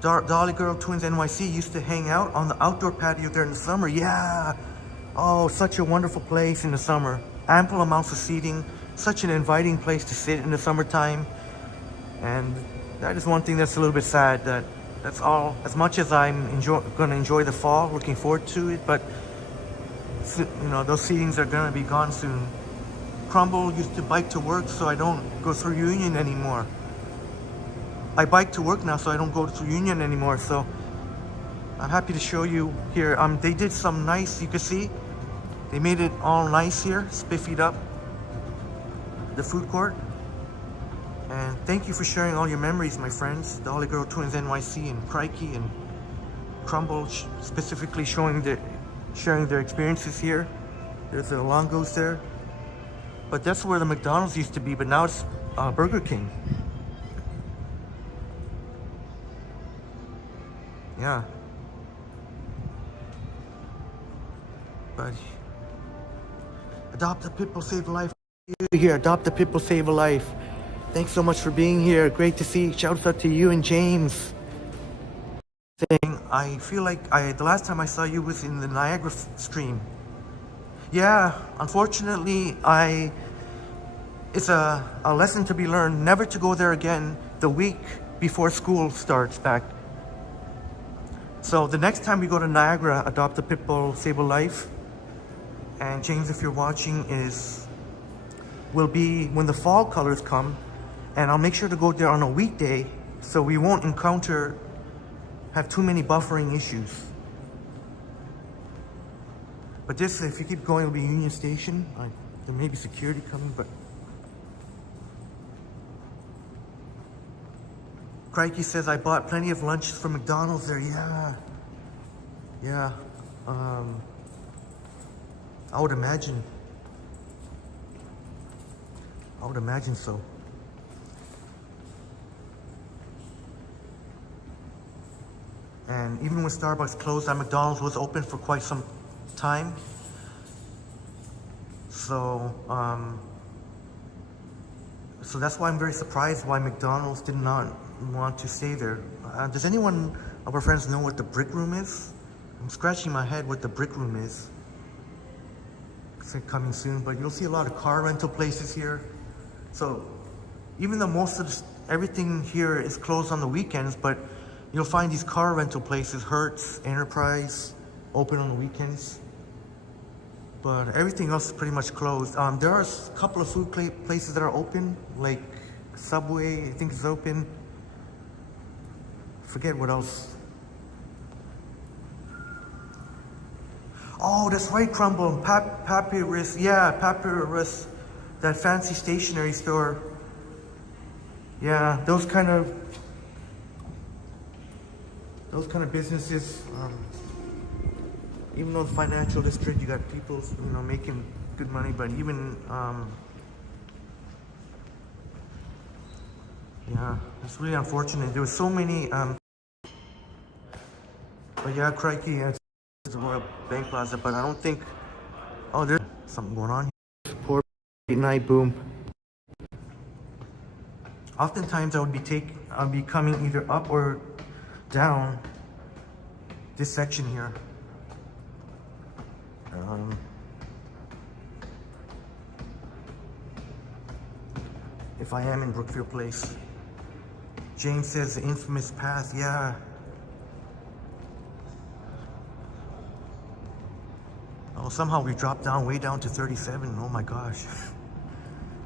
Dolly Girl Twins NYC used to hang out on the outdoor patio there in the summer. Yeah. Oh, such a wonderful place in the summer. Ample amounts of seating. Such an inviting place to sit in the summertime. And that is one thing that's a little bit sad. That's all. As much as I'm going to enjoy the fall, looking forward to it, but you know, those seatings are going to be gone soon. Crumble used to bike to work, so I don't go through Union anymore. I bike to work now, so I don't go through Union anymore. So I'm happy to show you here. They did some nice, you can see, they made it all nice here, spiffied up the food court. And thank you for sharing all your memories, my friends. The Dolly Girl Twins NYC and Crikey and Crumble, specifically sharing their experiences here. There's the Longos there. But that's where the McDonald's used to be, but now it's Burger King. Yeah. But adopt a pit bull, save a life. Here, adopt a pit bull, save a life. Thanks so much for being here. Great to see. Shouts out to you and James. I feel like the last time I saw you was in the Niagara stream. Yeah, unfortunately, it's a lesson to be learned, never to go there again the week before school starts back. So the next time we go to Niagara, adopt a pit bull, save a life. And James, if you're watching, will be when the fall colors come, and I'll make sure to go there on a weekday so we won't have too many buffering issues. But this, if you keep going, it'll be Union Station. There may be security coming, but Crikey says, I bought plenty of lunches from McDonald's there. Yeah. I would imagine so. And even when Starbucks closed, that McDonald's was open for quite some time. So that's why I'm very surprised why McDonald's did not want to stay there. Does anyone of our friends know what the brick room is? I'm scratching my head what the brick room is. It's coming soon, but you'll see a lot of car rental places here. So even though everything here is closed on the weekends, but you'll find these car rental places, Hertz, Enterprise, open on the weekends. But everything else is pretty much closed. There are a couple of food places that are open, like Subway, I think is open. Forget what else. Oh, that's right, Crumble. Papyrus, yeah, Papyrus, that fancy stationery store. Yeah, those kind of businesses. Even though the financial district, you got people, making good money, but even, yeah, it's really unfortunate. There were so many, but yeah, Crikey, it's a Royal Bank Plaza, but I don't think, oh, there's something going on here. Poor night, boom. Oftentimes I'll be coming either up or down this section here. If I am in Brookfield Place. James says the infamous path, yeah. Oh, somehow we dropped way down to 37. Oh my gosh.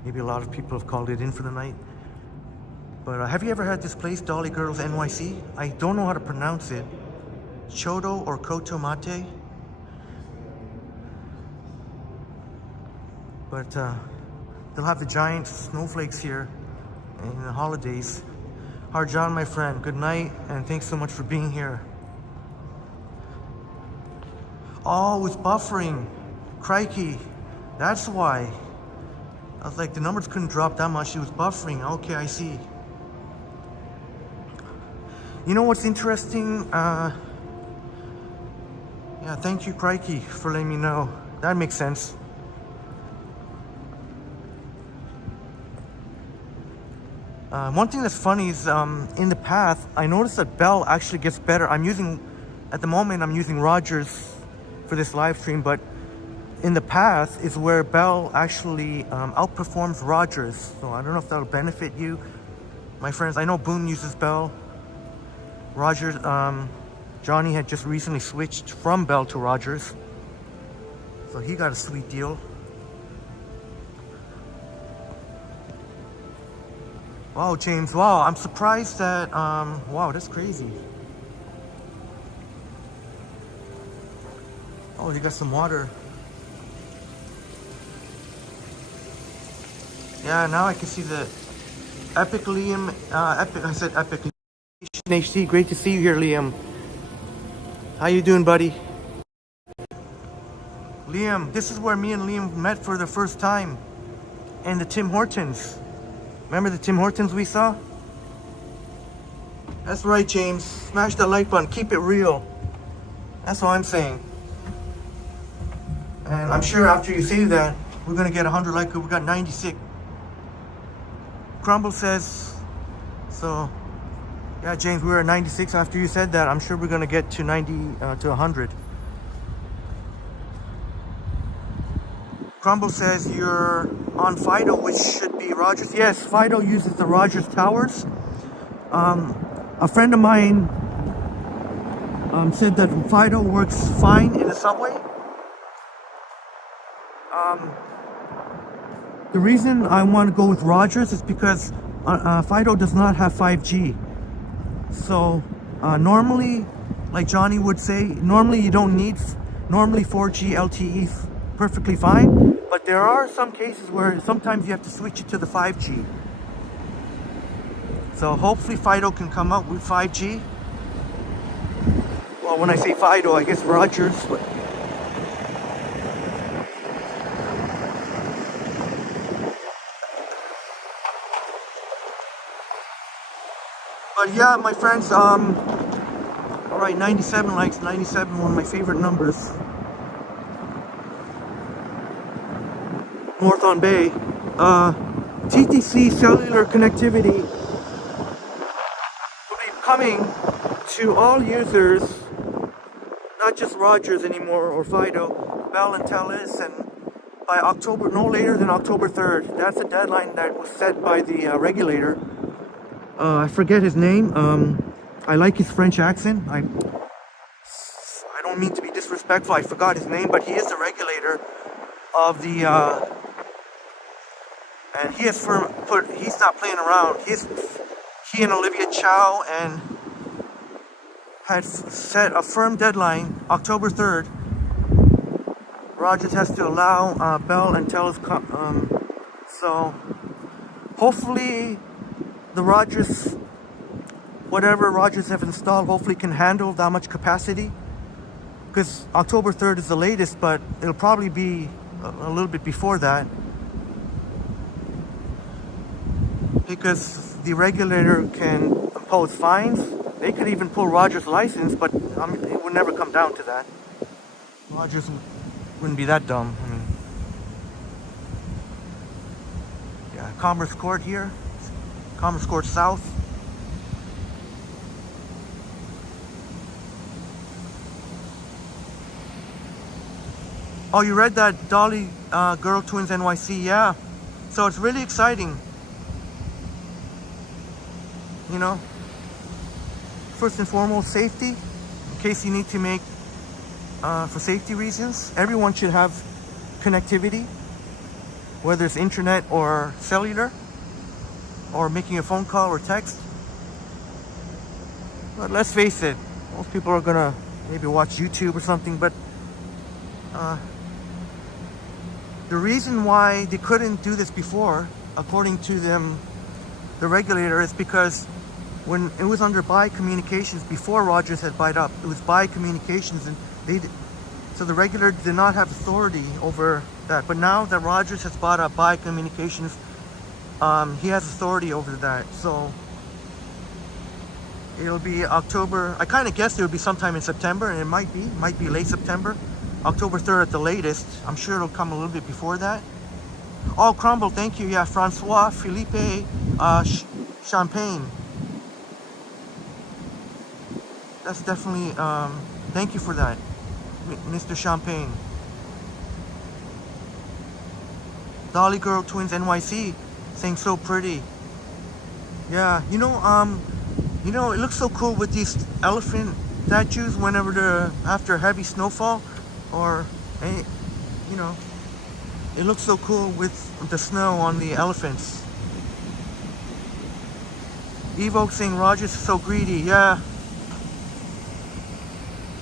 Maybe a lot of people have called it in for the night. But have you ever had this place, Dolly Girls NYC? I don't know how to pronounce it. Choto or Koto Mate. But they'll have the giant snowflakes here in the holidays. Harjan, my friend, good night, and thanks so much for being here. Oh, it's buffering. Crikey, that's why. I was like, the numbers couldn't drop that much. It was buffering. Okay, I see. You know what's interesting? Yeah, thank you, Crikey, for letting me know. That makes sense. One thing that's funny is in the path, I noticed that Bell actually gets better. At the moment, I'm using Rogers for this live stream, but in the path is where Bell actually outperforms Rogers. So I don't know if that'll benefit you, my friends. I know Boone uses Bell. Rogers, Johnny had just recently switched from Bell to Rogers. So he got a sweet deal. Wow, James, wow, I'm surprised that, wow, that's crazy. Oh, you got some water. Yeah, now I can see the Epic Liam, I said Epic HC, great to see you here, Liam. How you doing, buddy? Liam, this is where me and Liam met for the first time. And the Tim Hortons. Remember the Tim Hortons we saw? That's right, James. Smash that like button. Keep it real. That's all I'm saying. And I'm sure after you say that, we're going to get 100 likes. We got 96. Crumble says, so, yeah, James, we were at 96 after you said that. I'm sure we're going to get to 90 to 100. Crumble says you're on Fido, which should be Rogers. Yes, Fido uses the Rogers towers. A friend of mine said that Fido works fine in the subway. The reason I want to go with Rogers is because Fido does not have 5G. So normally, like Johnny would say, normally you don't need, normally 4G LTE is perfectly fine. But there are some cases where sometimes you have to switch it to the 5G. So hopefully Fido can come up with 5G. Well, when I say Fido, I guess Rogers. But yeah, my friends, all right, 97 likes, 97, one of my favorite numbers. North on Bay. TTC cellular connectivity will be coming to all users, not just Rogers anymore or Fido, Bell and Telus, and by October, no later than October 3rd. That's a deadline that was set by the regulator. I forget his name. I like his French accent. I don't mean to be disrespectful. I forgot his name, but he is the regulator of the and he has he's not playing around. He and Olivia Chow and had set a firm deadline, October 3rd. Rogers has to allow Bell and Telus. So hopefully the Rogers, whatever Rogers have installed, hopefully can handle that much capacity. Because October 3rd is the latest, but it'll probably be a little bit before that. Because the regulator can impose fines. They could even pull Rogers' license, but it would never come down to that. Rogers wouldn't be that dumb. I mean, yeah, Commerce Court here. Commerce Court South. Oh, you read that Dolly Girl Twins NYC? Yeah. So it's really exciting. You know, first and foremost, safety. In case you need to make, for safety reasons, everyone should have connectivity, whether it's internet or cellular, or making a phone call or text. But let's face it, most people are gonna maybe watch YouTube or something, but the reason why they couldn't do this before, according to them, the regulator, is because when it was under Buy Communications, before Rogers had bought up, it was Buy Communications, and So the regulator did not have authority over that. But now that Rogers has bought up Bay Communications, he has authority over that. So it'll be October. I kind of guessed it would be sometime in September, and it might be late September, October 3rd at the latest. I'm sure it'll come a little bit before that. Oh, Crumble, thank you. Yeah, Francois Philippe Champagne. That's definitely, thank you for that, Mr. Champagne. Dolly Girl Twins NYC saying so pretty. Yeah, you know, it looks so cool with these elephant statues whenever they're after heavy snowfall, or, you know, it looks so cool with the snow on the elephants. Evoke saying Rogers is so greedy. Yeah,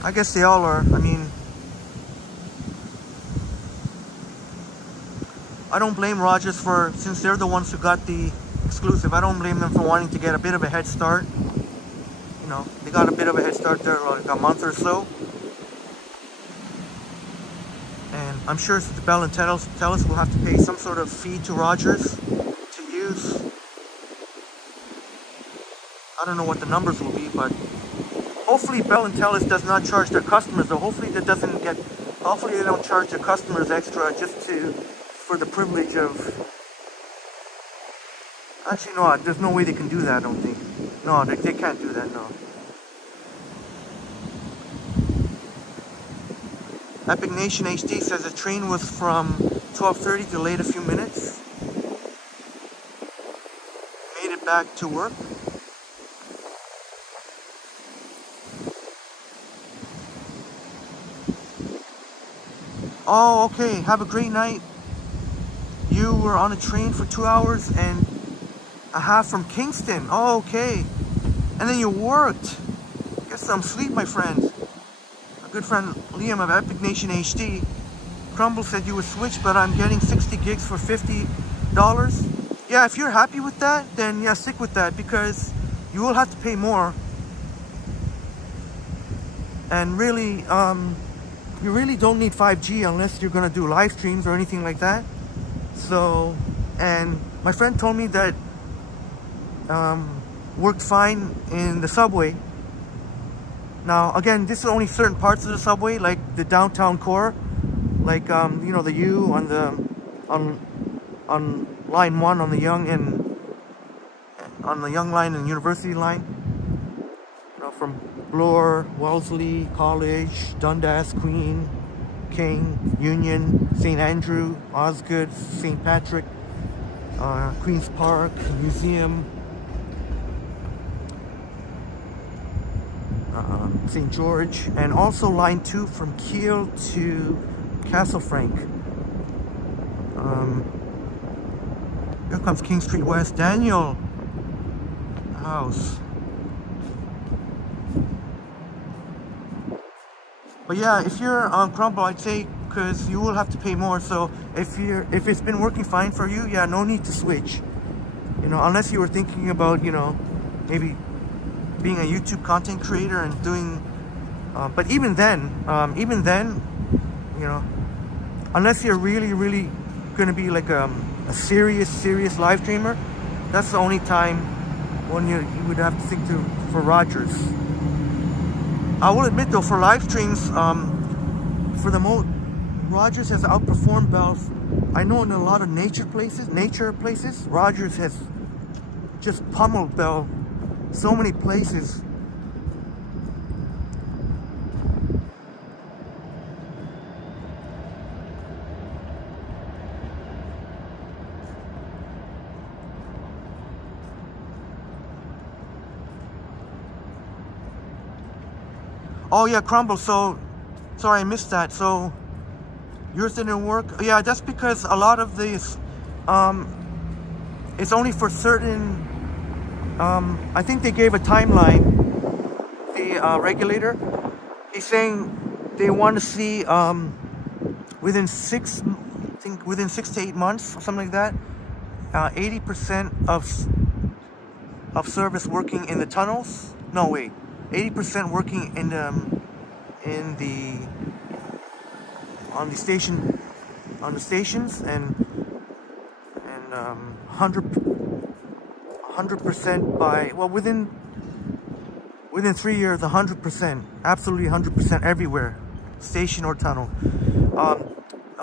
I guess they all are. I mean, I don't blame Rogers since they're the ones who got the exclusive. I don't blame them for wanting to get a bit of a head start. You know, they got a bit of a head start there, like a month or so. And I'm sure the Bell and Telus will have to pay some sort of fee to Rogers to use. I don't know what the numbers will be, but hopefully Bell and Telus does not charge their customers, or hopefully they don't charge their customers extra just for the privilege of. Actually, no, there's no way they can do that, I don't think. No, they can't do that, no. Epic Nation HD says the train was from 12:30 delayed a few minutes. Made it back to work. Oh, okay. Have a great night. You were on a train for 2 hours and a half from Kingston. Oh, okay. And then you worked. Get some sleep, my friend. A good friend Liam of Epic Nation HD. Crumble said you would switch, but I'm getting 60 gigs for $50. Yeah, if you're happy with that, then yeah, stick with that, because you will have to pay more. And really, you really don't need 5G unless you're gonna do live streams or anything like that. So, and my friend told me that worked fine in the subway. Now, again, this is only certain parts of the subway, like the downtown core, like you know, the U on line 1 on the Young line and University line. You know, from Bloor, Wellesley, College, Dundas, Queen, King, Union, St. Andrew, Osgood, St. Patrick, Queen's Park, Museum, St. George, and also line 2 from Kiel to Castlefranc. Here comes King Street West. Daniel House. But yeah, if you're on Crumble, I'd say, because you will have to pay more. So if it's been working fine for you, yeah, no need to switch. You know, unless you were thinking about, you know, maybe being a YouTube content creator and doing. But even then, you know, unless you're really gonna be like a serious live streamer, that's the only time when you would have to think for Rogers. I will admit though, for live streams, for the most, Rogers has outperformed Bell. I know in a lot of nature places, Rogers has just pummeled Bell. So many places. Oh yeah, Crumble, so sorry I missed that. So yours didn't work? Yeah, that's because a lot of these it's only for certain I think they gave a timeline, the regulator. He's saying they want to see within 6 to 8 months or something like that, 80% of service working in the tunnels. No wait, 80% working in the on the stations, and 100% by, well, within 3 years, 100%, absolutely 100% everywhere, station or tunnel.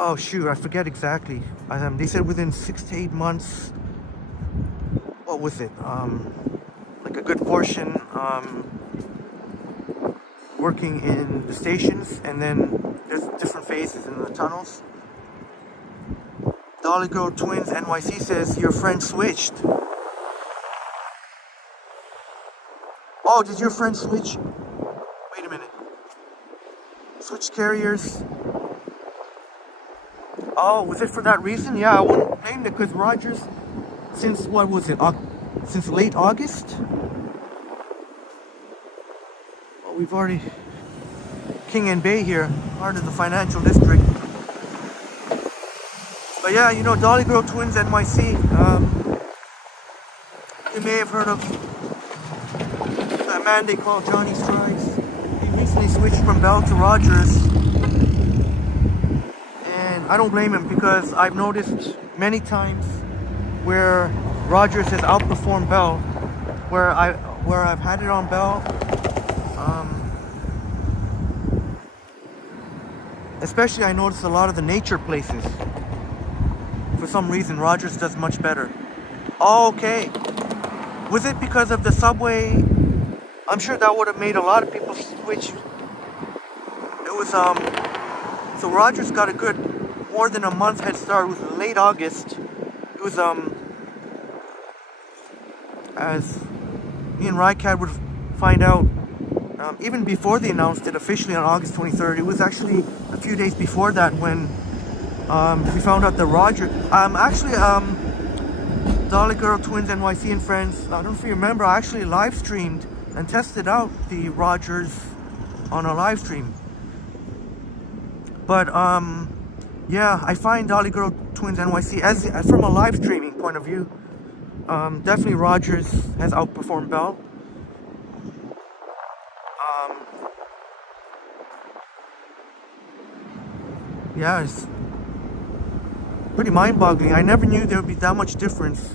Oh shoot, I forget exactly. They said within 6 to 8 months. What was it? Like a good portion working in the stations, and then there's different phases in the tunnels. Dolly Girl Twins NYC says your friend switched. Oh, did your friend switch? Wait a minute. Switch carriers. Oh, was it for that reason? Yeah, I wouldn't blame it, because Rogers, since what was it? Since late August? Well, we've already King and Bay here, part of the financial district. But yeah, you know, Dolly Girl Twins NYC. You may have heard of that man they call Johnny Strides. He recently switched from Bell to Rogers. I don't blame him, because I've noticed many times where Rogers has outperformed Bell, where I've had it on Bell, especially I notice a lot of the nature places. For some reason, Rogers does much better. Oh, okay. Was it because of the subway? I'm sure that would have made a lot of people switch. It was so Rogers got a good more than a month head start. It was late August. It was as me and Rycat would find out, even before they announced it officially on August 23rd. It was actually a few days before that when we found out that Rogers Dolly Girl Twins NYC and friends, I don't know if you remember, I actually live streamed and tested out the Rogers on a live stream. But yeah, I find Dolly Girl Twins NYC, as from a live streaming point of view, definitely Rogers has outperformed Bell. Yeah, it's pretty mind-boggling. I never knew there would be that much difference.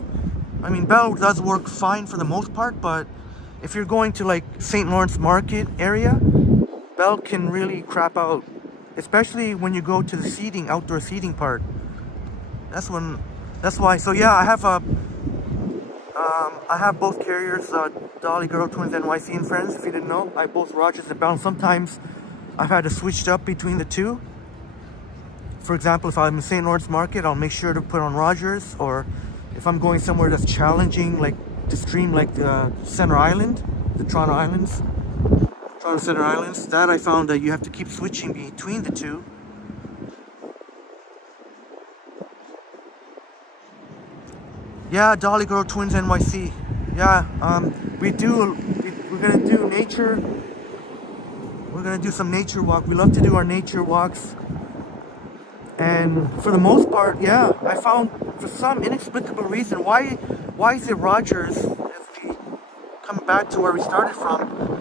I mean, Bell does work fine for the most part, but if you're going to like St. Lawrence Market area, Bell can really crap out. Especially when you go to the seating, outdoor seating part. That's why. So yeah, I have both carriers, Dolly Girl Twins NYC and friends. If you didn't know, I have both Rogers and Bell. Sometimes I've had to switch up between the two. For example, if I'm in St. Lawrence Market, I'll make sure to put on Rogers. Or if I'm going somewhere that's challenging, like to stream, like the Center Island, the Toronto Islands. Center Islands, that I found that you have to keep switching between the two. Yeah, Dolly Girl Twins NYC. Yeah, we're gonna do nature. We're gonna do some nature walk. We love to do our nature walks. And for the most part, yeah, I found for some inexplicable reason why is it Rogers, as we come back to where we started from.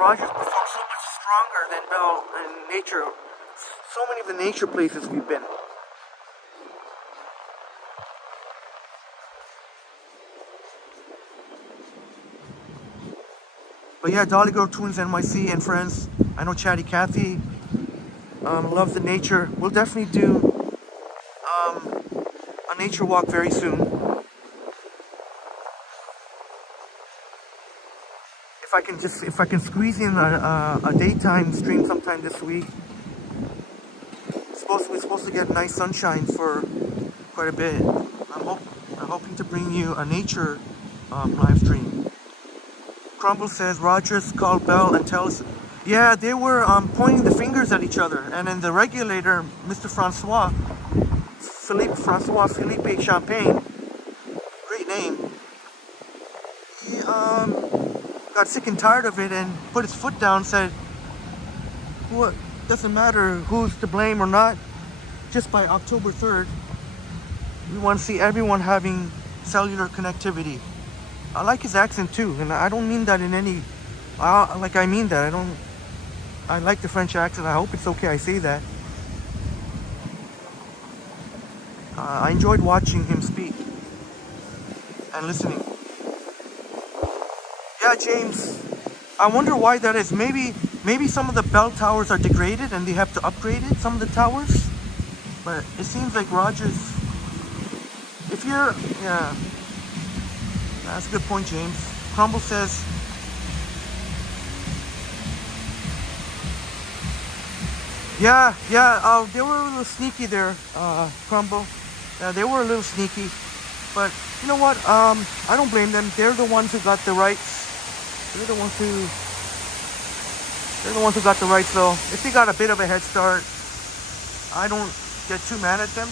Rogers performs so much stronger than Bell and nature. So many of the nature places we've been. But yeah, Dolly Girl Twins NYC and friends. I know Chatty Cathy loves the nature. We'll definitely do a nature walk very soon. If I can squeeze in a daytime stream sometime this week. We're supposed to get nice sunshine for quite a bit. I'm hoping to bring you a nature live stream. Crumble says Rogers called Bell and tells, yeah, they were pointing the fingers at each other, and then the regulator, Mr. Philippe Champagne, great name. He got sick and tired of it and put his foot down, said, "What? Doesn't matter who's to blame or not. Just by October 3rd, we want to see everyone having cellular connectivity." I like his accent too, and I don't mean that in any. I mean that. I like the French accent. I hope it's okay I say that. I enjoyed watching him speak and listening. Yeah, James. I wonder why that is. Maybe some of the bell towers are degraded and they have to upgrade it, some of the towers. But it seems like Rogers, if you're, yeah, that's a good point, James. Crumble says, yeah, they were a little sneaky there, Crumble. Yeah, they were a little sneaky. But you know what? I don't blame them. They're the ones who got the rights. They're the ones who got the rights, though. If they got a bit of a head start, I don't get too mad at them.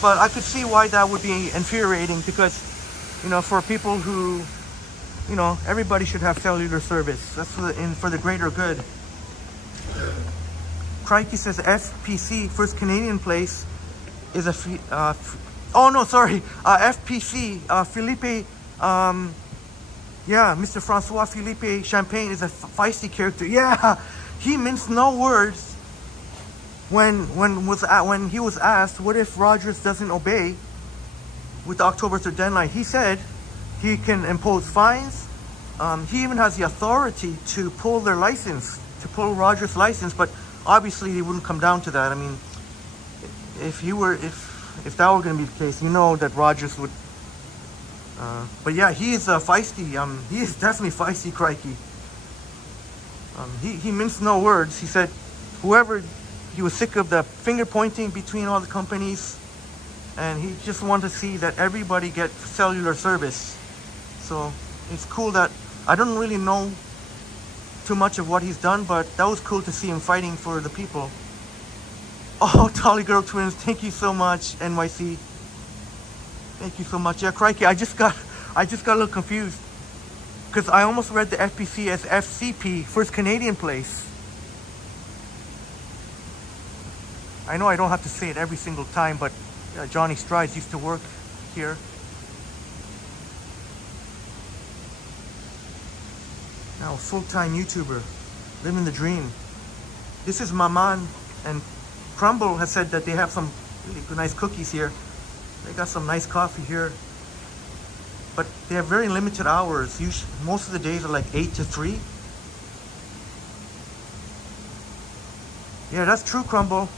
But I could see why that would be infuriating because, you know, for people who, you know, everybody should have cellular service. That's for the greater good. Crikey says FPC, First Canadian Place, is a FPC, Philippe, yeah, Mr. Francois Philippe Champagne is a feisty character. Yeah, he minced no words when he was asked, what if Rogers doesn't obey with the October 3rd deadline? He said he can impose fines. He even has the authority to pull their license, to pull Rogers' license, but obviously he wouldn't come down to that. I mean, if that were going to be the case, you know that Rogers would. But yeah, he is feisty. He is definitely feisty, crikey. He minced no words. He said, he was sick of the finger pointing between all the companies, and he just wanted to see that everybody get cellular service. So it's cool that I don't really know too much of what he's done, but that was cool to see him fighting for the people. Oh, Dolly Girl Twins, thank you so much, NYC. Thank you so much. Yeah, crikey, I just got a little confused because I almost read the FPC as FCP, First Canadian Place. I know I don't have to say it every single time, but Johnny Strides used to work here. Now, full-time YouTuber, living the dream. This is Maman, and Crumble has said that they have some really good, nice cookies here. They got some nice coffee here. But they have very limited hours. Most of the days are like 8 to 3. Yeah, that's true, Crumble.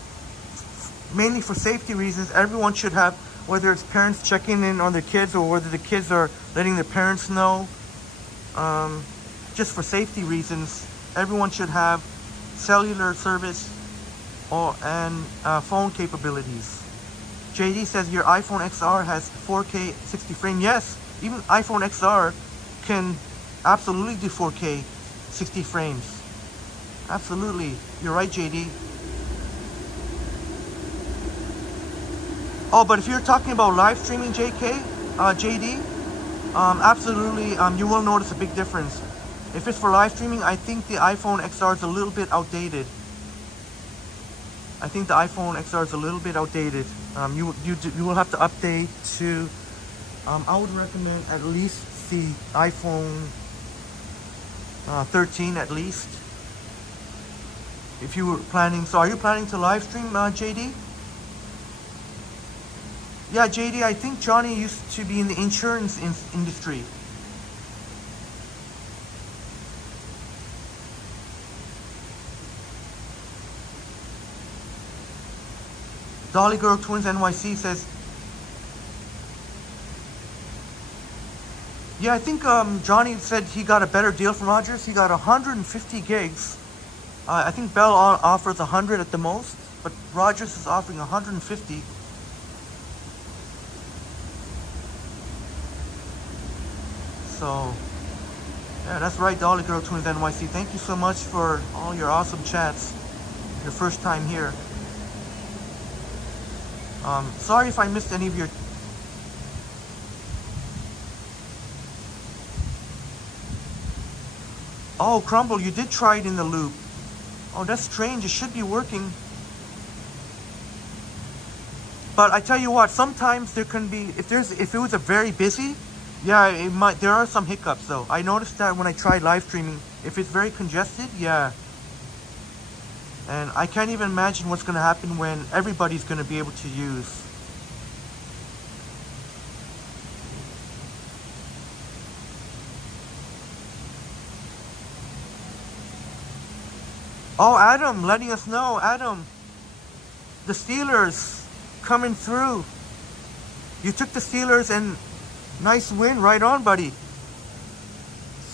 Mainly for safety reasons, everyone should have, whether it's parents checking in on their kids or whether the kids are letting their parents know. Just for safety reasons, everyone should have cellular service and phone capabilities. JD says your iPhone XR has 4K 60 frame. Yes, even iPhone XR can absolutely do 4K 60 frames. Absolutely. You're right, JD. Oh, but if you're talking about live streaming, JD, absolutely, you will notice a big difference. If it's for live streaming, I think the iPhone XR is a little bit outdated. I think the iPhone XR is a little bit outdated. You will have to update to. I would recommend at least the iPhone 13 at least. If you were planning, so are you planning to live stream, JD? Yeah, JD, I think Johnny used to be in the insurance industry. Dolly Girl Twins NYC says, yeah, I think Johnny said he got a better deal from Rogers. He got 150 gigs. I think Bell offers 100 at the most, but Rogers is offering 150. So, yeah, that's right, Dolly Girl Twins NYC. Thank you so much for all your awesome chats. Your first time here. Sorry if I missed any of your... Oh, Crumble, you did try it in the loop. Oh, that's strange. It should be working. But I tell you what, sometimes there can be... If it was a very busy, Yeah, it might. There are some hiccups though. I noticed that when I tried live streaming, if it's very congested, yeah. And I can't even imagine what's going to happen when everybody's going to be able to use. Oh, Adam, letting us know, Adam. The Steelers coming through. You took the Steelers and nice win, right on, buddy.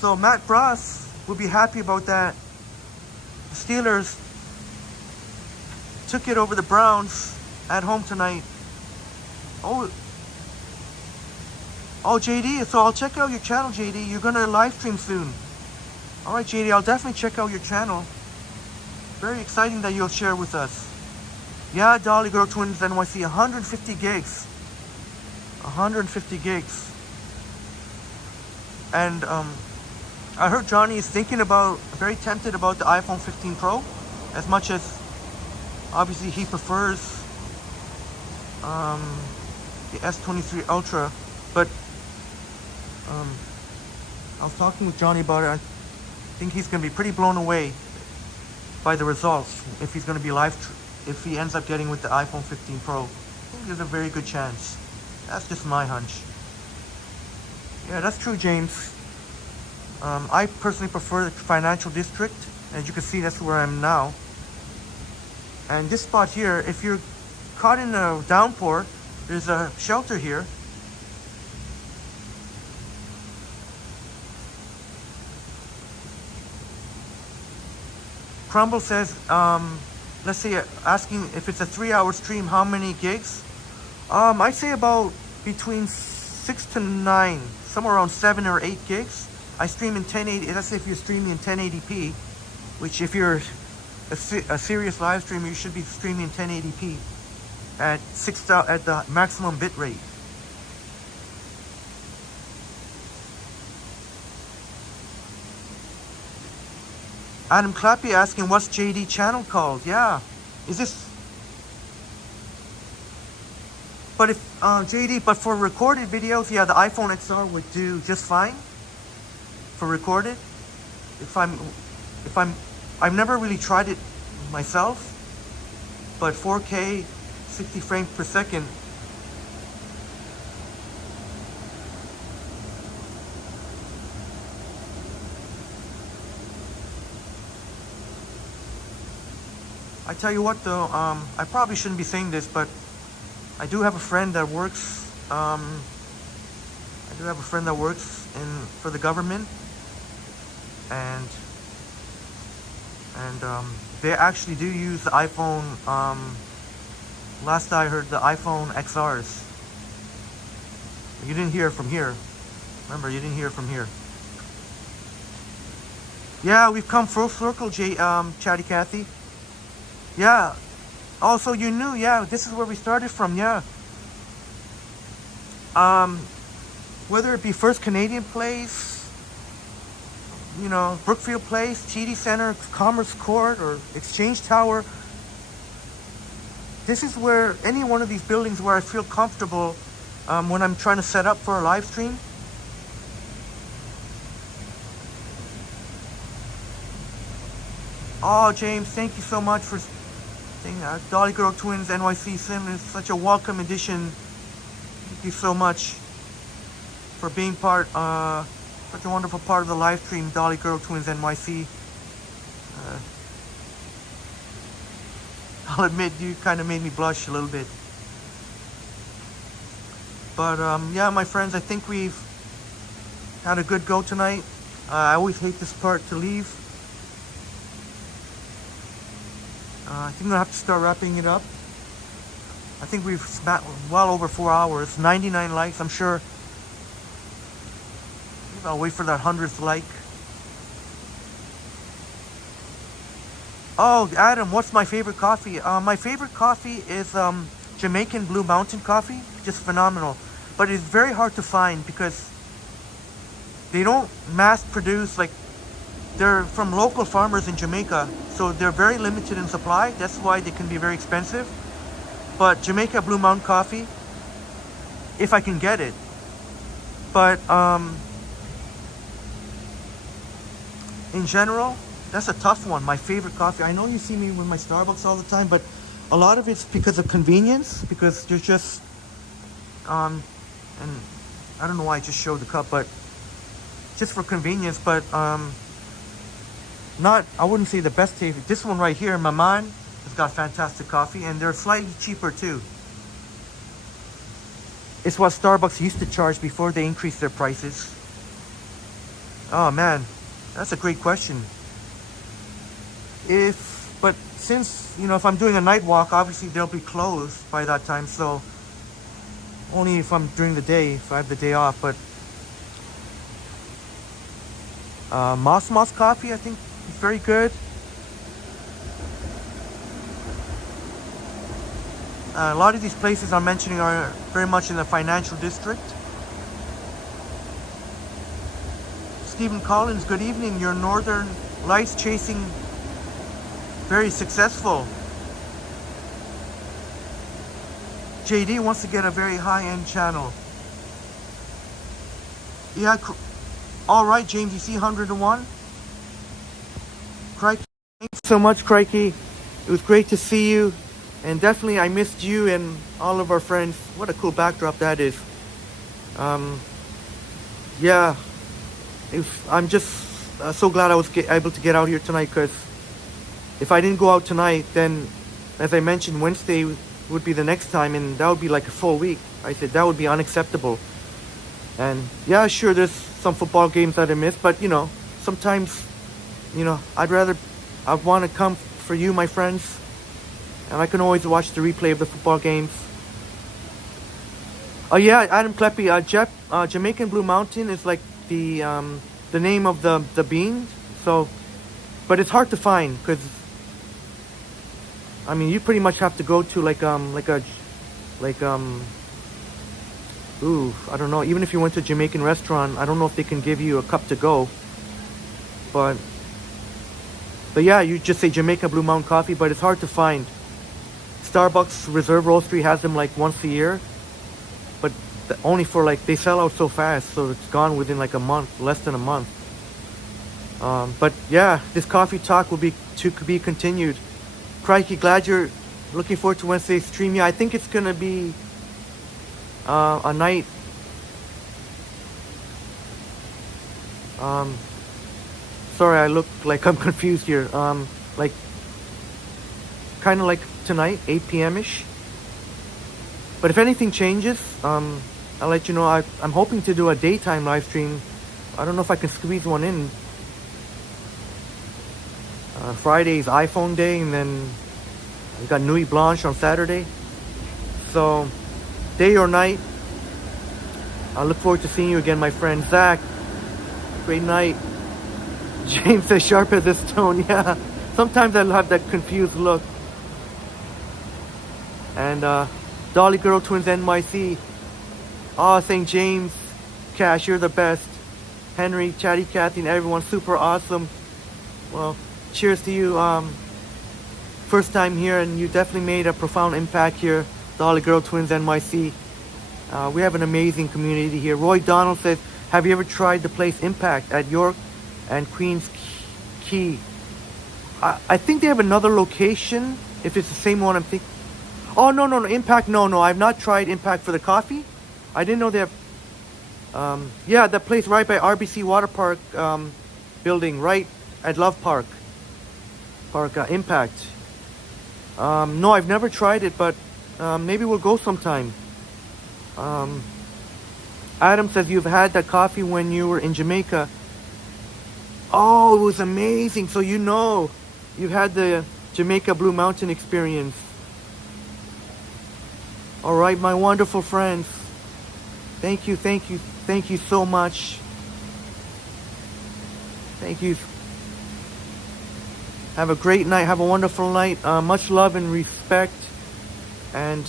So Matt Bross will be happy about that. The Steelers took it over the Browns at home tonight. Oh, JD, so I'll check out your channel, JD. You're gonna live stream soon. All right, JD, I'll definitely check out your channel. Very exciting that you'll share with us. Yeah, Dolly Girl Twins NYC, 150 gigs. 150 gigs. And I heard Johnny is thinking about, very tempted about the iPhone 15 Pro, as much as obviously he prefers the S23 Ultra. But I was talking with Johnny about it. I think he's going to be pretty blown away by the results if he's going to be if he ends up getting with the iPhone 15 Pro. I think there's a very good chance. That's just my hunch. Yeah, that's true, James. I personally prefer the financial district. As you can see, that's where I am now. And this spot here, if you're caught in a downpour, there's a shelter here. Crumble says, let's say asking if it's a 3-hour stream, how many gigs? I'd say about between 6 to 9, somewhere around 7 or 8 gigs. I stream in 1080. Let's say if you're streaming in 1080p, which if you're a serious live streamer, you should be streaming in 1080p at the maximum bit rate. Adam Clappy asking, what's JD channel called? Yeah, is this? But if JD, but for recorded videos, yeah, the iPhone XR would do just fine for recorded. I've never really tried it myself, but 4K, 60 frames per second. I tell you what though, I probably shouldn't be saying this, but I do have a friend that works, for the government, and they actually do use the iPhone, last I heard, the iPhone XRs. You didn't hear it from here. Remember, you didn't hear it from here. Yeah, we've come full circle, Chatty Cathy. Yeah. Oh, so you knew, yeah, this is where we started from, yeah. Whether it be First Canadian Place, you know, Brookfield Place, TD Center, Commerce Court, or Exchange Tower. This is where, any one of these buildings where I feel comfortable when I'm trying to set up for a live stream. Oh, James, thank you so much for saying that. Dolly Girl Twins NYC Sim is such a welcome addition. Thank you so much for being such a wonderful part of the live stream, Dolly Girl Twins NYC. I'll admit, you kind of made me blush a little bit. But yeah, my friends, I think we've had a good go tonight. I always hate this part to leave. I think I'm gonna have to start wrapping it up. I think we've spent well over 4 hours, 99 likes. I'm sure. Maybe I'll wait for that 100th like. Oh, Adam, what's my favorite coffee? My favorite coffee is Jamaican Blue Mountain coffee. Just phenomenal. But it's very hard to find because they don't mass produce, like, they're from local farmers in Jamaica, so they're very limited in supply. That's why they can be very expensive. But Jamaica Blue Mountain coffee, if I can get it, But in general, that's a tough one. My favorite coffee. I know you see me with my Starbucks all the time, but a lot of it's because of convenience. Because you're just and I don't know why I just showed the cup, but just for convenience. But not, I wouldn't say the best taste. This one right here, Maman, has got fantastic coffee, and they're slightly cheaper too. It's what Starbucks used to charge before they increased their prices. Oh man, that's a great question. But since, you know, if I'm doing a night walk, obviously they'll be closed by that time, so only if I'm during the day, if I have the day off. But Moss Coffee, I think, is very good. A lot of these places I'm mentioning are very much in the financial district. Stephen Collins, good evening. Your Northern Lights chasing very successful. JD wants to get a very high-end channel. Yeah, all right, James, you see 101? Crikey, thanks so much, Crikey. It was great to see you. And definitely, I missed you and all of our friends. What a cool backdrop that is. Yeah, I'm just so glad I was able to get out here tonight, because if I didn't go out tonight, then, as I mentioned, Wednesday would be the next time, and that would be like a full week. I said that would be unacceptable. And yeah, sure, there's some football games that I miss, but you know, sometimes, you know, I want to come for you, my friends. And I can always watch the replay of the football games. Oh yeah, Adam Kleppy, Jamaican Blue Mountain is like the name of the bean. So, but it's hard to find, because I mean, you pretty much have to go to I don't know. Even if you went to a Jamaican restaurant, I don't know if they can give you a cup to go. But yeah, you just say Jamaica Blue Mountain Coffee, but it's hard to find. Starbucks Reserve Roastery has them like once a year, but only for like, they sell out so fast, so it's gone within like a month, less than a month. But yeah, this coffee talk will be to be continued. Crikey, glad you're looking forward to Wednesday's stream. Yeah, I think it's gonna be a night. Sorry, I look like I'm confused here. Like kind of like tonight, 8 p.m.-ish. But if anything changes, I'll let you know. I'm hoping to do a daytime live stream. I don't know if I can squeeze one in. Friday's iPhone day, and then we got Nuit Blanche on Saturday. So, day or night, I look forward to seeing you again, my friend. Zach, great night. James says sharp as a stone. Yeah, sometimes I'll have that confused look. And Dolly Girl Twins NYC. Oh, St. James, Cash, you're the best. Henry, Chatty Cathy, and everyone, super awesome. Well, cheers to you. First time here, and you definitely made a profound impact here. Dolly Girl Twins NYC. We have an amazing community here. Roy Donald says, have you ever tried the place Impact at York and Queens Quay? I think they have another location, if it's the same one I'm thinking. Oh, no, Impact, no, I've not tried Impact for the coffee. I didn't know they have, yeah, that place right by RBC Water Park building, right at Love Park, Impact. No, I've never tried it, but maybe we'll go sometime. Adam says, you've had that coffee when you were in Jamaica. Oh, it was amazing. So you know, you've had the Jamaica Blue Mountain experience. All right, my wonderful friends. Thank you so much. Thank you. Have a great night. Have a wonderful night. Much love and respect. And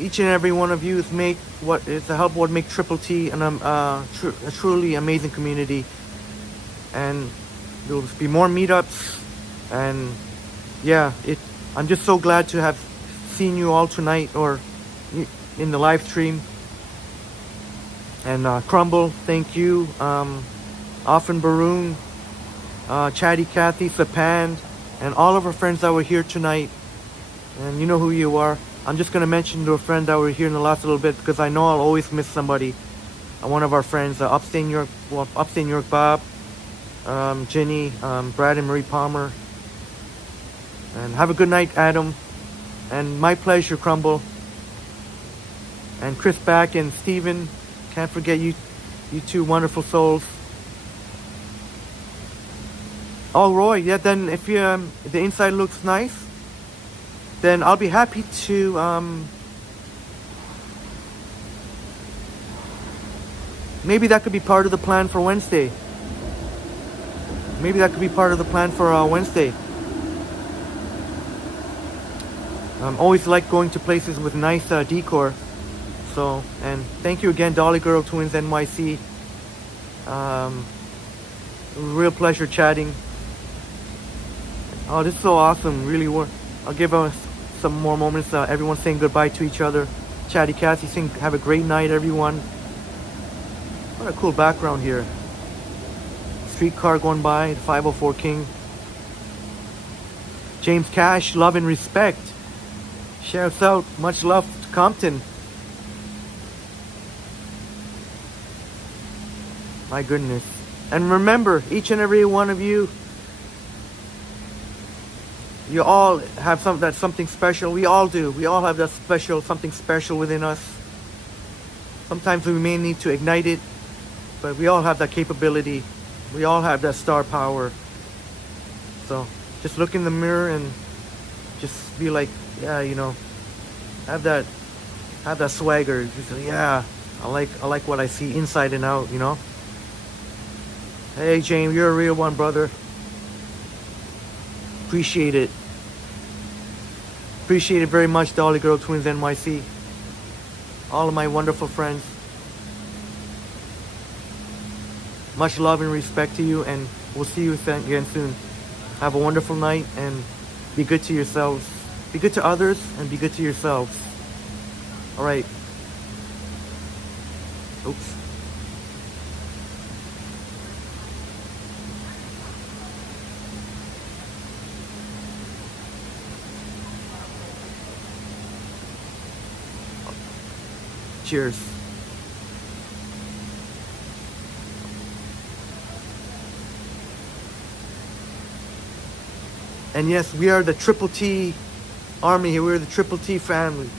each and every one of you is to help what make Triple T a truly amazing community. And there'll be more meetups. And yeah, I'm just so glad to have seen you all tonight, or in the live stream. And Crumble, thank you. Often Baroon, Chatty Cathy, Sapan, and all of our friends that were here tonight. And you know who you are. I'm just going to mention to a friend that were here in the last little bit because I know I'll always miss somebody. One of our friends, Upstate New York Bob, Ginny, Brad and Marie Palmer. And have a good night, Adam. And my pleasure, Crumble. And Chris Back and Steven. Can't forget you two wonderful souls. Oh, Roy, yeah, then if you, the inside looks nice, then I'll be happy to, maybe that could be part of the plan for Wednesday. Maybe that could be part of the plan for Wednesday. Always like going to places with nice decor. So, and thank you again, Dolly Girl Twins NYC. Real pleasure chatting. Oh, this is so awesome. Really, I'll give us some more moments. Everyone saying goodbye to each other. Chatty Cassie saying, have a great night, everyone. What a cool background here. Streetcar going by, 504 King. James Cash, love and respect. Shouts out, much love to Compton. My goodness. And remember, each and every one of you, you all have something special. We all do. We all have that something special within us. Sometimes we may need to ignite it, but we all have that capability. We all have that star power. So just look in the mirror and just be like, yeah, you know, have that swagger. Just, yeah, I like what I see inside and out, you know. Hey James, you're a real one, brother. Appreciate it. Appreciate it very much, Dolly Girl Twins NYC. All of my wonderful friends. Much love and respect to you, and we'll see you again soon. Have a wonderful night, and be good to yourselves. Be good to others, and be good to yourselves. All right. Oops. Cheers. And yes, we are the Triple T Army here. We're the Triple T family.